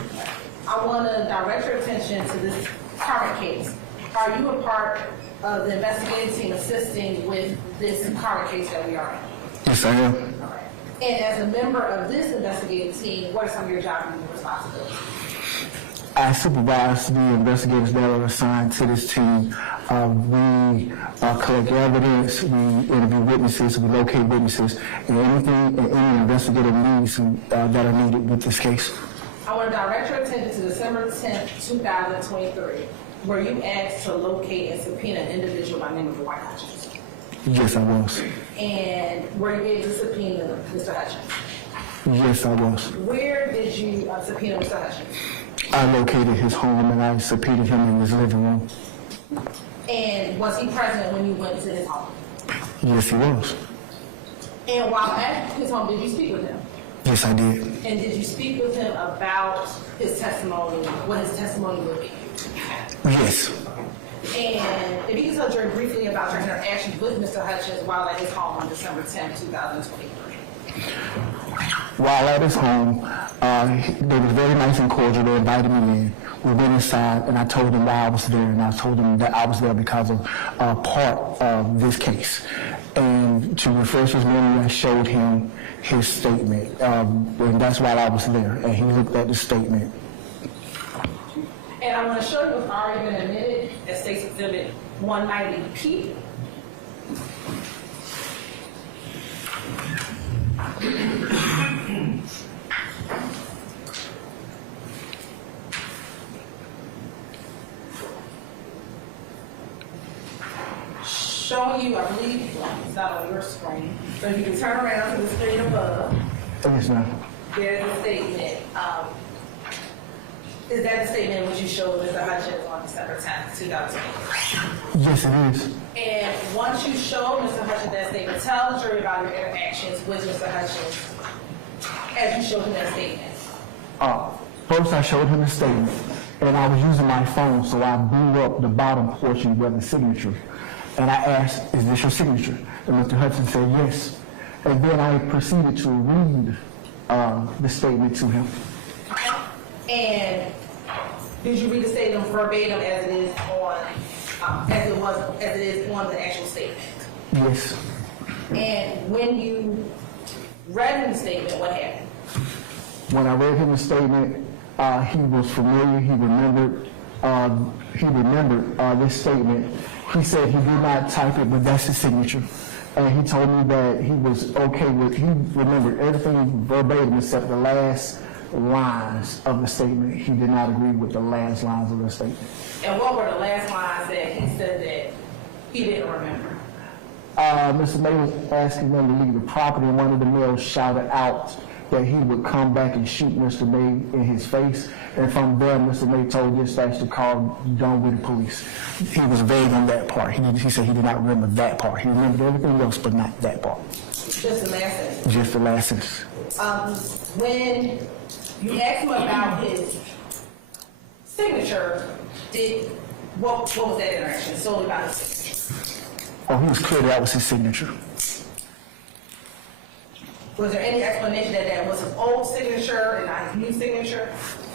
I want to direct your attention to this current case. Are you a part of the investigative team assisting with this current case that we are in? Yes, I am. All right. And as a member of this investigative team, what are some of your job duties and responsibilities? I supervise the investigators that are assigned to this team. We collect evidence, we interview witnesses, we locate witnesses, and anything and any investigative needs that are needed with this case. I want to direct your attention to December 10th, 2023, where you asked to locate and subpoena an individual by the name of Dwight Hutchins. Yes, I was. And were you able to subpoena Mr. Hutchins? Yes, I was. Where did you subpoena Mr. Hutchins? I located his home and I subpoenaed him in his living room. And was he present when you went to his home? Yes, he was. And while at his home, did you speak with him? Yes, I did. And did you speak with him about his testimony, what his testimony would be? Yes. And if you can tell Jerry briefly about your interactions with Mr. Hutchins while at his home on December 10th, 2023. While at his home, they were very nice and cordial. They invited me in. We went inside, and I told them why I was there, and I told them that I was there because of part of this case. And to refresh his memory, I showed him his statement, and that's why I was there. And he looked at the statement. And I want to show you what's already been admitted as State's Exhibit 190P. Showing you, I believe, it's not on your screen, so you can turn around to the screen above. Yes, ma'am. There's a statement. Is that the statement which you showed Mr. Hutchins on December 10th, 2020? Yes, it is. And once you show Mr. Hutchins that statement, tell the jury about your interactions with Mr. Hutchins as you showed him that statement. First, I showed him the statement, and I was using my phone, so I blew up the bottom portion where the signature. And I asked, "Is this your signature?" And Mr. Hutchins said, "Yes." And then I proceeded to read the statement to him. And did you read the statement verbatim as it is on the actual statement? Yes. And when you read him the statement, what happened? When I read him the statement, he was familiar. He remembered. This statement. He said he did not type it, but that's his signature. And he told me that he was okay with. He remembered everything verbatim except the last lines of the statement. He did not agree with the last lines of the statement. And what were the last lines that he said that he didn't remember? Mr. May was asking them to leave the property, and one of the males shouted out that he would come back and shoot Mr. May in his face. And from there, Mr. May told dispatch to call Dunwoody Police. He was vague on that part. He said he did not remember that part. He remembered everything else, but not that part. Just the last sentence. Just the last sentence. When you asked him about his signature, what was that interaction? Solely about his signature. Oh, he was clear that was his signature. Was there any explanation that was his old signature and not his new signature?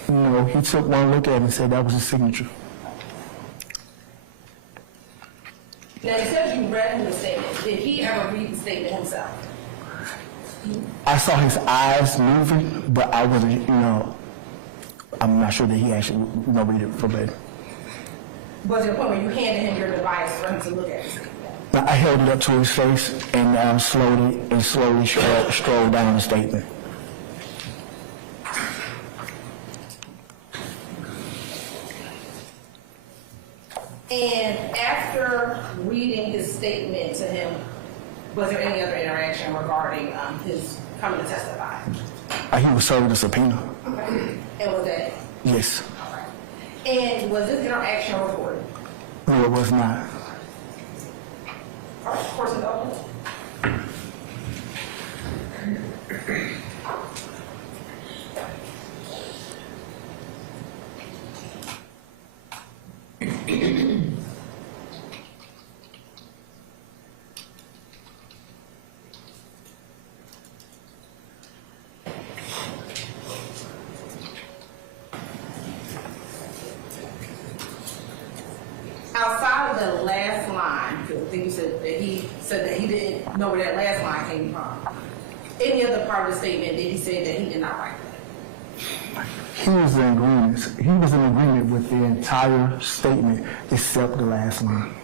No, he took one look at it and said that was his signature. Now, you said you read him the statement. Did he ever read the statement himself? I saw his eyes moving, but I wasn't, I'm not sure that he actually, read it verbatim. Was there a point where you handed him your device for him to look at it? I held it up to his face and slowly strolled down the statement. And after reading his statement to him, was there any other interaction regarding his coming to testify? He was served a subpoena. Okay. And was that? Yes. All right. And was this interaction recorded? No, it was not. All right, of course it's open. Outside of the last line, because I think you said that he didn't know where that last line came from. Any other part of the statement did he say that he did not write that? He was in agreement. He was in agreement with the entire statement except the last line.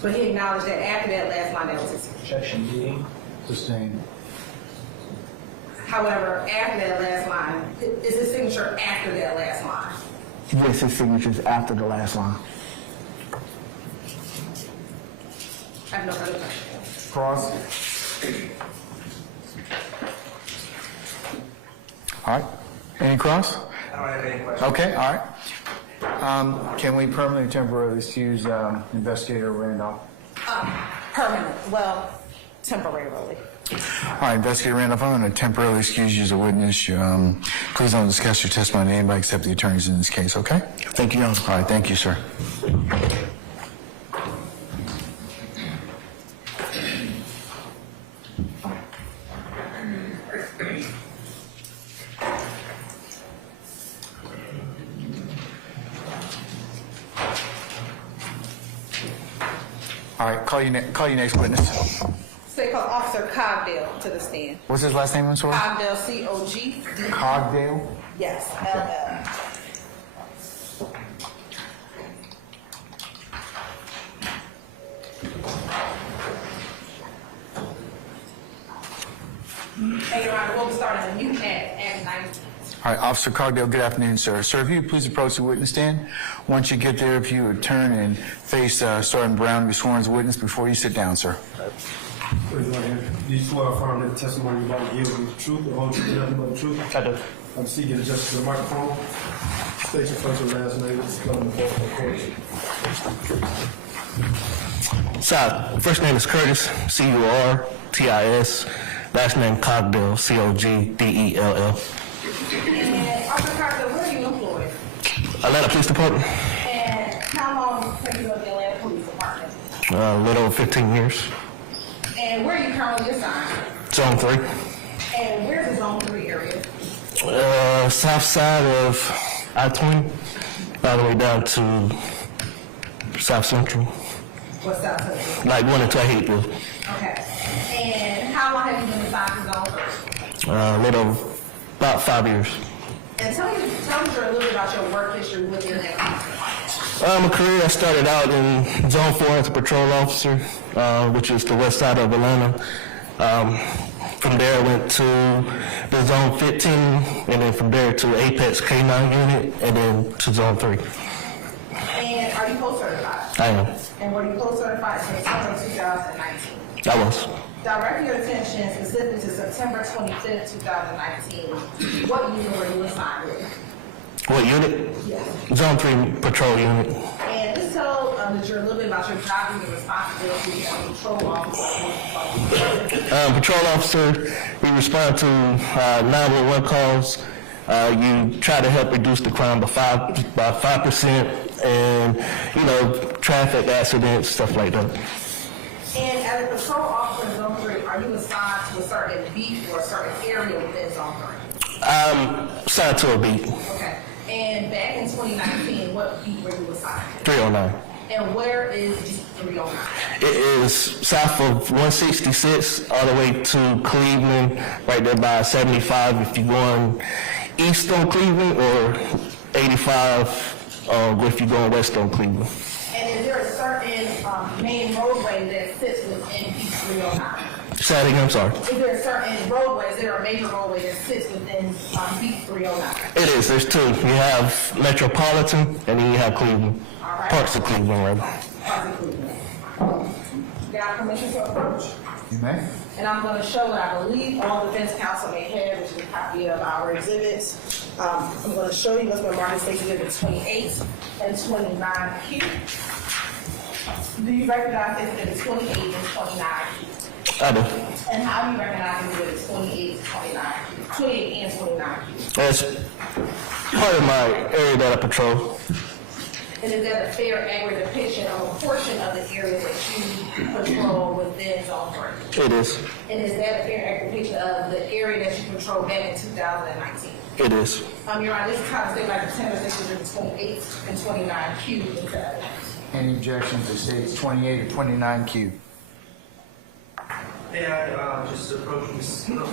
But he acknowledged that after that last line, that was his signature. Objection, meeting. Sustained. However, after that last line, is his signature after that last line? Yes, his signature is after the last line. I have no further questions. Cross. All right. Any cross? I don't have any questions. Okay, all right. Can we permanently temporarily excuse Investigator Randolph? Temporarily. All right, Investigator Randolph, I'm going to temporarily excuse you as a witness. Please don't discuss your testimony to anybody except the attorneys in this case, okay? Thank you, Your Honor. All right, thank you, sir. All right, call your next witness. Say call Officer Cogdale to the stand. What's his last name, I'm sorry? Cogdale, C-O-G. Cogdale? Yes, L-L. Hey, Your Honor, we'll be starting a new at 9. All right, Officer Cogdale, good afternoon, sir. Sir, if you would please approach the witness stand. Once you get there, if you would turn and face Sergeant Brown to be sworn as a witness before you sit down, sir. Please, do you swear or affirm that the testimony you're about to give is the truth, the whole truth, nothing but the truth? I do. I'm seeking just the microphone. State your first and last name. Spell them both, of course. So, first name is Curtis, C-U-R-T-I-S. Last name Cogdell, C-O-G-D-E-L-L. And Officer Cogdale, where are you employed? Atlanta Police Department. And how long have you been with the Atlanta Police Department? A little over 15 years. And where are you currently assigned? Zone 3. And where's the Zone 3 area? South side of I-20, all the way down to South Central. What's South Central? Like 1 and 2, I hate to. Okay. And how long have you been assigned to Zone 3? Little, about 5 years. And tell me a little bit about your work history within that department. My career, I started out in Zone 4 as a patrol officer, which is the west side of Atlanta. From there, I went to the Zone 15, and then from there to Apex K9 unit, and then to Zone 3. And are you post certified? I am. And were you post certified since September 2019? I was. Direct your attention specifically to September 25th, 2019. What unit were you assigned with? What unit? Yes. Zone 3 patrol unit. And just tell the jury a little bit about your job and your responsibilities as a patrol officer. Patrol officer, we respond to 911 calls. You try to help reduce the crime by 5%, and traffic accidents, stuff like that. And as a patrol officer in Zone 3, are you assigned to a certain beat or a certain area within Zone 3? Assigned to a beat. Okay. And back in 2019, what beat were you assigned to? 309. And where is beat 309? It is south of 166 all the way to Cleveland, right there by 75 if you're going east on Cleveland, or 85 if you're going west on Cleveland. And is there a certain main roadway that sits within beat 309? Say that again, I'm sorry. Is there a certain roadway, is there a major roadway that sits within beat 309? It is, there's two. You have Metropolitan and then you have Cleveland. All right. Parts of Cleveland, rather. Parts of Cleveland. Got permission to approach? You may. And I'm going to show what I believe all defense counsel may have, which is a copy of our exhibits. I'm going to show you what's been marked as exhibit 28 and 29Q. Do you recognize exhibit 28 and 29Q? I do. And how do you recognize exhibit 28 and 29Q? 28 and 29Q? That's part of my area that I patrol. And is that a fair, accurate depiction of a portion of the area that you patrol within Zone 3? It is. And is that a fair, accurate depiction of the area that you patrol back in 2019? It is. Your Honor, this is how to say like the 10 or 28 and 29Q. Any objections to states 28 or 29Q? May I just approach Ms. Snow?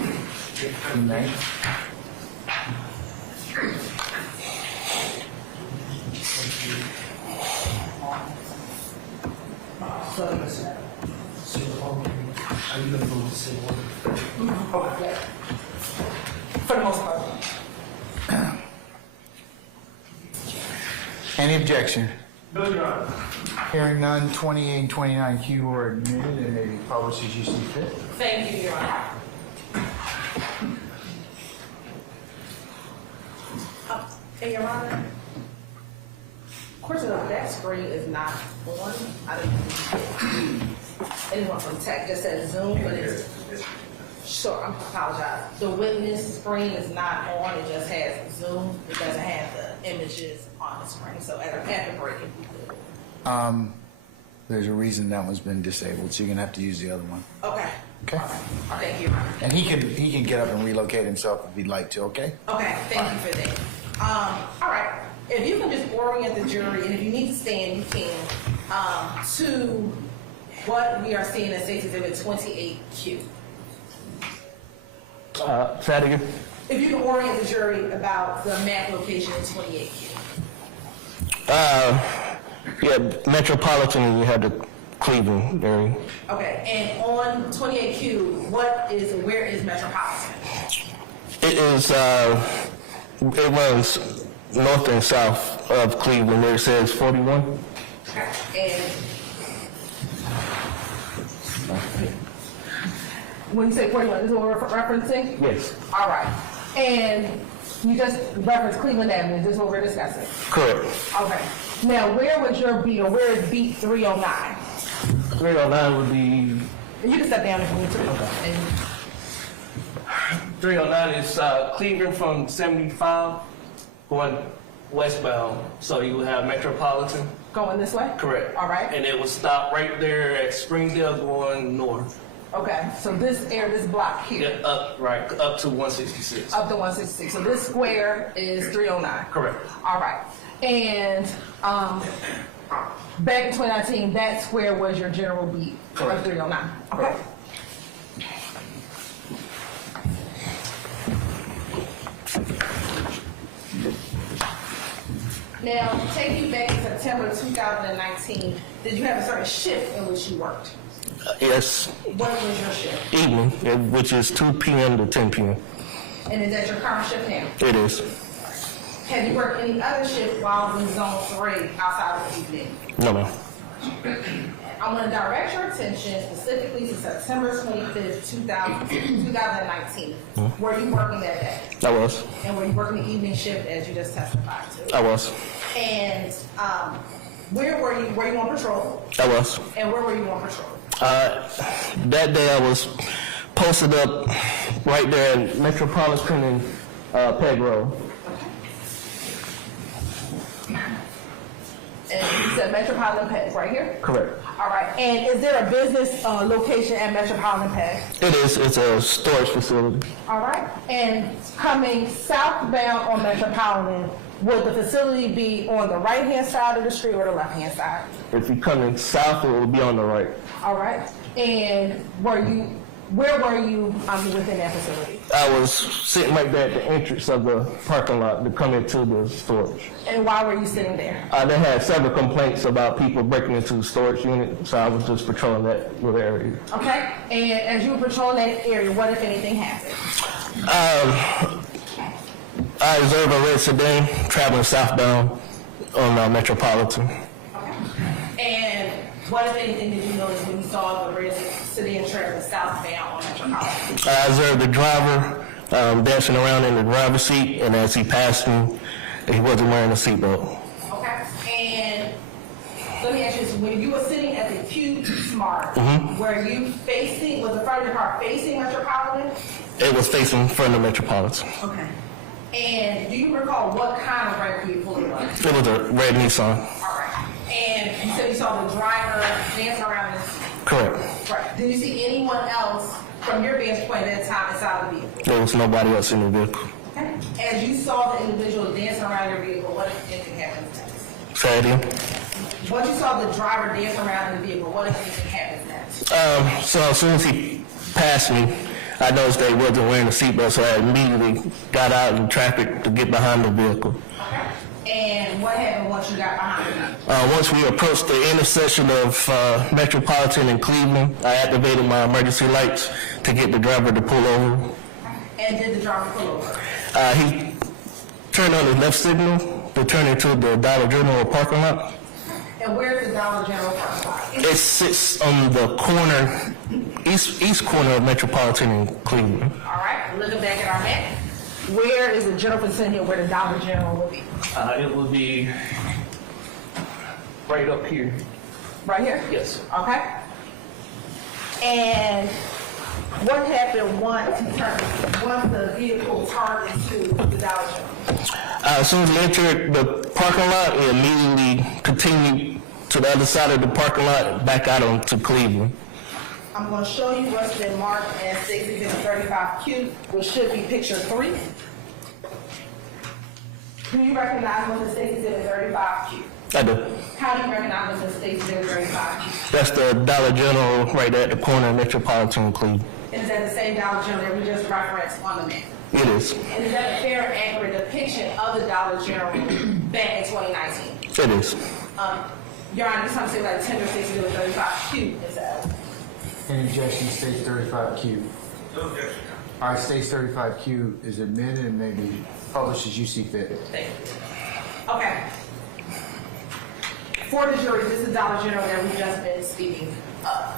You may. Are you going to go to say one? Okay. For the most part. Any objection? No, Your Honor. Hearing none, 28 and 29Q are admitted and may be published as you see fit. Thank you, Your Honor. And Your Honor, of course, that screen is not on. I didn't. Anyone from tech just said Zoom, but it's. Sure, I apologize. The witness screen is not on. It just has Zoom. It doesn't have the images on the screen. So at the break, if you could. There's a reason that one's been disabled, so you're gonna have to use the other one. Okay. Okay. Thank you. And he can get up and relocate himself if he'd like to. Okay. Okay. Thank you for that. All right. If you can just orient the jury, and if you need to stand, you can, to what we are seeing as State's Exhibit 28Q. Say that again? If you can orient the jury about the map location in 28Q. Yeah, Metropolitan, you have the Cleveland area. Okay, and on 28Q, where is Metropolitan? It is, it runs north and south of Cleveland. There it says 41. Okay, and when you say 41, this is what we're referencing? Yes. All right, and you just referenced Cleveland Avenue. Is this what we're discussing? Correct. Okay. Now, where would your beat, or where is beat 309? 309 would be... And you can step down if you need to. Okay. 309 is Cleveland from 75 going westbound. So you would have Metropolitan. Going this way? Correct. All right. And it would stop right there at Springdale going north. Okay, so this block here. Yeah, up to 166. Up to 166. So this square is 309. Correct. All right. And back in 2019, that square was your general beat of 309. Okay. Now, take you back to September 2019. Did you have a certain shift in which you worked? Yes. What was your shift? Evening, which is 2 p.m. to 10 p.m. And is that your current shift now? It is. Have you worked any other shift while in Zone 3 outside of the evening? No, ma'am. I want to direct your attention specifically to September 25th, 2019. Were you working that day? I was. And were you working the evening shift as you just testified to? I was. And Where were you? Were you on patrol? I was. And where were you on patrol? That day I was posted up right there in Metropolitan and Peg Road. And you said Metropolitan Peg, right here? Correct. All right. And is there a business location at Metropolitan Peg? It is. It's a storage facility. All right. And coming southbound on Metropolitan, would the facility be on the right-hand side of the street or the left-hand side? If you're coming south, it will be on the right. All right. And where were you within that facility? I was sitting right there at the entrance of the parking lot to come into the storage. And why were you sitting there? They had several complaints about people breaking into the storage unit, so I was just patrolling that little area. Okay. And as you were patrolling that area, what, if anything, happened? I observed a red sedan traveling southbound on Metropolitan. Okay. And what, if anything, did you notice when you saw the red sedan traveling southbound on Metropolitan? I observed the driver dancing around in the driver's seat, and as he passed me, he wasn't wearing a seatbelt. Okay. And let me ask you this. When you were sitting at the Q Smart, were you facing, was the front of your car facing Metropolitan? It was facing in front of Metropolitan. Okay. And do you recall what kind of red vehicle it was? It was a red Nissan. All right. And you said you saw the driver dancing around this. Correct. Right. Did you see anyone else from your vantage point at that time inside the vehicle? There was nobody else in the vehicle. Okay. As you saw the individual dancing around your vehicle, what if anything happens next? Say it again. Once you saw the driver dancing around in the vehicle, what if anything happens next? So as soon as he passed me, I noticed that he wasn't wearing a seatbelt, so I immediately got out in traffic to get behind the vehicle. Okay. And what happened once you got behind it? Once we approached the intersection of Metropolitan and Cleveland, I activated my emergency lights to get the driver to pull over. And did the driver pull over? He turned on his left signal to turn into the Dollar General parking lot. And where's the Dollar General parking lot? It sits on the corner, east corner of Metropolitan and Cleveland. All right, looking back at our map, where is the general vicinity where the Dollar General would be? It would be right up here. Right here? Yes. Okay. And what happened once the vehicle turned into the Dollar General? As soon as we entered the parking lot, we immediately continued to the other side of the parking lot, back out onto Cleveland. I'm going to show you what's been marked as State Exhibit 35Q, which should be picture 3. Do you recognize what's the State Exhibit 35Q? I do. How do you recognize what's the State Exhibit 35Q? That's the Dollar General right there at the corner of Metropolitan and Cleveland. Is that the same Dollar General that we just referenced on the map? It is. And is that a fair and accurate depiction of the Dollar General back in 2019? It is. Your Honor, this time say like tender State Exhibit 35Q is that? Any objection, states 35Q? No objection. All right, states 35Q is admitted and may be published as you see fit. Thank you. Okay. For the jury, this is the Dollar General that we've just been speaking of.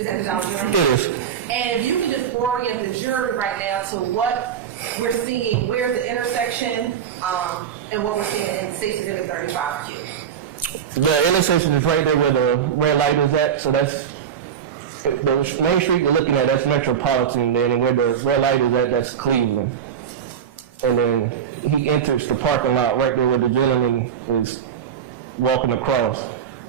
Is that the Dollar General? It is. And if you could just orient the jury right now to what we're seeing, where's the intersection, and what we're seeing in State Exhibit 35Q. The intersection is right there where the red light is at, so that's the main street you're looking at, that's Metropolitan, then, and where the red light is at, that's Cleveland. And then he enters the parking lot right there where the gentleman is walking across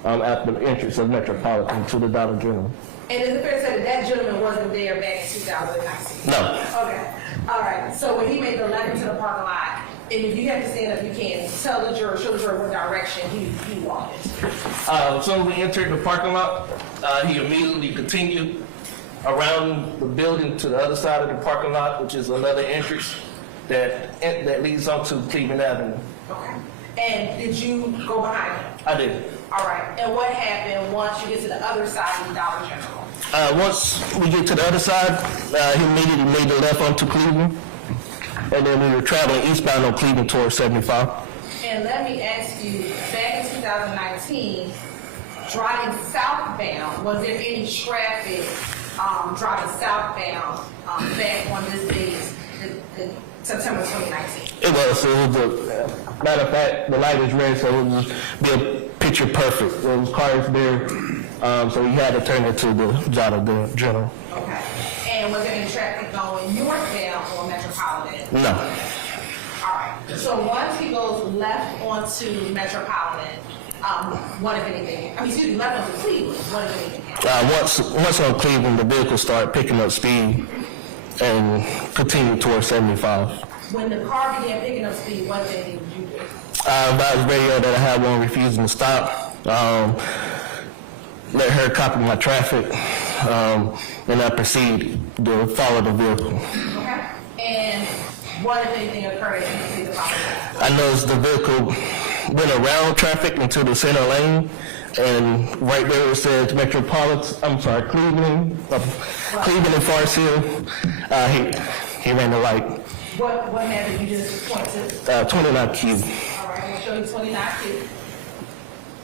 at the entrance of Metropolitan to the Dollar General. And is it fair to say that that gentleman wasn't there back in 2019? No. Okay. All right. So when he made the left into the parking lot, and if you have to stand up, you can tell the juror, show the juror what direction he walked into. So we entered the parking lot. He immediately continued around the building to the other side of the parking lot, which is another entrance that leads onto Cleveland Avenue. Okay. And did you go behind him? I did. All right. And what happened once you get to the other side of the Dollar General? Once we get to the other side, he immediately made the left onto Cleveland. And then we were traveling eastbound on Cleveland towards 75. And let me ask you, back in 2019, driving southbound, was there any traffic driving southbound back on this date September 2019. It was a matter of fact, the light was red, so it would just be a picture perfect. There was cars there, so we had to turn it to the Journal. Okay. And was there any traffic going northbound or Metropolitan? No. All right. So once he goes left onto Metropolitan, what if anything? I mean, excuse me, left onto Cleveland. What if anything happened? Once on Cleveland, the vehicle started picking up speed and continued towards 75. When the car began picking up speed, what did you do? By his radio that I had one refusing to stop. Let her copy my traffic, and I proceeded to follow the vehicle. Okay. And what if anything occurred as you see the car? I noticed the vehicle went around traffic into the center lane, and right there it says Cleveland and Forest Hill. He ran the light. What happened? You just point to? 29 Q. All right, I'm gonna show you 29 Q.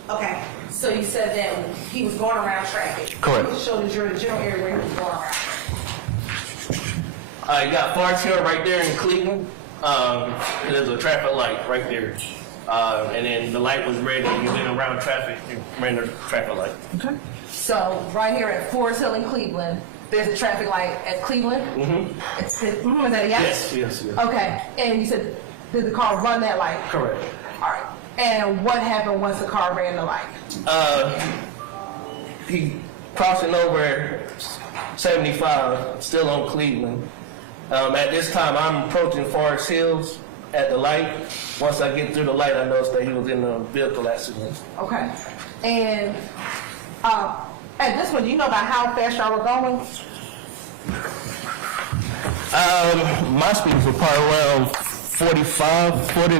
Okay, so you said that he was going around traffic. Correct. Show the general area where he was going around. You got Forest Hill right there in Cleveland. There's a traffic light right there. And then the light was red and you went around traffic and ran the traffic light. Okay. So right here at Forest Hill in Cleveland, there's a traffic light at Cleveland? Mm-hmm. Is that a yes? Yes. Okay, and you said, did the car run that light? Correct. All right. And what happened once the car ran the light? He crossing over 75, still on Cleveland. At this time, I'm approaching Forest Hills at the light. Once I get through the light, I noticed that he was in a vehicle accident. Okay. And at this one, do you know about how fast y'all were going? My speeds were probably around 45, 40.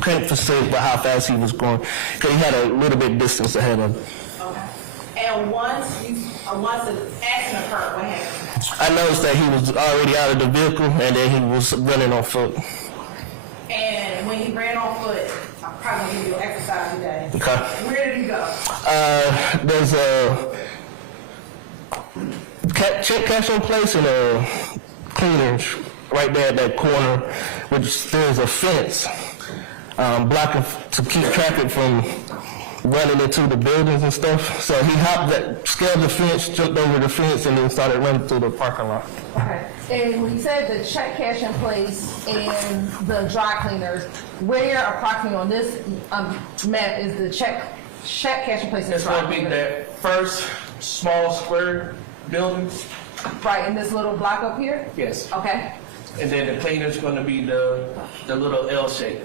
Couldn't foresee about how fast he was going because he had a little bit distance ahead of him. Okay. And once the accident occurred, what happened? I noticed that he was already out of the vehicle and then he was running on foot. And when he ran on foot, I'm probably going to give you an exercise today. Okay. Where did he go? There's a check cashing place and a cleaners right there at that corner, which there's a fence blocking to keep traffic from running into the buildings and stuff. So he scaled the fence, jumped over the fence, and then started running through the parking lot. Okay. And when you said the check cashing place and the dry cleaners, where approximately on this map is the check cashing place and It's dry going to be cleaners? that first small square building. Right, in this little block up here? Yes. Okay. And then the cleaner's going to be the little L shape.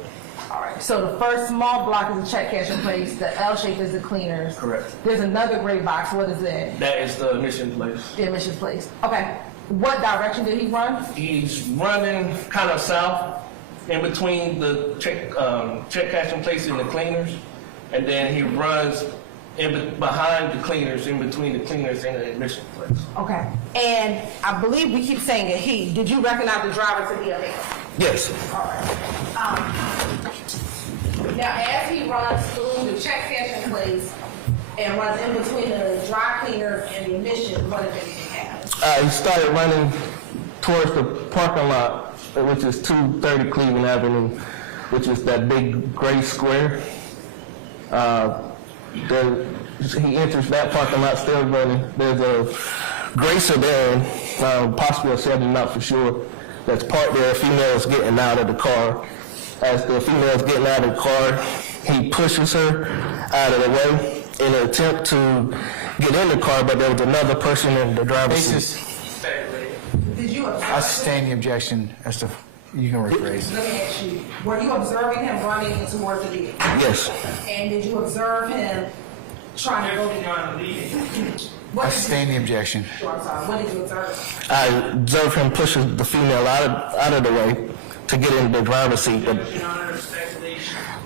All right. So the first small block is the check cashing place. The L shape is the cleaners. Correct. There's another gray box. What is that? That is the admission place. The admissions place. Okay. What direction did he run? He's running kind of south in between the check cashing place and the cleaners. And then he runs behind the cleaners, in between the cleaners and the admission place. Okay. And I believe we keep saying a he. Did you recognize the driver to be a male? Yes. All right. Now, as he runs through the check cashing place and runs in between the dry cleaners and the admission, what if anything happens? He started running towards the parking lot, which is 230 Cleveland Avenue, which is that big gray square. He enters that parking lot still running. There's a gray sedan, possibly a 7, not for sure, that's parked there. A female is getting out of the car. As the female is getting out of the car, he pushes her out of the way in an attempt to get in the car, but there was another person in the driver's seat. Did you observe? I sustain the objection as to, you can rephrase. Let me ask you, were you observing him running towards the vehicle? Yes. And did you observe him trying to go to I sustain the objection. Sure, I'm sorry. What did you observe? I observed him pushing the female out of the way to get in the driver's seat. But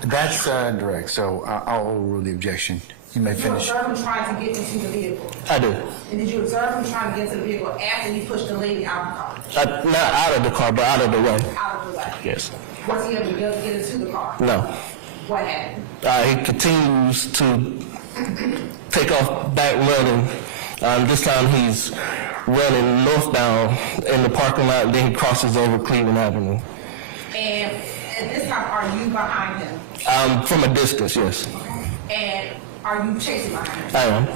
That's direct, so I'll overrule the objection. You may Did you finish. observe him trying to get into the vehicle? I do. And did you observe him trying to get into the vehicle after he pushed the lady out of the car? Not out of the car, but out of the way. Out of the way? Yes. Was he able to get into the car? No. What happened? He continues to take off back running. This time he's running northbound in the parking lot, then he crosses over Cleveland Avenue. And at this time, are you behind him? From a distance, yes. And are you chasing behind him? I am.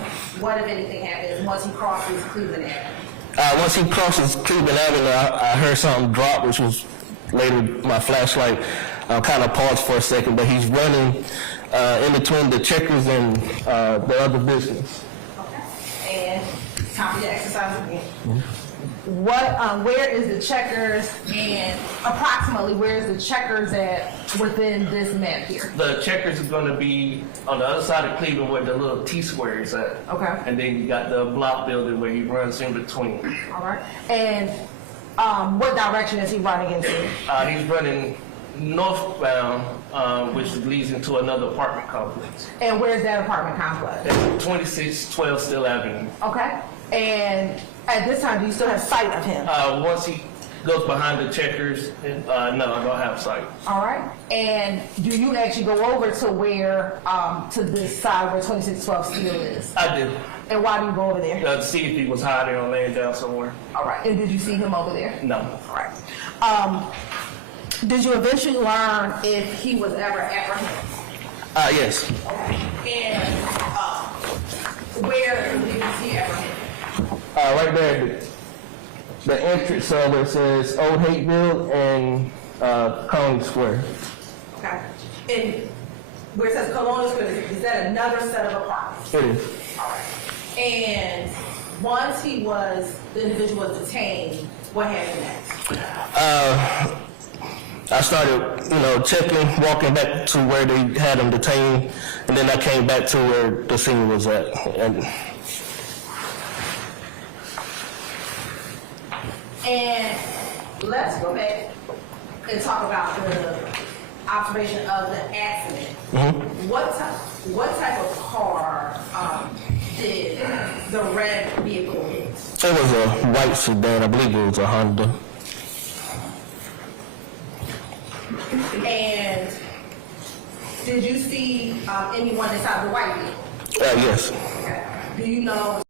What, if anything, happens once he crosses Cleveland Avenue? Once he crosses Cleveland Avenue, I heard something drop, which was later my flashlight. Kind of paused for a second, but he's running in between the Checkers and the other business. Okay. And time for your exercise again. Where is the Checkers, and approximately where is the Checkers at within this map here? The Checkers is going to be on the other side of Cleveland where the little T-square is at. Okay. And then you got the block building where he runs in between. All right. And what direction is he running into? He's running northbound, which leads into another apartment complex. And where's that apartment complex? That's 2612 Still Avenue. Okay. And at this time, do you still have sight of him? Once he goes behind the Checkers, no, I don't have sight. All right. And do you actually go over to where, to this side where 2612 Still is? I did. And why do you go over there? To see if he was hiding or laying down somewhere. All right. And did you see him over there? No. All right. Did you eventually learn if he was ever apprehended? Yes. And where did you see apprehended? Right there, the entrance of it says Old Hateville and Coney Square. Okay. And where it says Colonial Square, is that another set of apartments? It is. All right. And once the individual was detained, what happened next? I started, checking, walking back to where they had him detained, and then I came back to where the scene was at. And let's go back and talk about the observation of the accident. Mm-hmm. What type of car did the red vehicle hit? It was a white sedan. I believe it was a Honda. And did you see anyone inside the white vehicle? Yes. Okay. Do you know?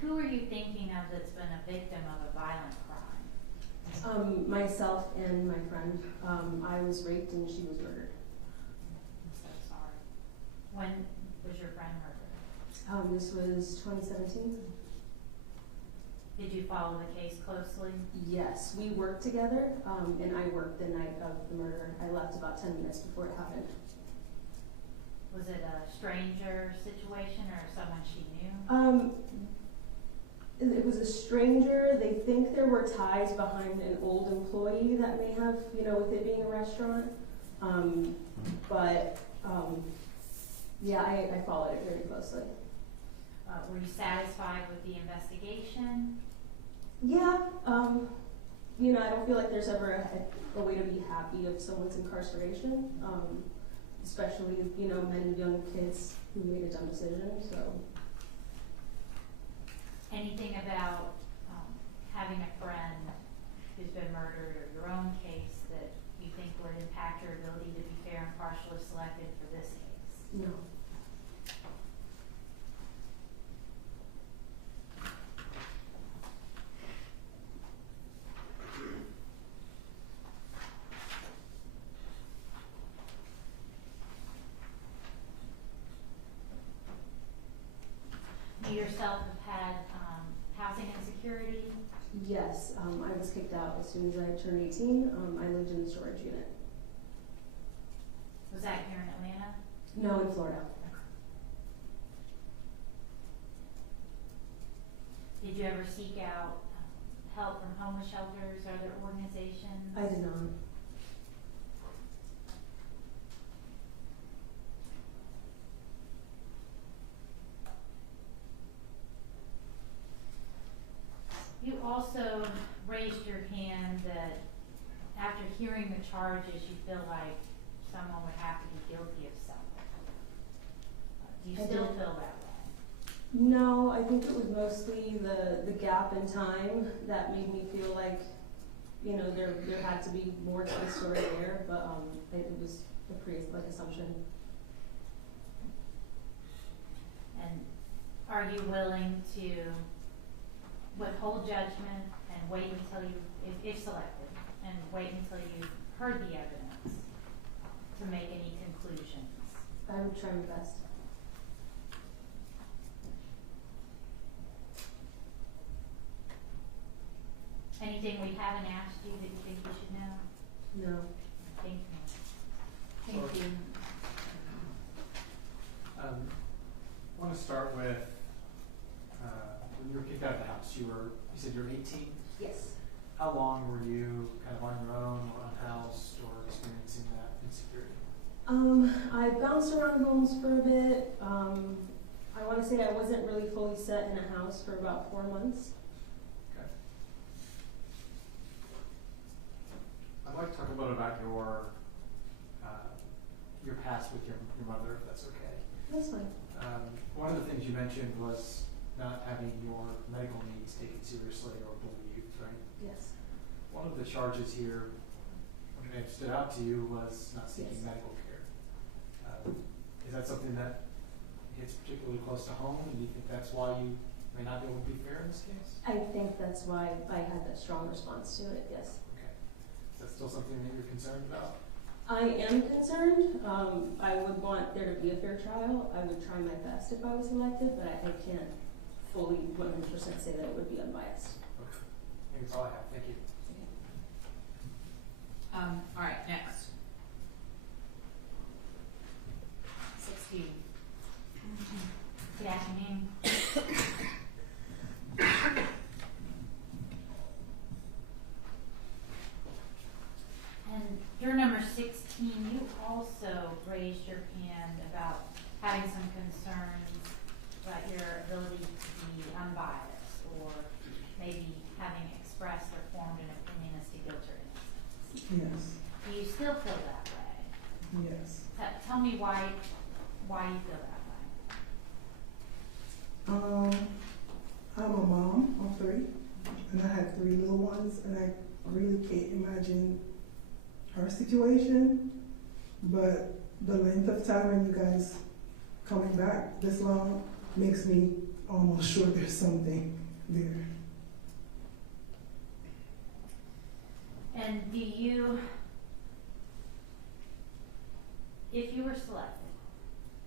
Who are you thinking of that's been a victim of a violent crime? Myself and my friend. I was raped and she was murdered. I'm so sorry. When was your friend murdered? This was 2017. Did you follow the case closely? Yes, we worked together, and I worked the night of the murder. I left about 10 minutes before it happened. Was it a stranger situation or someone she knew? It was a stranger. They think there were ties behind an old employee that may have, with it being a restaurant. Yeah, I followed it very closely. Were you satisfied with the investigation? Yeah, I don't feel like there's ever a way to be happy of someone's incarceration, especially, many young kids who made a dumb decision, so. Anything about having a friend who's been murdered or your own case that you think would impact your ability to be fair and partially selected for this case? No. You yourself have had housing insecurity? Yes, I was kicked out as soon as I turned 18. I lived in the storage unit. Was that here in Atlanta? No, in Florida. Did you ever seek out help from homeless shelters or other organizations? I did not. You also raised your hand that after hearing the charges, you feel like someone would have to be guilty of something. Do you still feel that way? No, I think it was mostly the gap in time that made me feel like, there had to be more to the story there, but it was a pretty assumption. And are you willing to withhold judgment and wait until you, if selected, and wait until you've heard the evidence to make any conclusions? I would try my best. Anything we haven't asked you that you think you should know? No. Thank you. Thank you. I want to start with when you were kicked out of the house. You said you were 18? Yes. How long were you kind of on your own or unhoused or experiencing that insecurity? I bounced around homes for a bit. I want to say I wasn't really fully set in a house for about 4 months. Okay. I'd like to talk a little about your past with your mother, if that's okay. That's fine. One of the things you mentioned was not having your medical needs taken seriously or believed, right? Yes. One of the charges here, when it stood out to you, was not seeking medical care. Is that something that hits particularly close to home, and do you think that's why you may not be able to be fair in this case? I think that's why I had that strong response to it, yes. Okay. Is that still something that you're concerned about? I am concerned. I would want there to be a fair trial. I would try my best if I was elected, but I can't fully 100% say that it would be unbiased. Okay. I think that's all I have. Thank you. All right, next. 16. Good afternoon. And you're number 16. You also raised your hand about having some concerns about your ability to be unbiased, or maybe having expressed or formed an opinion as to guilt or innocence. Yes. Do you still feel that way? Yes. Tell me why you feel that way. I'm a mom of 3, and I have 3 little ones, and I really can't imagine her situation. But the length of time and you guys coming back this long makes me almost sure there's something there. And do you, if you were selected,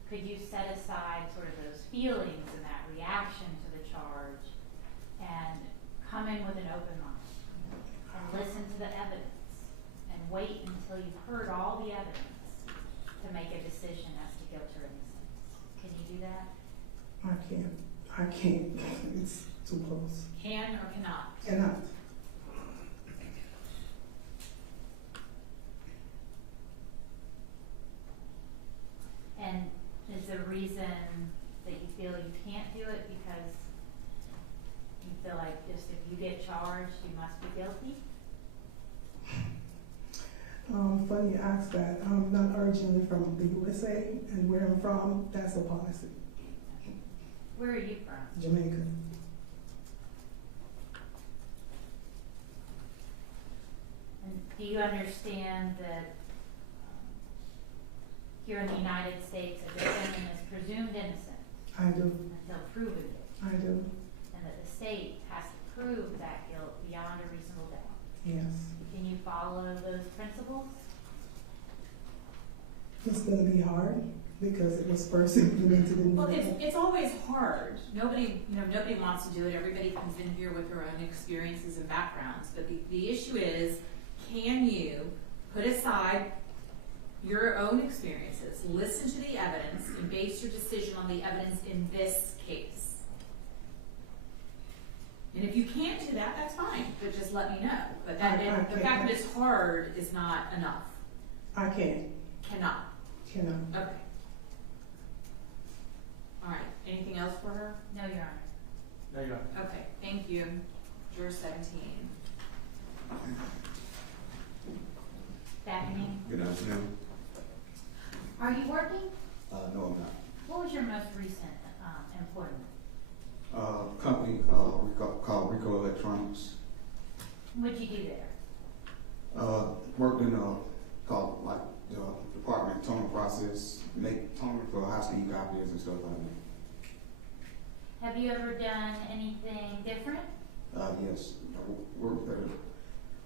could you set aside sort of those feelings and that reaction to the charge and come in with an open mind and listen to the evidence and wait until you've heard all the evidence to make a decision as to guilt or innocence? Can you do that? I can't. It's too close. Can or cannot? Cannot. And is the reason that you feel you can't do it because you feel like just if you get charged, you must be guilty? Funny you ask that. I'm not originally from the USA, and where I'm from, that's a policy. Where are you from? Jamaica. And do you understand that here in the United States, a defendant is presumed innocent? I do. Until proven guilty. I do. And that the state has to prove that guilt beyond a reasonable doubt. Yes. Can you follow those principles? It's going to be hard because it was first implemented in. Well, it's always hard. Nobody wants to do it. Everybody comes in here with their own experiences and backgrounds. But the issue is, can you put aside your own experiences, listen to the evidence, and base your decision on the evidence in this case? And if you can't do that, that's fine, but just let me know. But the fact that it's hard is not enough. I can't. Cannot. Cannot. Okay. All right. Anything else for her? No, Your Honor. No, Your Honor. Okay. Thank you. Juror 17. Stephanie, Good afternoon. are you working? No, I'm not. What was your most recent employment? Company called Rico Electronics. What'd you do there? Worked in called like the department toner process, make toner for high speed copiers and stuff like Have you ever done anything different? that. Yes, I worked at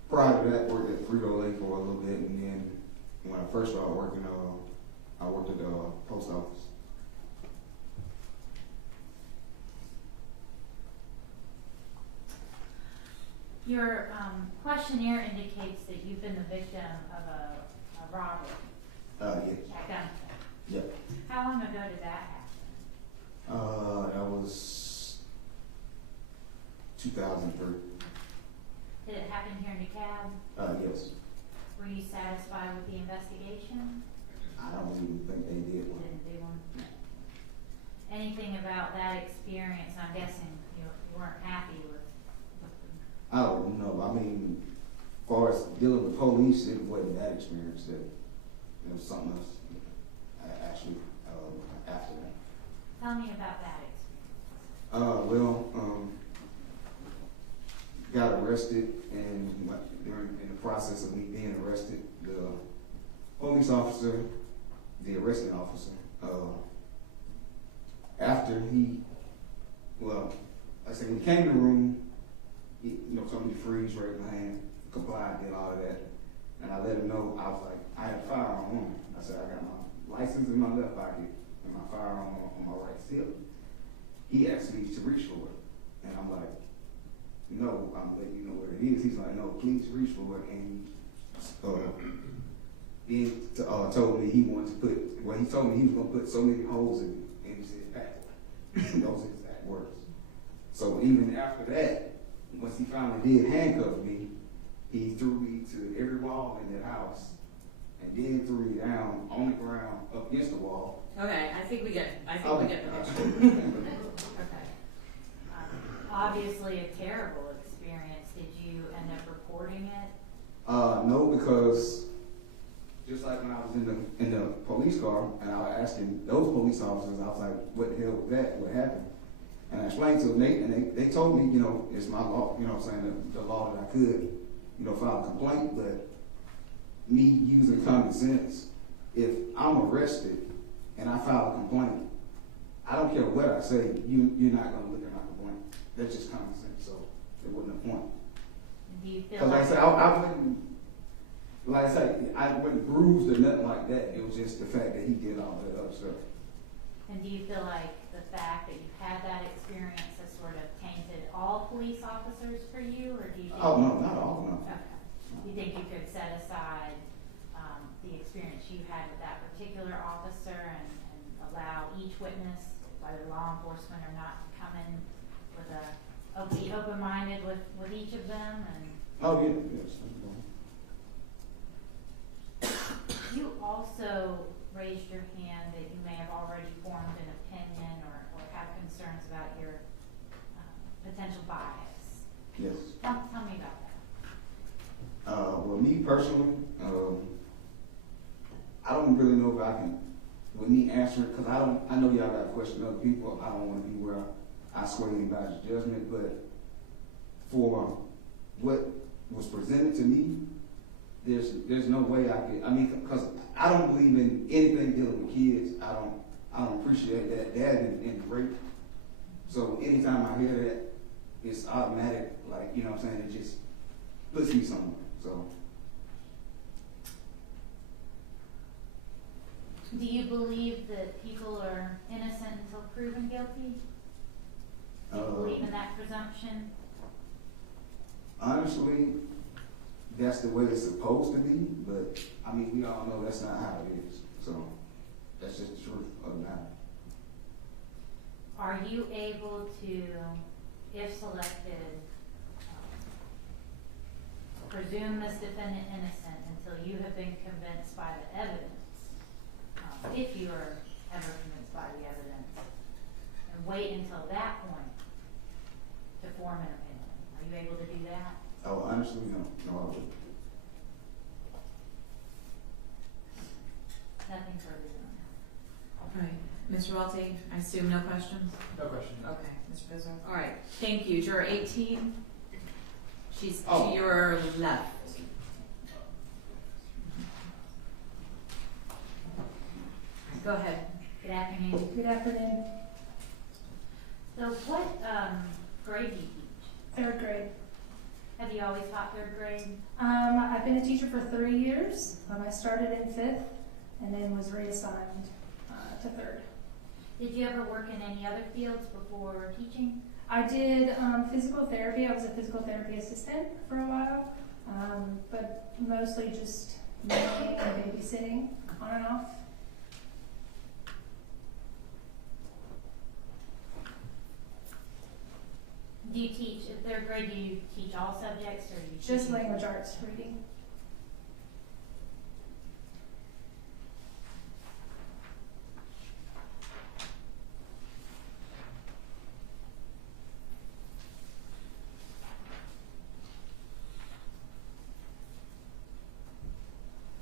prior to that, worked at Frito-Lay for a little bit, and then when I first started working, I worked at the post office. Your questionnaire indicates that you've been the victim of a robbery. Yes. At gunpoint. Yep. How long ago did that happen? That was 2003. Did it happen here in DeKalb? Yes. Were you satisfied with the investigation? I don't even think they did one. They weren't. Anything about that experience? I'm guessing you weren't happy with. I don't know. I mean, as far as dealing with police, it wasn't that experience. It was something else. Actually, after that. Tell me about that experience. Got arrested, and in the process of me being arrested, the police officer, the arresting officer, after he, when he came in the room, he, told me to freeze, raised my hand, complied, did all of that, and I let him know. I was like, I had a firearm on me. I said, I got my license in my left pocket and my firearm on my right hip. He asked me to reach for it, and I'm like, no, I'm letting you know where it is. He's like, no, please reach for it. And he told me he wanted to put, he told me he was going to put so many holes in it, and he said, pack. Those exact words. So even after that, once he finally did handcuff me, he threw me to every wall in that house, and then threw me down on the ground up against the wall. Okay, I think we get the picture. Okay. Obviously a terrible experience. Did you end up reporting it? No, because just like when I was in the police car and I was asking those police officers, I was like, what the hell was that? What happened? And I explained to them, and they told me, it's my law, what I'm saying, the law that I could, file a complaint, but me using common sense, if I'm arrested and I file a complaint, I don't care what I say, you're not going to look at my complaint. That's just common sense, so there wasn't a point. Do you feel Because like I said, I wouldn't bruised or nothing like that. It was just the fact that he did all that other stuff. And do you feel like the fact that you've had that experience has sort of tainted all police officers for you, or do you think? Oh, no, not all, no. Okay. Do you think you could set aside the experience you had with that particular officer and allow each witness, whether law enforcement or not, to come in with a be open-minded with each of them and? Oh, yeah, yes. You also raised your hand that you may have already formed an opinion or have concerns about your potential bias. Yes. Tell me about that. Well, me personally, I don't really know if I can, with me answering, because I know y'all got to question other people. I don't want to be where I sway anybody's judgment, but for what was presented to me, there's no way I could, because I don't believe in anything dealing with kids. I don't appreciate that in rape. So anytime I hear that, it's automatic, like, you know what I'm saying, it just puts me somewhere, so. Do you believe that people are innocent until proven guilty? Do you believe in that presumption? Honestly, that's the way it's supposed to be, but we all know that's not how it is. So that's just the truth of the matter. Are you able to, if selected, presume this defendant innocent until you have been convinced by the evidence, if you are ever convinced by the evidence, and wait until that point to form an opinion? Are you able to do that? Oh, honestly, no. No, I wouldn't. Nothing further than that. All right, Mr. Welty, I assume no questions? No questions. Okay, Mr. Bizarre. All right, thank you. Juror 18, she's Oh. to your left. Go ahead. Good afternoon. Good afternoon. So what grade do you teach? Third grade. Have you always taught third grade? I've been a teacher for 3 years. I started in 5th and then was reassigned to 3rd. Did you ever work in any other fields before teaching? I did physical therapy. I was a physical therapy assistant for a while, but mostly just nannying and babysitting on and off. Do you teach, in third grade, do you teach all subjects or you Just language arts reading.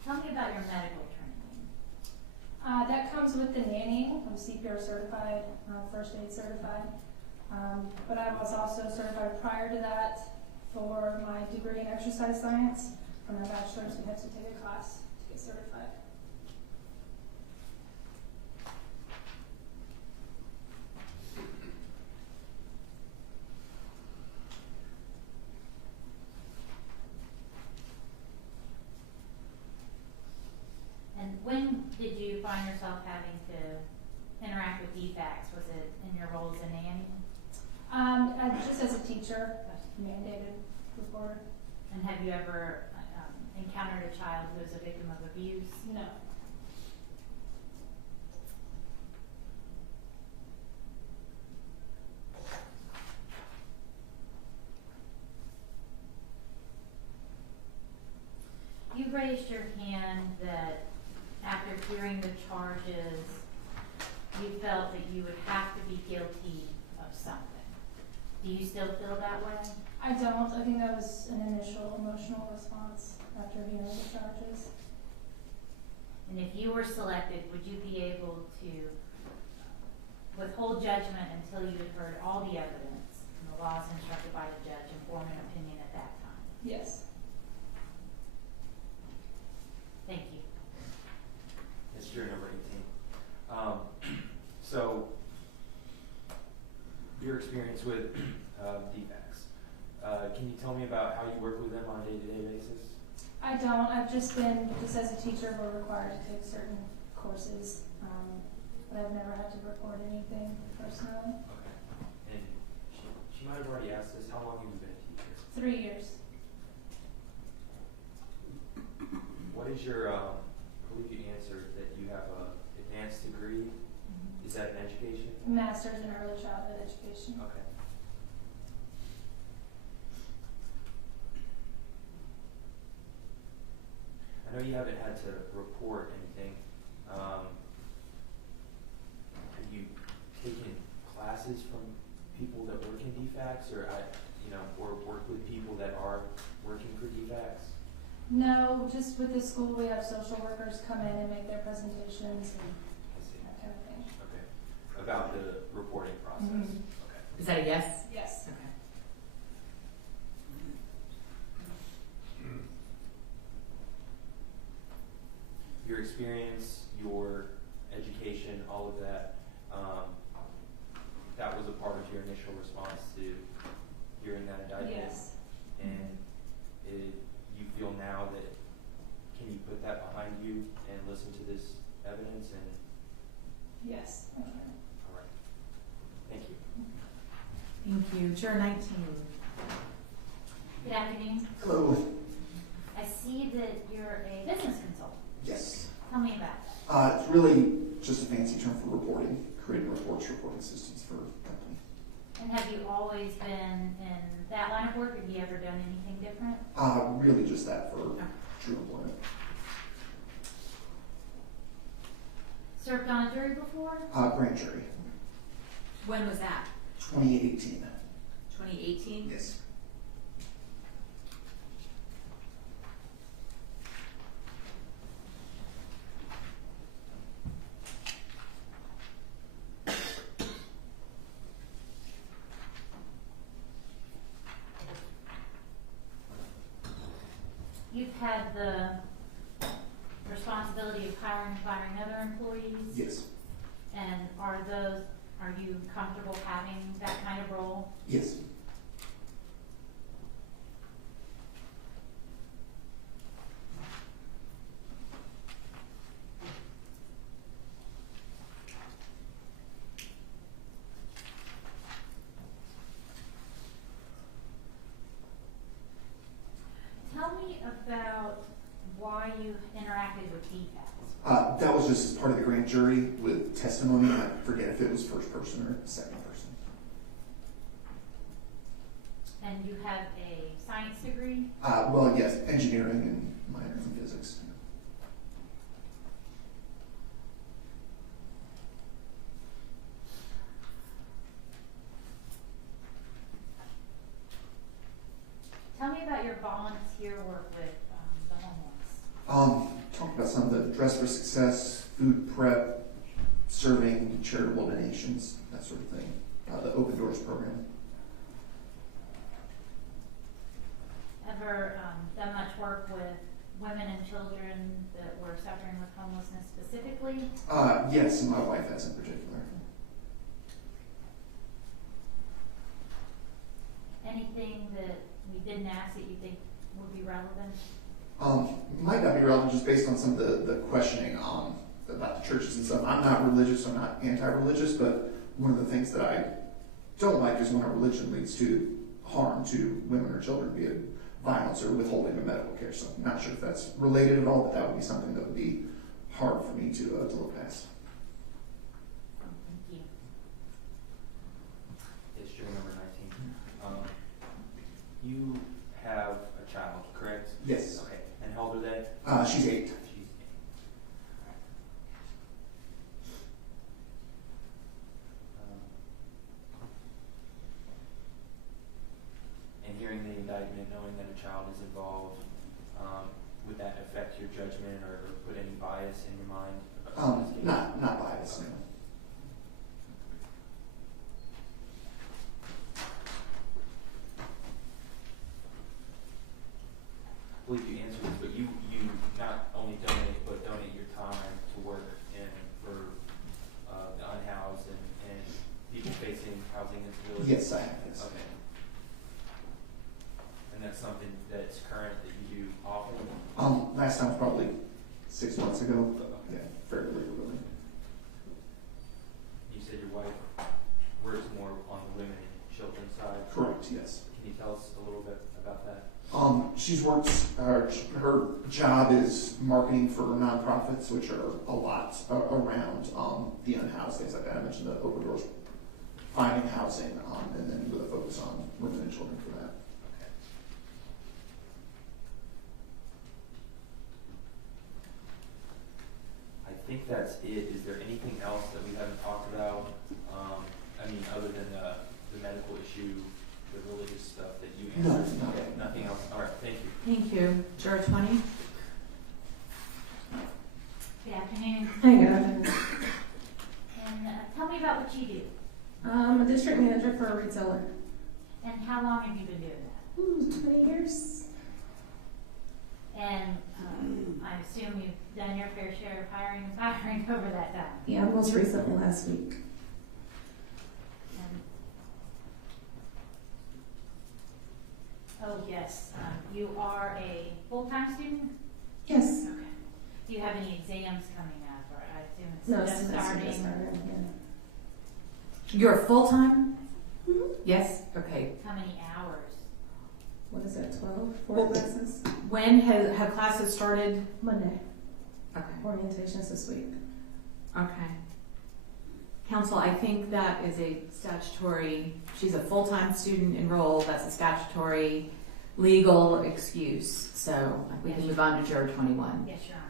Tell me about your medical training. That comes with the nannying. I'm CPR certified, first aid certified. But I was also certified prior to that for my degree in exercise science. For my bachelor's, we have to take a class to get certified. And when did you find yourself having to interact with defects? Was it in your role as a nanny? Just as a teacher, mandated before. And have you ever encountered a child who is a victim of abuse? No. You raised your hand that after hearing the charges, you felt that you would have to be guilty of something. Do you still feel that way? I don't. I think that was an initial emotional response after hearing the charges. And if you were selected, would you be able to withhold judgment until you had heard all the evidence and the laws instructed by the judge and form an opinion at that time? Yes. Thank you. It's juror number 18. So, your experience with defects. Can you tell me about how you work with them on a day-to-day basis? I don't. I've just been, just as a teacher, we're required to take certain courses, but I've never had to record anything personally. Okay. And she might have already asked this. How long have you been a teacher? 3 years. What is your, I believe you answered that you have an advanced degree. Is that in education? Master's in early childhood education. Okay. know you haven't had to report anything. Have you taken classes from people that work in DFACs, or or work with people that are working for DFACs? No, just with the school, we have social workers come in and make their presentations and that kind of thing. Okay. About the reporting process. Mhm. Okay. Is that a yes? Yes. Okay. Your experience, your education, all of that, that was a part of your initial response to hearing that indictment? Yes. And you feel now that, can you put that behind you and listen to this evidence? And Yes, I can. all right. Thank you. Thank you. Juror 19. Good afternoon. Hello. I see that you're a business consultant. Yes. Tell me about that. It's really just a fancy term for reporting, creating reports, reporting systems for a company. And have you always been in that line of work? Have you ever done anything different? Really just that for true employment. Served on a jury before? Grand jury, When was that? 2018. 2018? Yes. You've had the responsibility of hiring and firing other employees? Yes. And are you comfortable having that kind of role? Yes. Tell me about why you interacted with DFACs. That was just part of the grand jury with testimony. I forget if it was first person or second person. And you have a science degree? Well, yes, engineering and minor in physics. Tell me about your volunteer work with the homeless. Talked about some of the Dress for Success, food prep, serving charitable donations, that sort of thing. The Open Doors program. Ever done much work with women and children that were suffering with homelessness specifically? Yes, and my wife has in particular. Anything that we didn't ask that you think would be relevant? Might not be relevant just based on some of the questioning about the churches and stuff. I'm not religious, I'm not anti-religious, but one of the things that I don't like is when our religion leads to harm to women or children, be it violence or withholding of medical care. So I'm not sure if that's related at all, but that would be something that would be hard for me to look past. Thank you. It's jury number 19. You have a child, correct? Yes. Okay. And how old are they? She's 8. She's 8. And hearing the indictment, knowing that a child is involved, would that affect your judgment or put any bias in your mind? Not bias, no. I believe you answered this, but you not only donate, but donate your time to work for the unhoused and people facing housing instability? Yes, I have, yes. Okay. And that's something that's current that you do often? Last time was probably 6 months ago. Yeah, fairly regularly. You said your wife works more on the women and children's side? Correct, yes. Can you tell us a little bit about that? She's worked, her job is marketing for nonprofits, which are a lot around the unhoused, things like that. I mentioned the Open Doors, finding housing, and then with a focus on women and children for that. that's it. Is there anything else that we haven't talked about? I mean, other than the medical issue, the religious stuff that you answered? No. Okay, nothing else? All right, thank you. Thank you. Juror 20? Good afternoon. Hi, good afternoon. And tell me about what you do. I'm a district manager for a retailer. And how long have you been doing that? 20 years. And I assume you've done your fair share of hiring and firing over that time. Yeah, most recently last week. Oh, yes. You are a full-time student? Yes. Okay. Do you have any exams coming up, or I assume it's No, just starting? just started, yeah. You're full-time? Yes? Okay. How many hours? What is that, 12? 4 classes? When have classes started? Monday. Okay. Orientations this week. Okay. Counsel, I think that is a statutory, she's a full-time student enrolled, that's a statutory legal excuse. So we can move on to juror 21. Yes, Your Honor.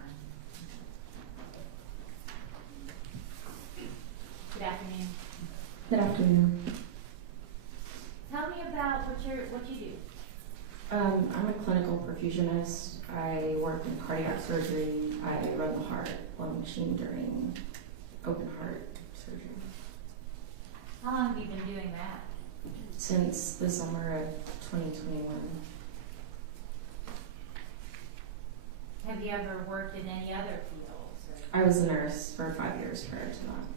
Good afternoon. Good afternoon. Tell me about what you do. I'm a clinical perfusionist. I work in cardiac surgery. I run the heart lung machine during open heart surgery. How long have you been doing that? Since the summer of 2021. Have you ever worked in any other fields? Or? I was a nurse for 5 years prior to that.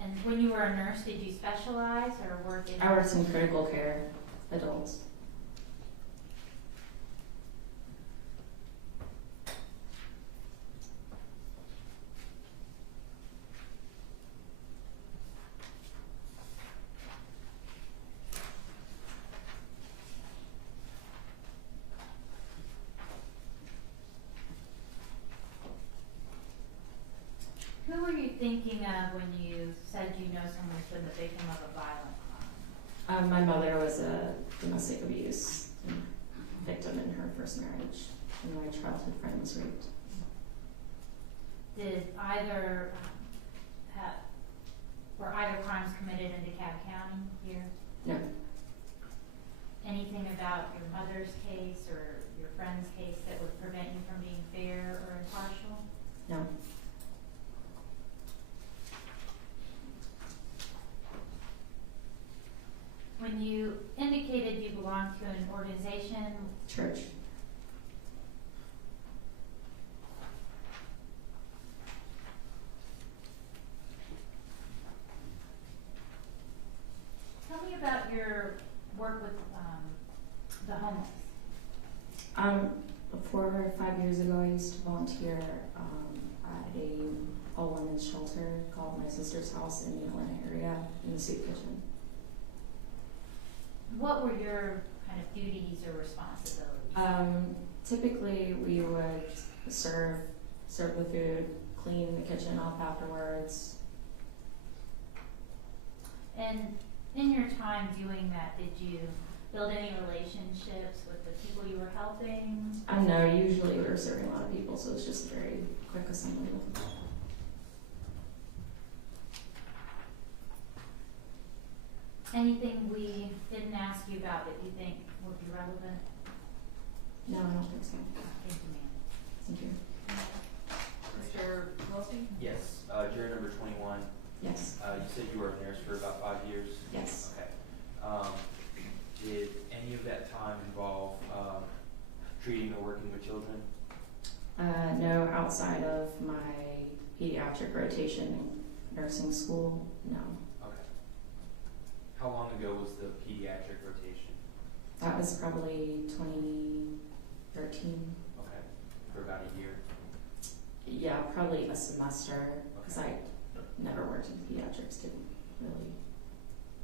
And when you were a nurse, did you specialize or work in? I worked in critical care, adults. Who were you thinking of when you said you know someone's been the victim of a violent crime? My mother was a domestic abuse victim in her first marriage, and my childhood friend was raped. Did were either crimes committed in DeKalb County here? No. Anything about your mother's case or your friend's case that would prevent you from being fair or impartial? No. When you indicated you belonged to an organization, Church. tell me about your work with the homeless. 4 or 5 years ago, I used to volunteer at a all-women's shelter called My Sister's House in the Atlanta area in the soup kitchen. What were your kind of duties or responsibilities? Typically, we would serve the food, clean the kitchen up afterwards. And in your time doing that, did you build any relationships with the people you were helping? No, usually we were serving a lot of people, so it's just very quick assembly. Anything we didn't ask you about that you think would be relevant? No, I don't think so. Thank you, ma'am. Thank you. Mr. Wilson? Yes, juror number 21. Yes. You said you were a nurse for about 5 years? Yes. Okay. Did any of that time involve treating or working with children? No, outside of my pediatric rotation in nursing school, no. Okay. How long ago was the pediatric rotation? That was probably 2013. Okay. For about a year? Yeah, probably a semester, because I never worked in pediatrics,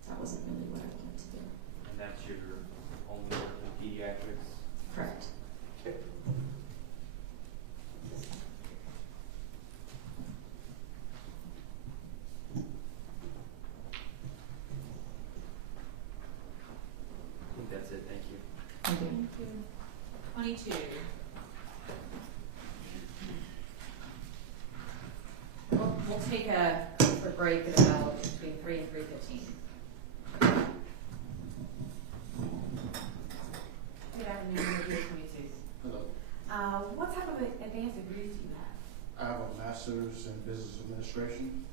that wasn't really what I wanted to do. And that's your only work in pediatrics? Correct. Okay. I think that's it, thank you. Thank you. Thank you. 22. We'll take a break at about between 3 and 3:15. Good afternoon, Review 22. Hello. What type of advanced degrees do you have? I have a master's in business administration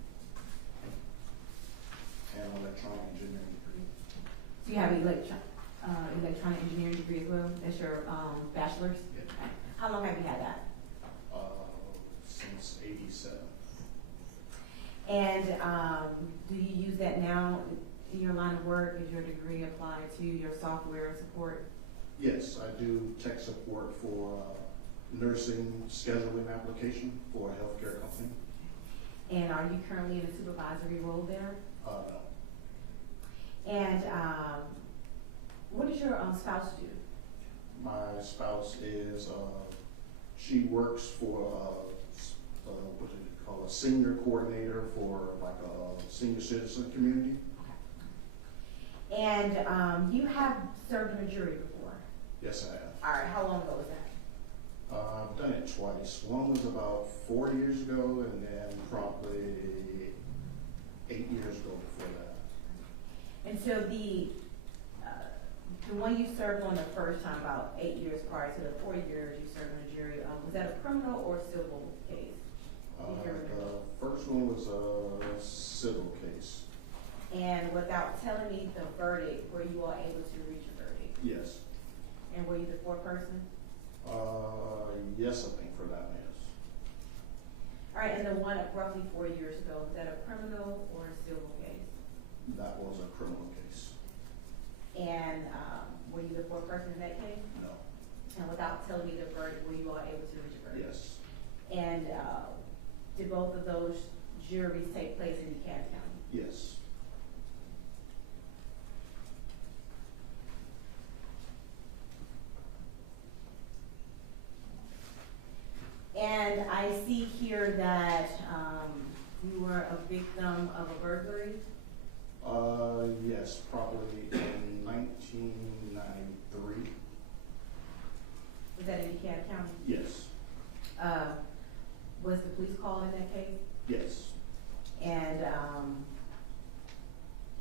and electronic engineering degree. So you have an electronic engineering degree as well? That's your bachelor's? Yeah. Okay. How long have you had that? Since '87. And do you use that now in your line of work? Is your degree applied to your software support? Yes, I do tech support for nursing scheduling application for a healthcare company. And are you currently in a supervisory role there? No. And what does your spouse do? My spouse is, she works for, what do you call a senior coordinator for like a senior citizen community. And you have served in a jury before? Yes, I have. All right, how long ago was that? I've done it twice. One was about 4 years ago, and then probably 8 years ago before that. And so the one you served on the first time, about 8 years prior to the 4 years you served in a jury, was that a criminal or civil case? The first one was a civil case. And without telling me the verdict, were you all able to reach a verdict? Yes. And were you the foreperson? Yes, I think for that, yes. All right, and the one roughly 4 years ago, was that a criminal or a civil case? That was a criminal case. And were you the foreperson in that case? No. And without telling me the verdict, were you all able to reach a verdict? Yes. And did both of those juries take place in DeKalb County? Yes. And I see here that you were a victim of a burglary? Yes, probably in 1993. Was that in DeKalb County? Yes. Was the police called in that case? Yes. And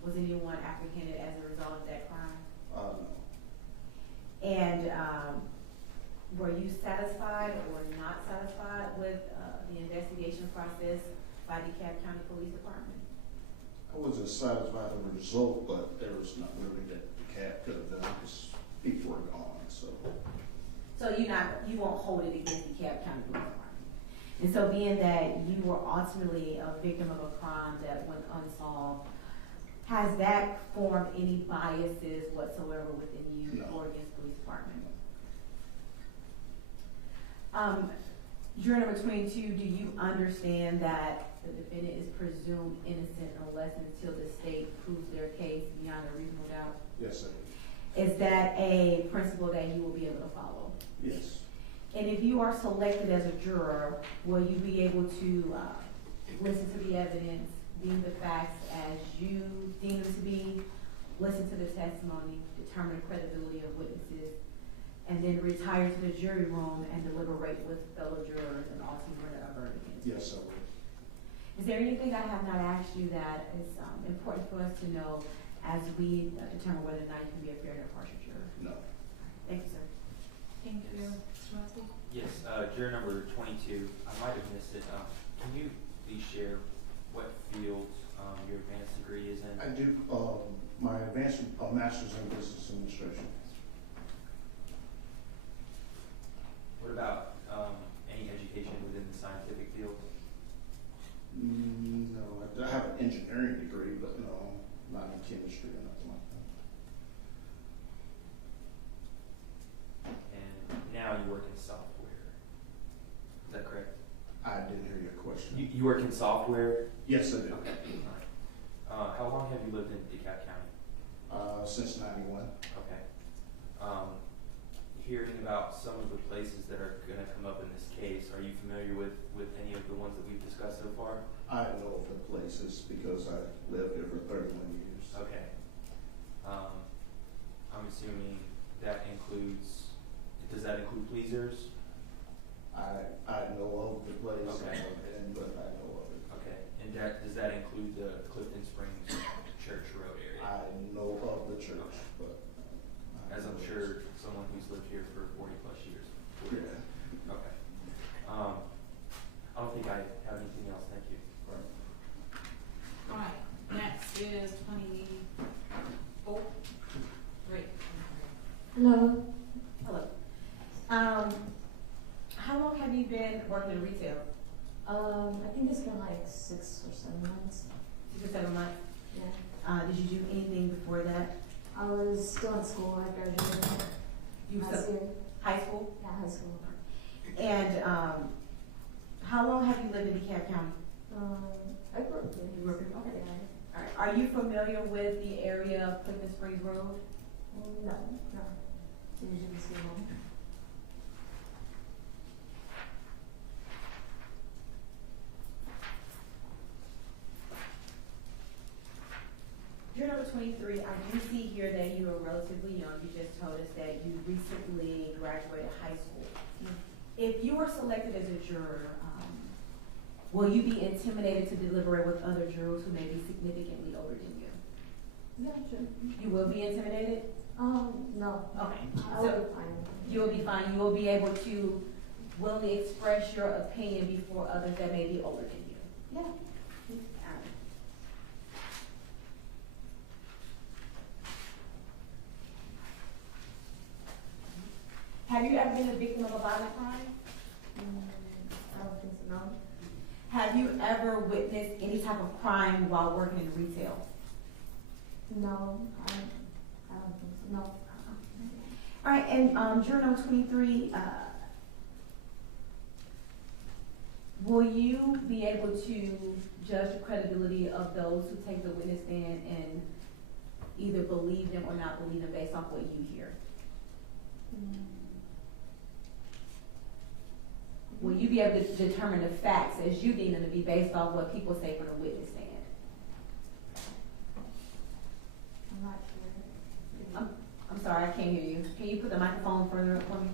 was anyone apprehended as a result of that crime? No. And were you satisfied or not satisfied with the investigation process by DeKalb County Police Department? I wasn't satisfied with the result, but there was nothing really that the cat could have done because people were gone. So you won't hold it against DeKalb County Police Department. And so being that you were ultimately a victim of a crime that went unsolved, has that formed any biases whatsoever within you or against the police department? Juror number 22, do you understand that the defendant is presumed innocent unless and until the state proves their case beyond a reasonable doubt? yes, sir. Is that a principle that you will be able to follow? Yes. And if you are selected as a juror, will you be able to listen to the evidence, deem the facts as you deem them to be, listen to the testimony, determine the credibility of witnesses, and then retire to the jury room and deliberate with fellow jurors and ultimately render a verdict? Yes, I will. Is there anything I have not asked you that is important for us to know as we determine whether or not you can be a fair and impartial juror? No. Thank you, sir. Thank you. Mr. Wesley? Yes, juror number 22, I might have missed it. Can you please share what field your advanced degree is in? I do my advanced master's in business administration. What about any education within the scientific field? No, I have an engineering degree, but no, not in chemistry or nothing like that. And now you work in software. Is that correct? I didn't hear your question. You work in software? Yes, I do. Okay. All right. How long have you lived in DeKalb County? Since '91. Okay. Hearing about some of the places that are going to come up in this case, are you familiar with any of the ones that we've discussed so far? I know of the places because I lived there for 31 years. Okay. I'm assuming that includes, does that include pleasers? but. As I'm sure someone who's lived here for 40 plus years. Yeah. Okay. I don't think I have anything else. Thank you. All right, next is 24. Great. Hello. Hello. How long have you been working in retail? I think it's been like 6 or 7 months. 6 or 7 months? Yeah. Did you do anything before that? I was still in school. I graduated last year. High school? Yeah, high school. And how long have you lived in DeKalb County? I grew up here. You grew up here? Okay. Yeah. All right. Are you familiar with the area of Clifton Springs Road? No, no. Usually see home. You're number 23. I do see here that you are relatively young. You just told us that you recently graduated high school. If you were selected as a juror, will you be intimidated to deliberate with other jurors who may be significantly older than you? Yeah, sure. You will be intimidated? No. Okay. I will be fine. You will be fine. You will be able to willingly express your opinion before others that may be older than you. Yeah. Have you ever been a victim of a violent crime? I don't think so, no. Have you ever witnessed any type of crime while working in retail? No, I don't think so, no. All right, and juror number 23, will you be able to judge the credibility of those who take the witness stand and either believe them or not believe them based off what you hear? Will you be able to determine the facts as you deem them to be based off what people say from the witness stand? I'm not sure. I'm sorry, I can't hear you. Can you put the microphone further up for me?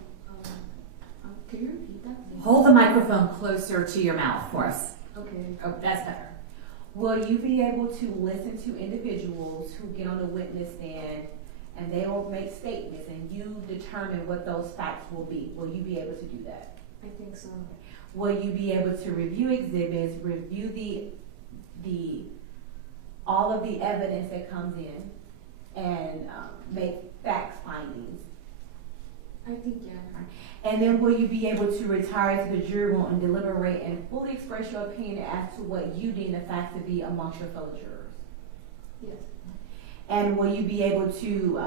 Can you repeat that? Hold the microphone closer to your mouth for us. Okay. Oh, that's better. Will you be able to listen to individuals who get on the witness stand and they will make statements and you determine what those facts will be? Will you be able to do that? I think so. Will you be able to review exhibits, review the all of the evidence that comes in, and make fact findings? I think, yeah. And then will you be able to retire to the jury room and deliberate and fully express your opinion as to what you deem the facts to be amongst your fellow jurors? Yes. And will you be able to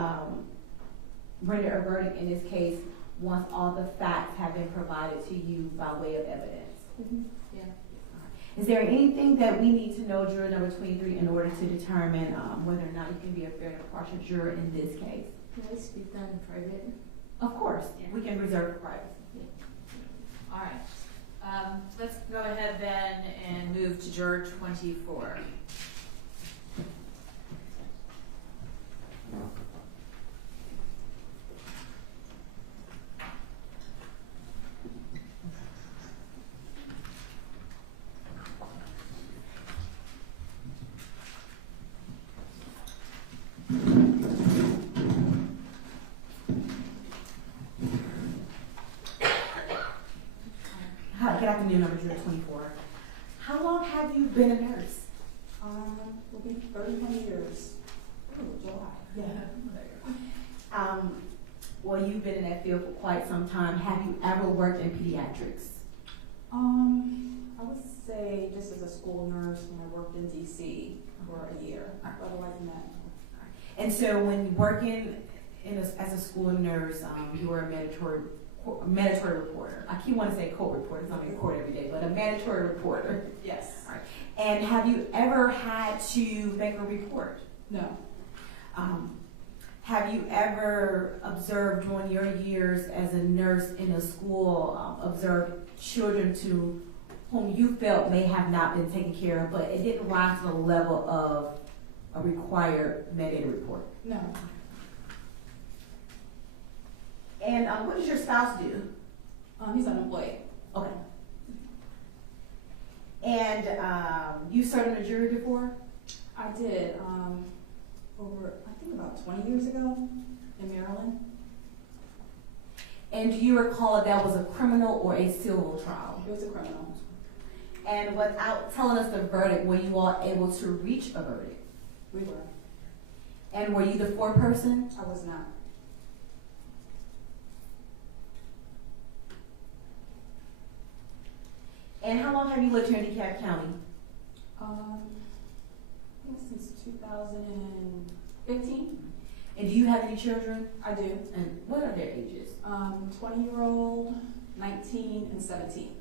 render a verdict in this case once all the facts have been provided to you by way of evidence? Mm-hmm. Yeah. Is there anything that we need to know, juror number 23, in order to determine whether or not you can be a fair and impartial juror in this case? Can I speak that in private? Of course, we can reserve privacy. All right. Let's go ahead then and move to juror 24. Hi, good afternoon, number juror 24. How long have you been a nurse? Will be 31 years. Oh, July. Yeah. Well, you've been in that field for quite some time. Have you ever worked in pediatrics? I would say just as a school nurse when I worked in DC for a year, otherwise than that. And so when working as a school nurse, you were a mandatory reporter. I keep wanting to say court reporter, because I'm in court every day, but a mandatory reporter. Yes. All right. And have you ever had to make a report? No. Have you ever observed during your years as a nurse in a school, observed children to whom you felt may have not been taken care of, but it didn't rise to the level of a required mandated report? No. And what does your spouse do? He's unemployed. Okay. And you served on a jury before? I did. over, I think about 20 years ago in Maryland. And do you recall if that was a criminal or a civil trial? It was a criminal. And without telling us the verdict, were you all able to reach a verdict? We were. And were you the foreperson? I was not. And how long have you lived here in DeKalb County? I think since 2015. And do you have any children? I do. And what are their ages? 20-year-old, 19, and 17.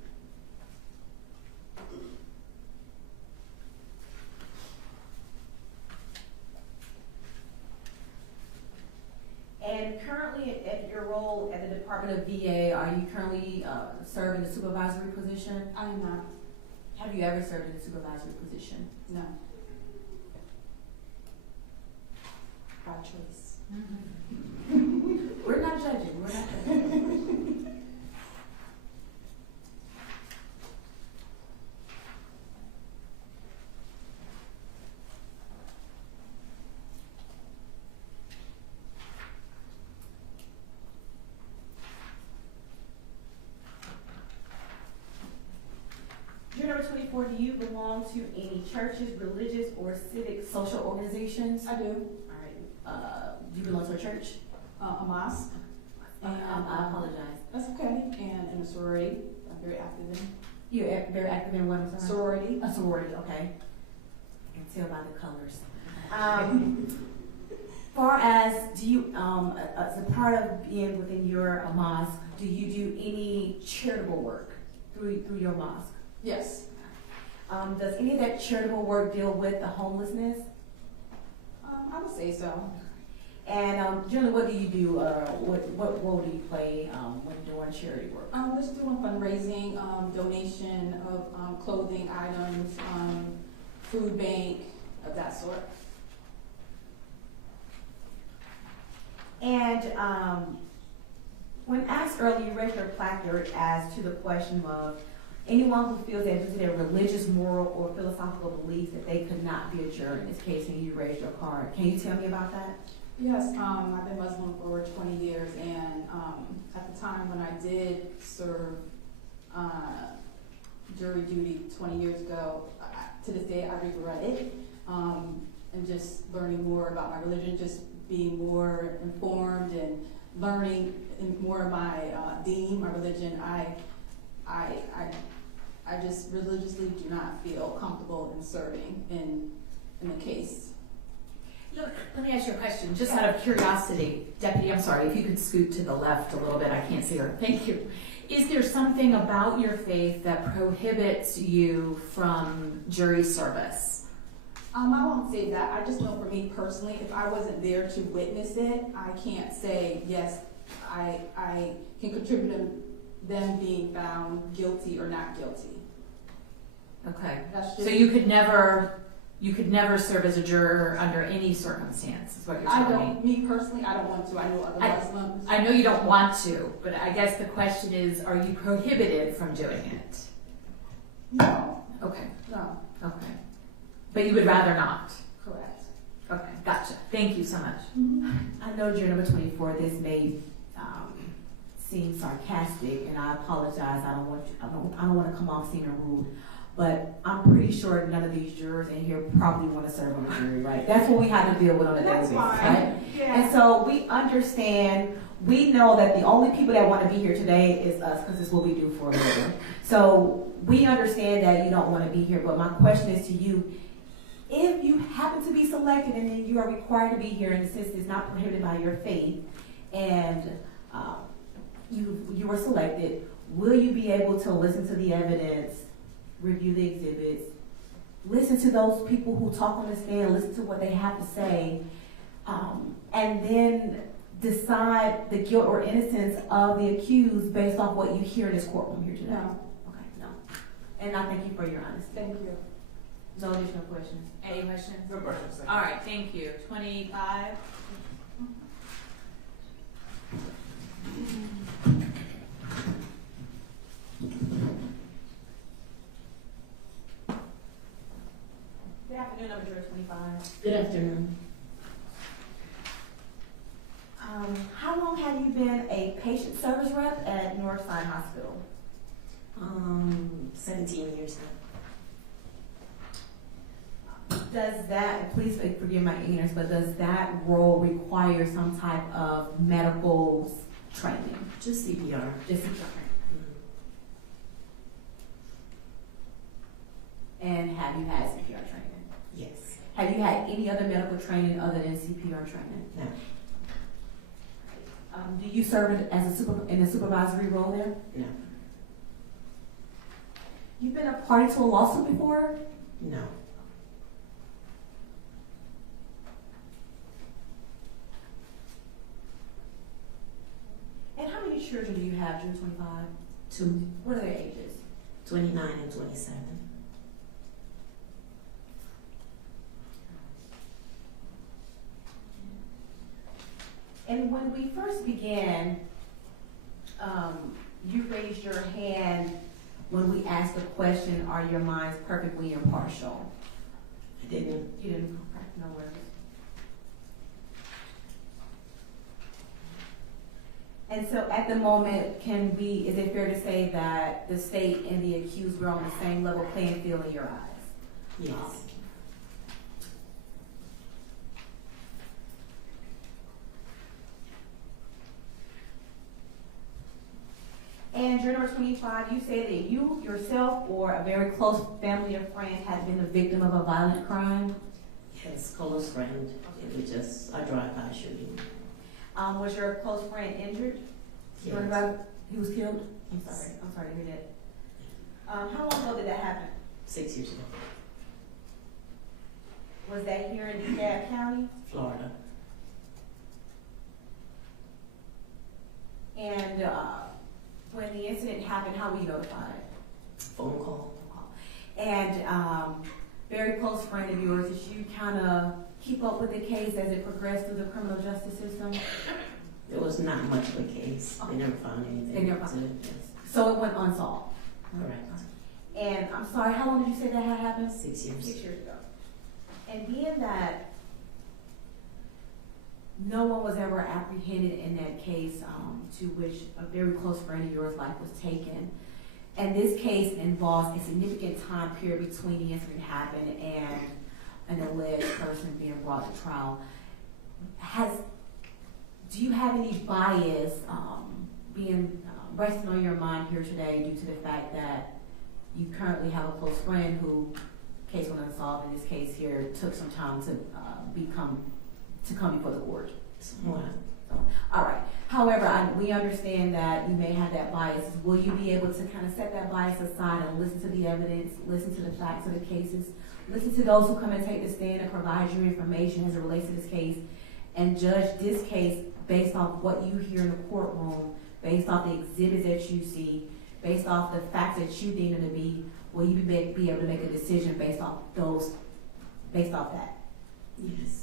And currently, at your role at the Department of VA, are you currently serving a supervisory position? I am not. Have you ever served in a supervisory position? No. By choice. We're not judging. We're not judging. Number 24, do you belong to any churches, religious, or civic social organizations? I do. All right. Do you belong to a church? A mosque. And I apologize. That's okay. And in a sorority, I'm very active in. You're very active in what? I'm sorry? Sorority. A sorority, okay. I can tell by the colors. Far as, do you, as a part of being within your mosque, do you do any charitable work through your mosque? Yes. Does any of that charitable work deal with the homelessness? I would say so. And generally, what do you do? What role do you play when doing charity work? Just doing fundraising, donation of clothing items, food bank, of that sort. And when asked earlier, you raised your placard as to the question of anyone who feels that due to their religious, moral, or philosophical beliefs that they could not be a juror in this case, and you raised your card. Can you tell me about that? Yes, I've been Muslim for over 20 years, and at the time when I did serve jury duty 20 years ago, to this day I regret it, and just learning more about my religion, just being more informed and learning more of my deen, my religion, I just religiously do not feel comfortable in serving in the case. Look, let me ask you a question, just out of curiosity. Deputy, I'm sorry, if you could scoot to the left a little bit, I can't see her. Thank you. Is there something about your faith that prohibits you from jury service? I won't say that. I just know for me personally, if I wasn't there to witness it, I can't say, yes, I can contribute to them being found guilty or not guilty. Okay. That's just, So you could never serve as a juror under any circumstance, is what you're telling me. Me personally, I don't want to. I know other Muslims. I know you don't want to, but I guess the question is, are you prohibited from doing it? No. Okay. No. Okay. But you would rather not? Correct. Okay, gotcha. Thank you so much. Mm-hmm. I know juror number 24, this may seem sarcastic, and I apologize. I don't want to come off seeming rude. But I'm pretty sure none of these jurors in here probably want to serve on the jury, right? That's what we have to deal with on a daily basis, right? Yeah. And so we understand, we know that the only people that want to be here today is us, because it's what we do for a living. So we understand that you don't want to be here, but my question is to you, if you happen to be selected and then you are required to be here, and since it's not prohibited by your faith, and you were selected, will you be able to listen to the evidence, review the exhibits, listen to those people who talk on the stand, listen to what they have to say, and then decide the guilt or innocence of the accused based off what you hear in this courtroom here today? No. Okay, no. And I thank you for your honesty. Thank you. No additional questions. Any questions? No questions. All right, thank you. 25. Good afternoon, number juror 25. Good afternoon. have you been a patient service rep at Northside Hospital? 17 years now. Does that, please forgive my ignorance, but does that role require some type of medical training? Just CPR. Just CPR. And have you had CPR training? Yes. Have you had any other medical training other than CPR training? No. Do you serve as in a supervisory role there? No. You've been a party to a lawsuit before? No. And how many children do you have, June 25? 2. What are their ages? 29 and 27. And when we first began, you raised your hand when we asked the question, are your minds perfectly impartial? I didn't. You didn't, no worries. And so at the moment, is it fair to say that the state and the accused were on the same level playing field in your eyes? Yes. And during number 25, you say that you yourself or a very close family or friend had been the victim of a violent crime? Yes, close friend. It was just a drive-by shooting. Was your close friend injured? Yes. He was killed? I'm sorry to hear that. How long ago did that happen? 6 years ago. Was that here in DeKalb County? Florida. And when the incident happened, how were you notified? Phone call. And very close friend of yours, did you kind of keep up with the case as it progressed through the criminal justice system? There was not much of a case. They never found anything. They never found it. Yes. So it went unsolved? Correct. And I'm sorry, how long did you say that had happened? 6 years. 6 years ago. And being that no one was ever apprehended in that case, to which a very close friend of yours' life was taken, and this case involves a significant time period between the incident happened and an alleged person being brought to trial, do you have any bias resting on your mind here today due to the fact that you currently have a close friend who, case went unsolved, in this case here, took some time to come before the court? Somewhat. All right. However, we understand that you may have that bias. Will you be able to kind of set that bias aside and listen to the evidence, listen to the facts of the cases, listen to those who come and take the stand and provide you information as it relates to this case, and judge this case based off what you hear in the courtroom, based off the exhibits that you see, based off the facts that you deem them to be? Will you be able to make a decision based off that? Yes.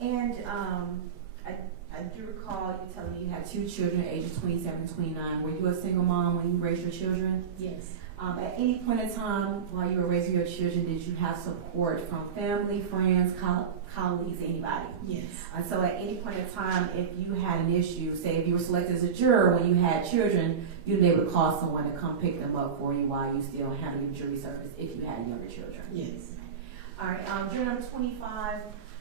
And I do recall you telling me you had 2 children, ages 27 and 29. Were you a single mom when you raised your children? Yes. At any point in time while you were raising your children, did you have support from family, friends, colleagues, anybody? Yes. So at any point in time, if you had an issue, say if you were selected as a juror when you had children, you'd be able to call someone to come pick them up for you while you still handle your jury service if you had younger children? Yes. All right, juror number 25.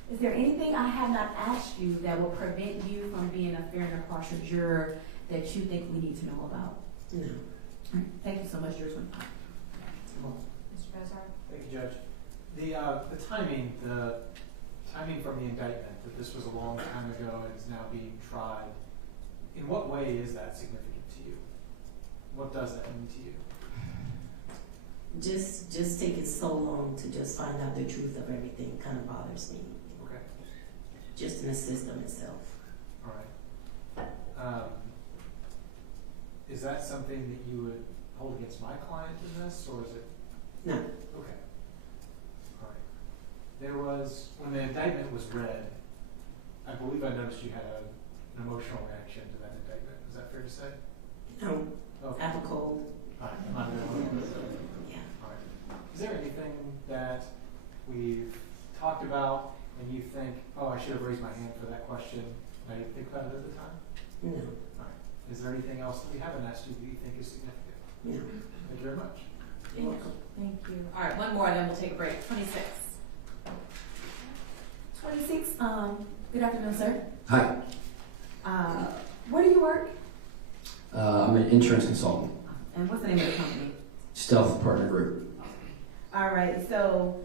Is there anything I have not asked you that will prevent you from being a fair and impartial juror that you think we need to know about? No. All right. Thank you so much, Juror 25. Mr. Bazar? Thank you, Judge. The timing from the indictment, that this was a long time ago and is now being tried, in what way is that significant to you? What does that mean to you? Just taking so long to just find out the truth of everything kind of bothers me. Okay. Just in the system itself. All right. Is that something that you would hold against my client in this, or is it? No. Okay. All right. there was, when the indictment was read, I believe I noticed you had an emotional reaction to that indictment. Is that fair to say? No, Okay. I have a cold. All right, I'm not gonna Yeah. All right. Is there anything that we've talked about and you think, oh, I should have raised my hand for that question, and I didn't think about it at the time? No. All right. Is there anything else that we haven't asked you that you think is significant? No. Thank you very much. You're welcome. Thank you. All right, one more, then we'll take a break. 26. 26, good afternoon, sir. Hi, Where do you work? I'm an insurance consultant, And what's the name of the company? Stealth Partner Group. All right, so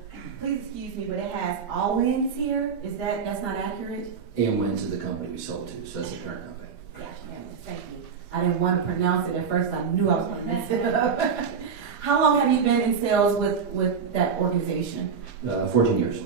please excuse me, but it has all wins here. That's not accurate? AMWinds is the company we sold to, so that's the parent company. Gotcha, thank you. I didn't want to pronounce it at first. I knew I was going to mess it up. How long have you been in sales with that organization? 14 years.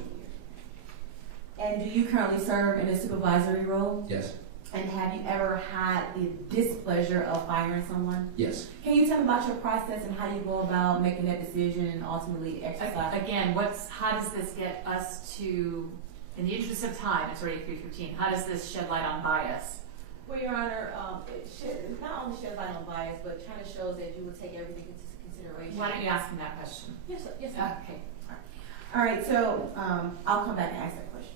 And do you currently serve in a supervisory role? Yes. And have you ever had the displeasure of firing someone? Yes. Can you tell me about your process and how you go about making that decision and ultimately exercising? Again, how does this get us to, in the interest of time, it's already 3:15, how does this shed light on bias? Well, Your Honor, it not only sheds light on bias, but kind of shows that you will take everything into consideration. Why don't you ask him that question? Yes, sir. Yes, sir. Okay. All right, so I'll come back and ask that question.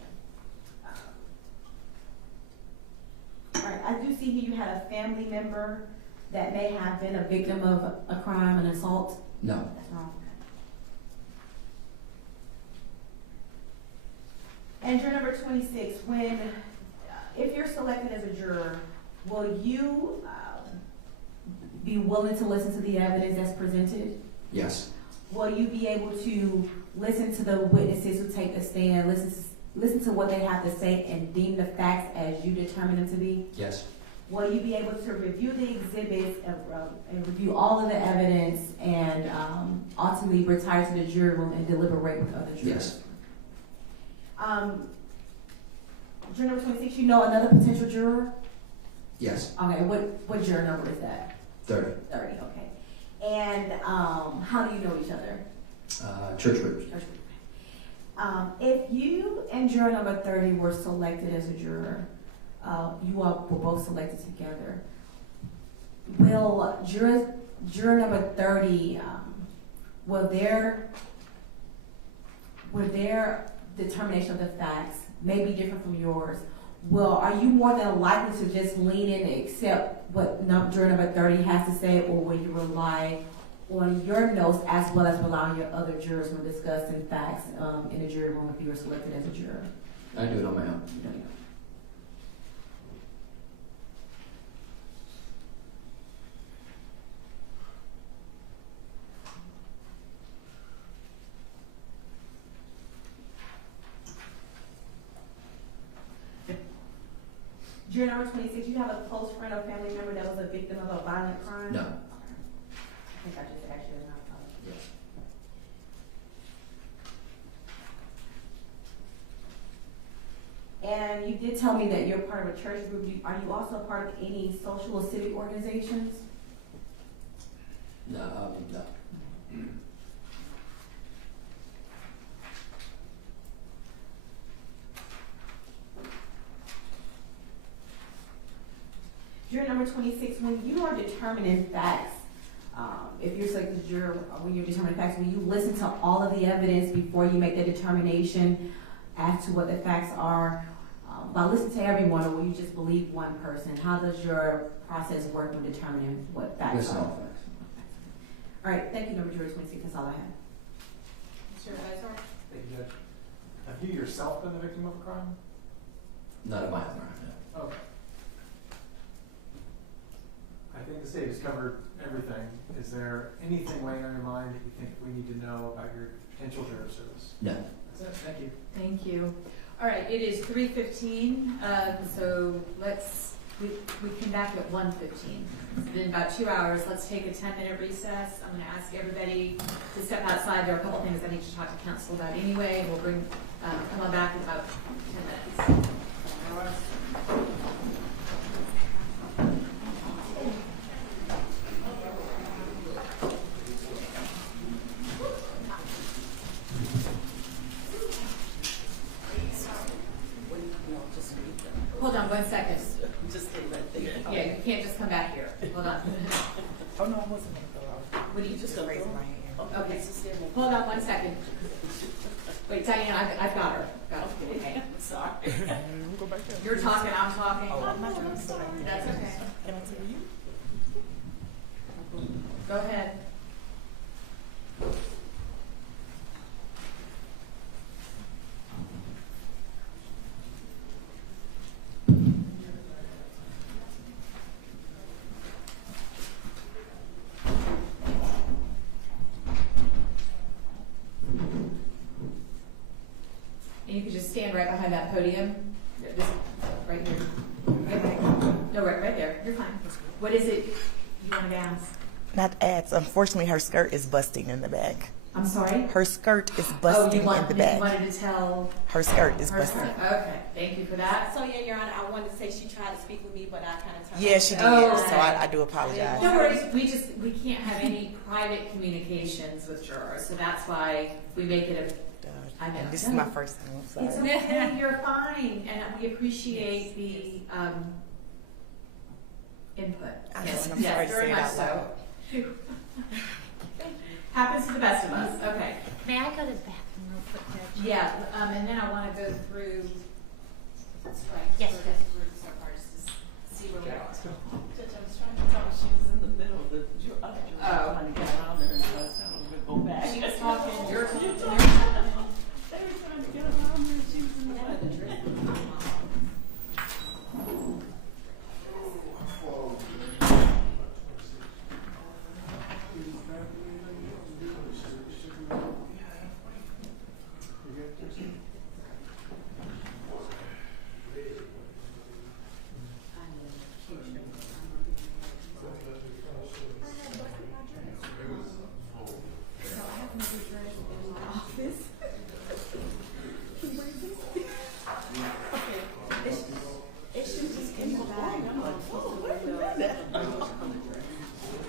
All right, I do see here you had a family member that may have been a victim of a crime, an assault. No. That's wrong. And juror number 26, if you're selected as a juror, will you be willing to listen to the evidence that's presented? Yes. Will you be able to listen to the witnesses who take the stand, listen to what they have to say and deem the facts as you determine them to be? Yes. Will you be able to review the exhibits and review all of the evidence and ultimately retire to the jury room and deliberate with other jurors? Yes. Juror number 26, you know another potential juror? Yes. Okay, what juror number is that? 30. 30, okay. And how do you know each other? Church groups. If you and juror number 30 were selected as a juror, you all were both selected together, will juror number 30, will their determination of the facts may be different from yours? Are you more than likely to just lean in and accept what juror number 30 has to say, or will you rely on your notes as well as rely on your other jurors when discussing facts in the jury room if you were selected as a juror? I do it on my own. Juror number 26, you have a close friend or family member that was a victim of a violent crime? No. I think I just asked you enough. Yes. And you did tell me that you're part of a church group. Are you also part of any social or civic organizations? No. No. Juror number 26, when you are determining facts, if you're selected as a juror, when you're determining facts, will you listen to all of the evidence before you make that determination as to what the facts are? By listening to everyone, or will you just believe one person? How does your process work when determining what facts Listen to are? all facts. All right, thank you, number juror 26. That's all I have. Mr. Advisor? Thank you, Judge. Have you yourself been the victim of a crime? Not in my own right now. Okay. I think the state has covered everything. Is there anything weighing on your mind that you think we need to know about your potential juror service? No. That's it. Thank you. Thank you. All right, it is 3:15, so we came back at 1:15. It's been about 2 hours. Let's take a 10-minute recess. I'm going to ask everybody to step outside. There are a couple things I need to talk to council about anyway. We'll come on back in about 10 minutes. 1 second. Wait, Diane, I've got her. Got her. Okay. Sorry. You're talking, I'm talking. I'm sorry. That's okay. Can I tell you? Go ahead. And you could just stand right behind that podium. Just right here. No, right there. You're fine. What is it you wanted to ask? Not ads. Unfortunately, her skirt is busting in the back. I'm sorry? Her skirt is busting in the back. You wanted to tell Her skirt is her busting. skirt. Okay, thank you for that. So yeah, Your Honor, I wanted to say she tried to speak with me, but I kind of turned. Yeah, she did. Oh, So I do apologize. No worries. We can't have any private communications with jurors, so that's why we make it a. I know. This is my first time. I'm sorry. It's okay. You're fine, and we appreciate the input. I know, and I'm Yes, sorry to very say it much out loud. so. Happens to the best of us. Okay. May I go to the bathroom real quick, Judge? Yeah, and then I want to go through. That's right. Yes, Through yes. groups or parts to see where we are. Judge, I was trying to tell her she was in the middle of the other jury. Oh. Trying to get around her, and I was trying to go back. She was talking. You're They were trying to get around her, and she was in the other jury.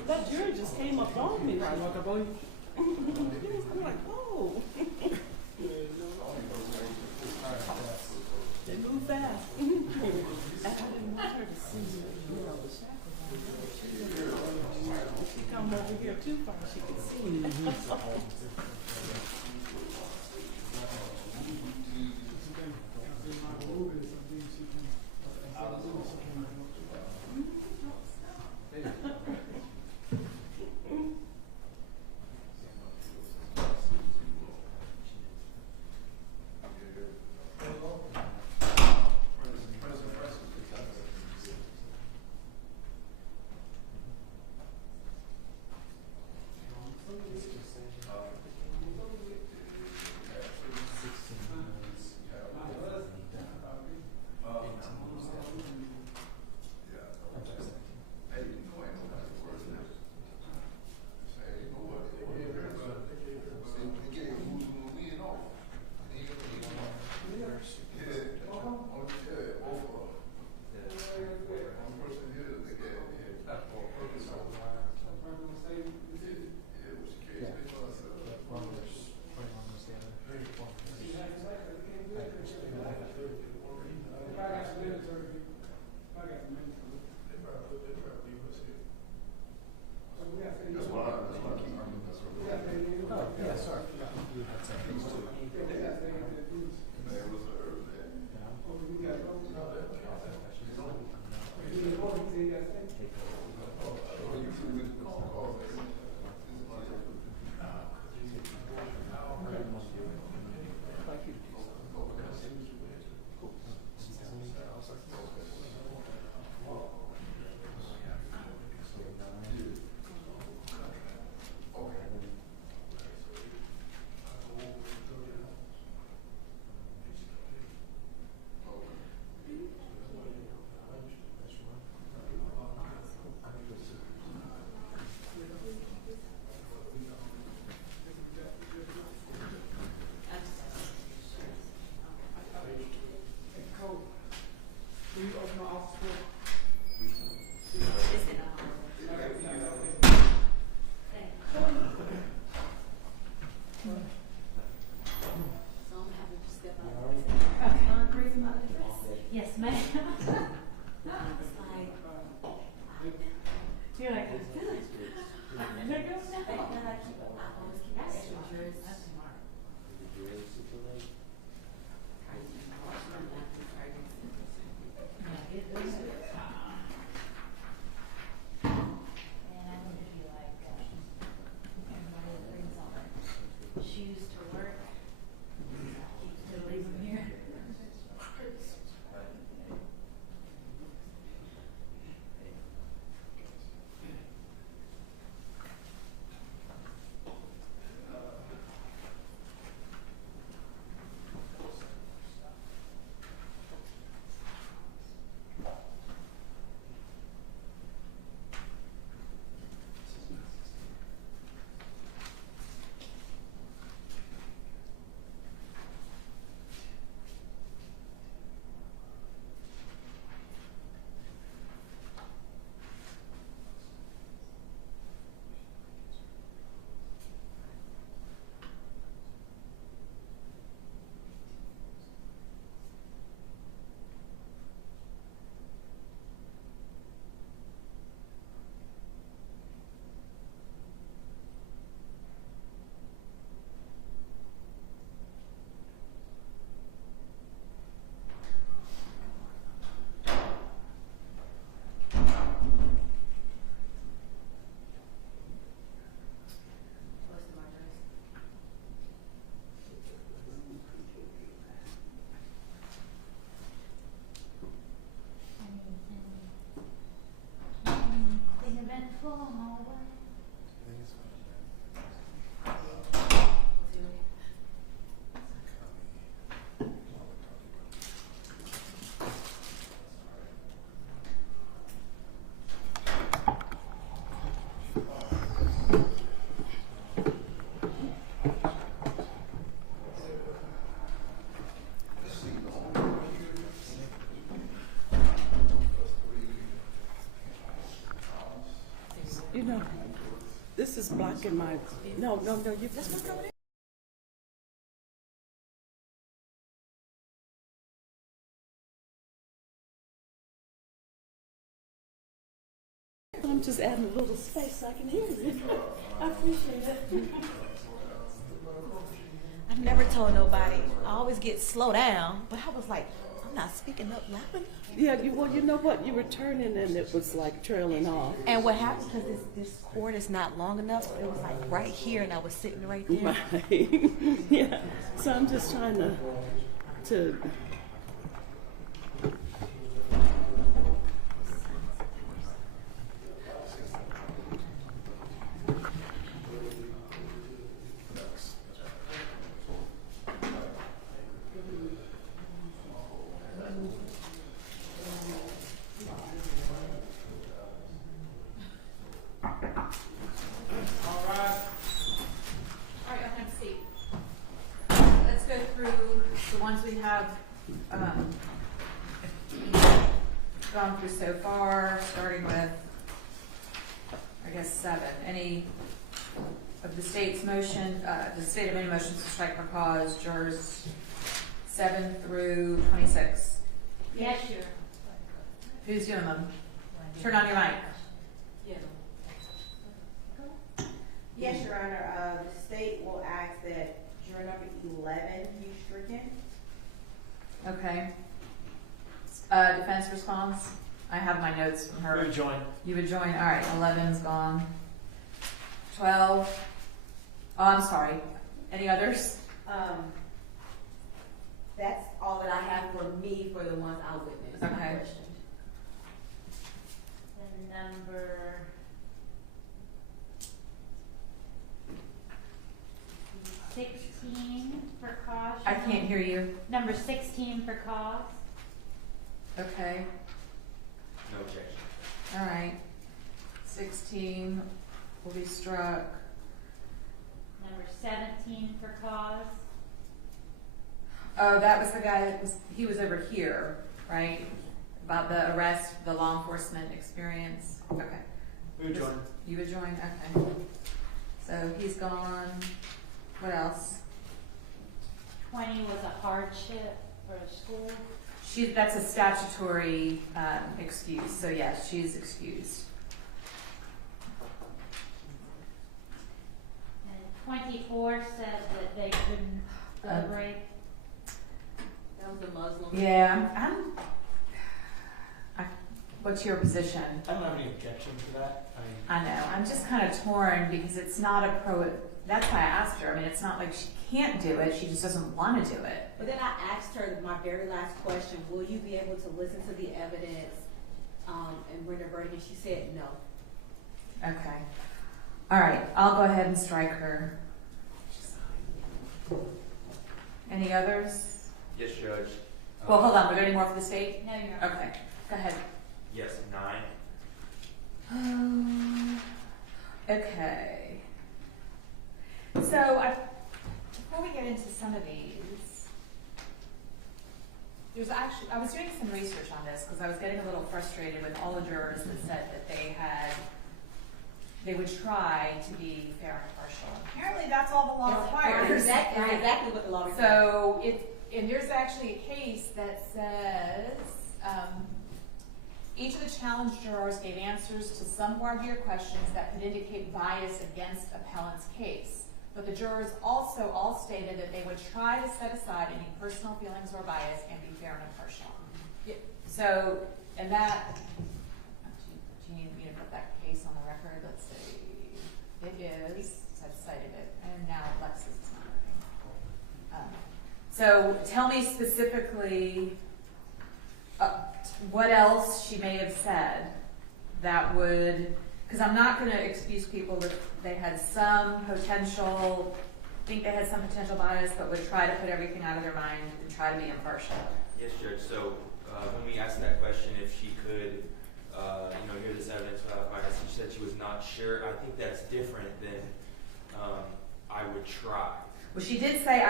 That jury just came up on me. Like, I'm like, oh. They move fast. And I didn't want her to see, the shackles on. She come over here too far, she could see. blocking my, no, you. Let's not go there. I'm just adding a little space so I can hear you. I appreciate it. I've never told nobody. I always get slow down, but I was like, I'm not speaking up loud enough. Yeah, well, you know what? You were turning and it was like trailing off. And what happened, because this cord is not long enough, it was like right here and I was sitting right there. Right. Yeah. So I'm just trying to gone through so far, starting with, I guess, 7. Any of the state's motion, the state of any motions to strike for cause, jurors 7 through 26. Yes, sure. Who's doing them? Turn on your mic. Yes, Your Honor. The state will ask that juror number 11 be stricken. Okay. Defense response? I have my notes from her. You would join. You would join. All right, 11's gone. 12. Oh, I'm sorry. Any others? That's all that I have for me for the ones I witnessed. Okay. And number 16 for cause. I can't hear you. Number 16 for cause. Okay. No objection. All right. 16 will be struck. Number 17 for cause. Oh, that was the guy that he was over here, right? About the arrest, the law enforcement experience. Okay. You would join. You would join? Okay. So he's gone. What else? 20 was a hardship for a school. That's a statutory excuse. So yes, she's excused. And 24 said that they couldn't deliberate. That was the Muslim. Yeah, what's your position? I don't have any objection to that. I know. I'm just kind of torn because it's not a that's why I asked her. I mean, it's not like she can't do it. She just doesn't want to do it. But then I asked her my very last question, will you be able to listen to the evidence and render a verdict? And she said no. Okay. All right. I'll go ahead and strike her. Any others? Yes, Judge. Well, hold on. Were there any more for the state? No, you're Okay. Go ahead. Yes, 9. Okay. So, before we get into some of these, I was doing some research on this because I was getting a little frustrated with all the jurors that said that they would try to be fair and impartial. Apparently, that's all the law requires. Exactly what the law requires. So, and there's actually a case that says, each of the challenged jurors gave answers to some voir dire questions that could indicate bias against appellant's case. But the jurors also all stated that they would try to set aside any personal feelings or bias and be fair and impartial. So, and that, do you need me to put that case on the record? Let's see. It is, I've cited it, and now Lexus is not working. So tell me specifically what else she may have said that would, because I'm not going to excuse people that they had some potential, think they had some potential bias, but would try to put everything out of their mind and try to be impartial. Yes, Judge. So when we asked that question, if she could, hear this evidence without bias, and she said she was not sure. I think that's different than I would try. Well, she did say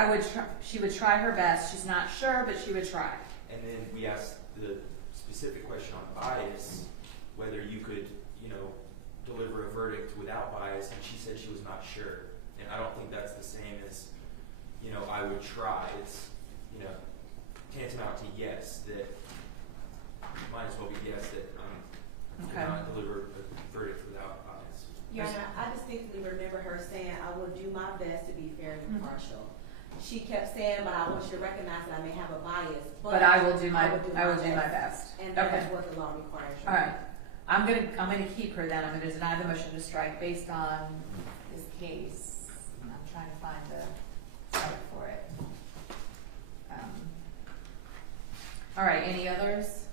she would try her best. She's not sure, but she would try. And then we asked the specific question on bias, whether you could, deliver a verdict without bias, and she said she was not sure. And I don't think that's the same as, you know, I would try. It's, you know, tantamount to yes, that might as well be yes that cannot deliver a verdict without bias. Your Honor, I distinctly remember her saying, I will do my best to be fair and impartial. She kept saying, but I want you to recognize that I may have a bias. But I will do my best. And that Okay. is what the law requires. All right. I'm gonna keep her then. I'm gonna deny the motion to strike based on this case. I'm trying to find the site for it. All right, any others?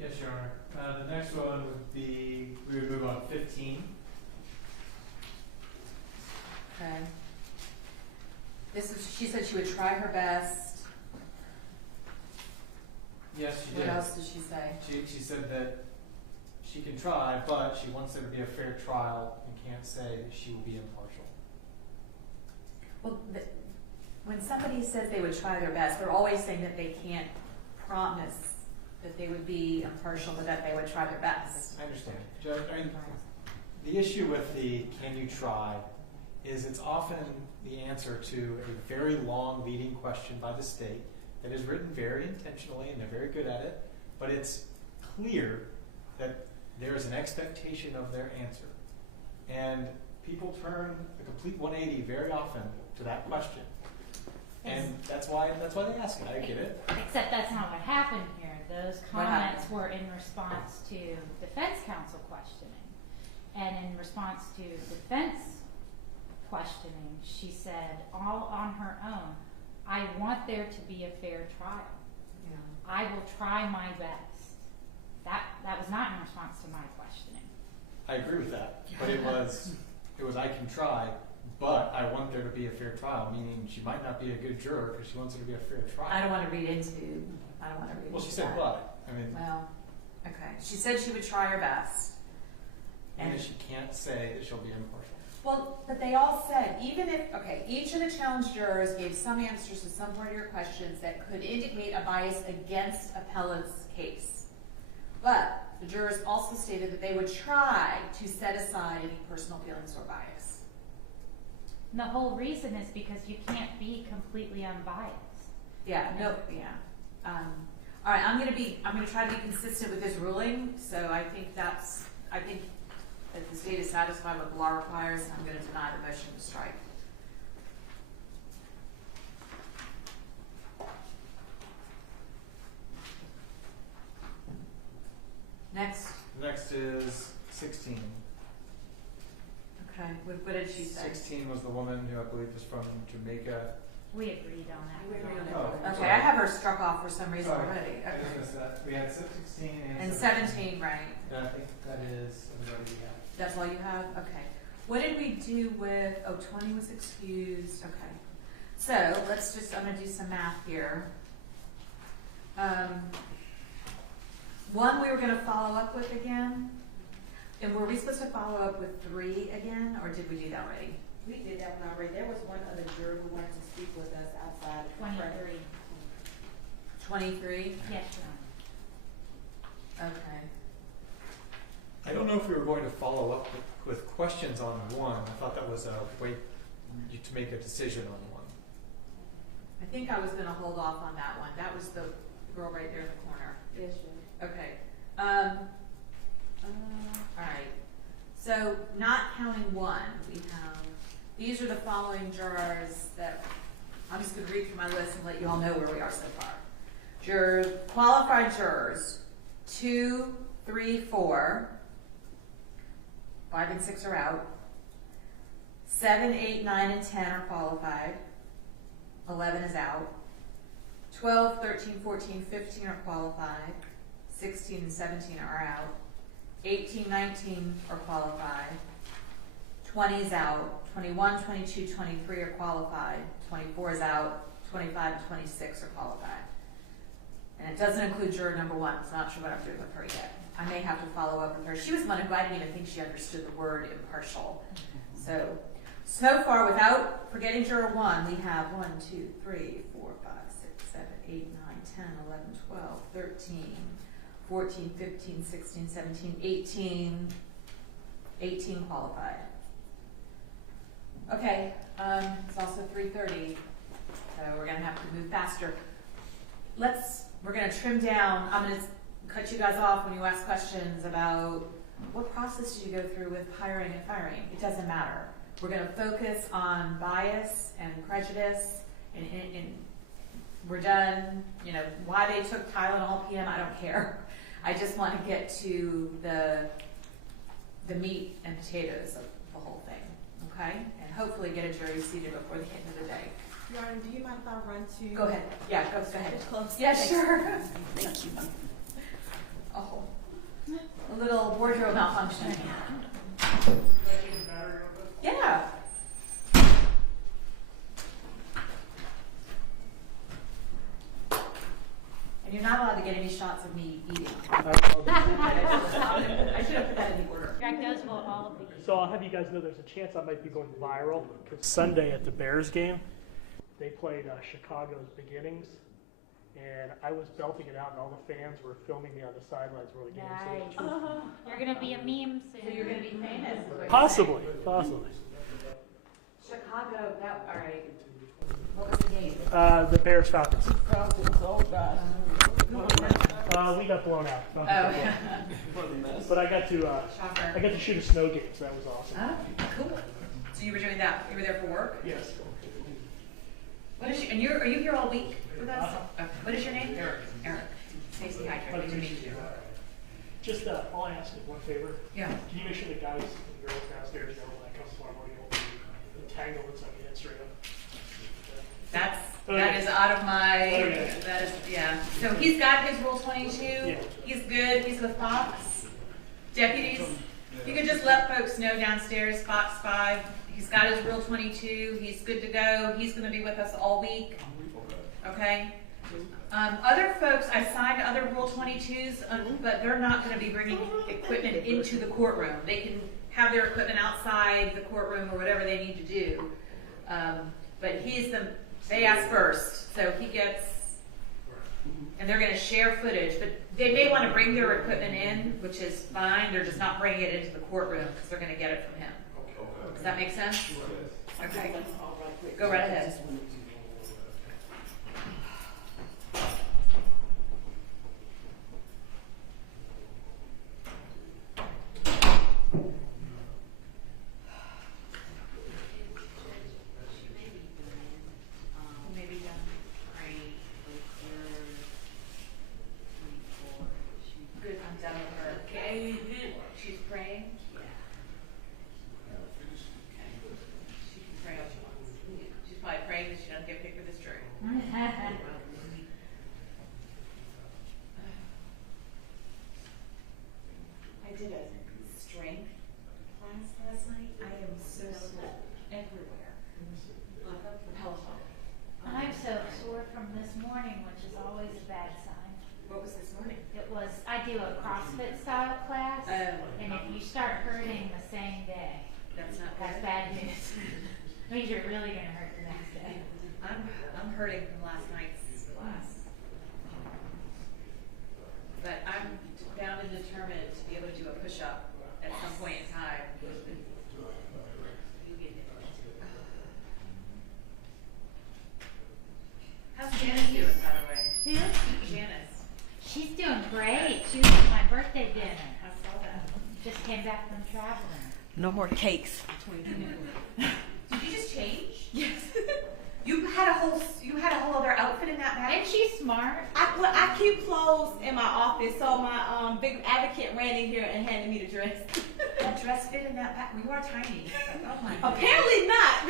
Yes, Your Honor. The next one would be, we would move on 15. Okay. She said she would try her best. Yes, she What did. else did she say? She said that she can try, but she wants there to be a fair trial and can't say that she will be impartial. Well, when somebody says they would try their best, they're always saying that they can't promise that they would be impartial, but that they would try their best. I understand. Judge, I mean, the issue with the can you try is it's often the answer to a very long leading question by the state that is written very intentionally, and they're very good at it, but it's clear that there is an expectation of their answer. And people turn a complete 180 very often to that question. And that's why they ask it. I get it. Except that's not what happened here. Those comments were in response to defense counsel questioning. And in response to defense questioning, she said, all on her own, I want there to be a fair trial. Yeah. I will try my best. That was not in response to my questioning. I agree with that. But it was I can try, but I want there to be a fair trial, meaning she might not be a good juror because she wants there to be a fair trial. I don't want to read into. Well, she said but. I mean. Well, okay. She said she would try her best. And she can't say that she'll be impartial. Well, but they all said, even if, each of the challenged jurors gave some answers to some part of your questions that could indicate a bias against appellant's case. But the jurors also stated that they would try to set aside any personal feelings or bias. And the whole reason is because you can't be completely unbiased. Yeah, no, yeah. All right, I'm gonna try to be consistent with this ruling. So I think that the state is satisfied with what the law requires. I'm going to deny the motion to strike. Next is 16. Okay, what did she say? 16 was the woman who I believe is from Jamaica. We agreed on that. We agreed on that. Okay, I have her struck off for some reason already. I just missed that. We had 16 and 17, right? And I think that is everybody we have. That's all you have? Okay. What did we do with, 20 was excused. Okay. So I'm going to do some math here. One we were going to follow up with again. And were we supposed to follow up with 3 again, or did we do that already? We did that one already. There was one other juror who wanted to speak with us outside. 23. 23? Yes, Okay. I don't know if we were going to follow up with questions on one. I thought that was a way to make a decision on one. I think I was going to hold off on that one. That was the girl right there in the corner. Yes, sure. Okay. All right. So not counting one, we have, these are the following jurors that, I'm just going to read through my list and let you all know where we are so far. Qualified jurors, 2, 3, 4, 5 and 6 are out. 7, 8, 9, and 10 are qualified. 11 is out. 12, 13, 14, 15 are qualified. 16 and 17 are out. 18, 19 are qualified. 20 is out. 21, 22, 23 are qualified. 24 is out. 25 and 26 are qualified. And it doesn't include juror number 1, so I'm not sure what I'm doing with her yet. I may have to follow up with her. She was one who I didn't even think she understood the word impartial. So far, without forgetting juror 1, we have 1, 2, 3, 4, 5, 6, 7, 8, 9, 10, 11, 12, 13, 14, 15, 16, 17, 18 qualified. Okay, it's also 3:30, so we're gonna have to move faster. We're gonna trim down. I'm gonna cut you guys off when you ask questions about what process did you go through with hiring and firing. It doesn't matter. We're gonna focus on bias and prejudice, and we're done. You know, why they took Tylenol PM, I don't care. I just want to get to the meat and potatoes of the whole thing, okay? And hopefully get a jury seated before the end of the day. Your Honor, do you mind if I run to? Go ahead. Yeah, go ahead. Close. Yeah, Thanks. sure. Thank you. Oh, a little wardrobe malfunction. Yeah. And you're not allowed to get any shots of me eating. I should have put that in the order. Jack does vote all of these. So I'll have you guys know there's a chance I might be going viral, because Sunday at the Bears game, they played Chicago's Beginnings, and I was belting it out, and all the fans were filming me on the sidelines while the game Nice. was You're gonna be a meme soon. So you're gonna be famous. Possibly. Chicago, all right. What was the game? The Bears Falcons. We got blown out. Oh. But I got to shoot a snow game, so that was awesome. Oh, cool. So you were doing that. You were there for work? Yes. What is are you here all week with us? Okay. What is your name? Eric. Stacey Hydra. Nice to meet you. Just I'll ask you one favor. Yeah. Can you make sure the guys and girls downstairs know when I come tomorrow morning, won't be entangled so I can head straight up? That is out of my, that is, yeah. So he's got his Rule 22. Yeah. He's good. He's with Fox. Deputies, you can just let folks know downstairs, Fox 5. He's got his Rule 22. He's good to go. He's going to be with us all week. Okay? Other folks, I signed other Rule 22s, but they're not going to be bringing equipment into the courtroom. They can have their equipment outside the courtroom or whatever they need to do. But they ask first, so he gets, and they're going to share footage, but they may want to bring their equipment in, which is fine. They're just not bringing it into the courtroom because they're going to get it from him. Does that make sense? Okay. Go right ahead. Good, I'm done with her. Okay. She's praying. She can pray all she wants. She's probably praying that she doesn't get picked for this jury. I did a strength class last night. I am so sore everywhere. Peloton. I'm so sore from this morning, which is always a bad sign. What was this morning? I do a CrossFit style class, and if you start hurting the same day, that's bad news. Means you're really gonna hurt the next day. I'm hurting from last night's class, but I'm bound and determined to be able to do a push-up at some point in time. How's Janice doing, by the way? Who? Janice. She's doing great. She was at my birthday dinner. I saw that. Just came back from traveling. No more cakes. Did you just change? Yes. You had a whole other outfit in that bag. And she's smart. I keep clothes in my office, so my big advocate ran in here and handed me the dress. The dress fit in that bag. You are tiny. Oh my. Apparently not.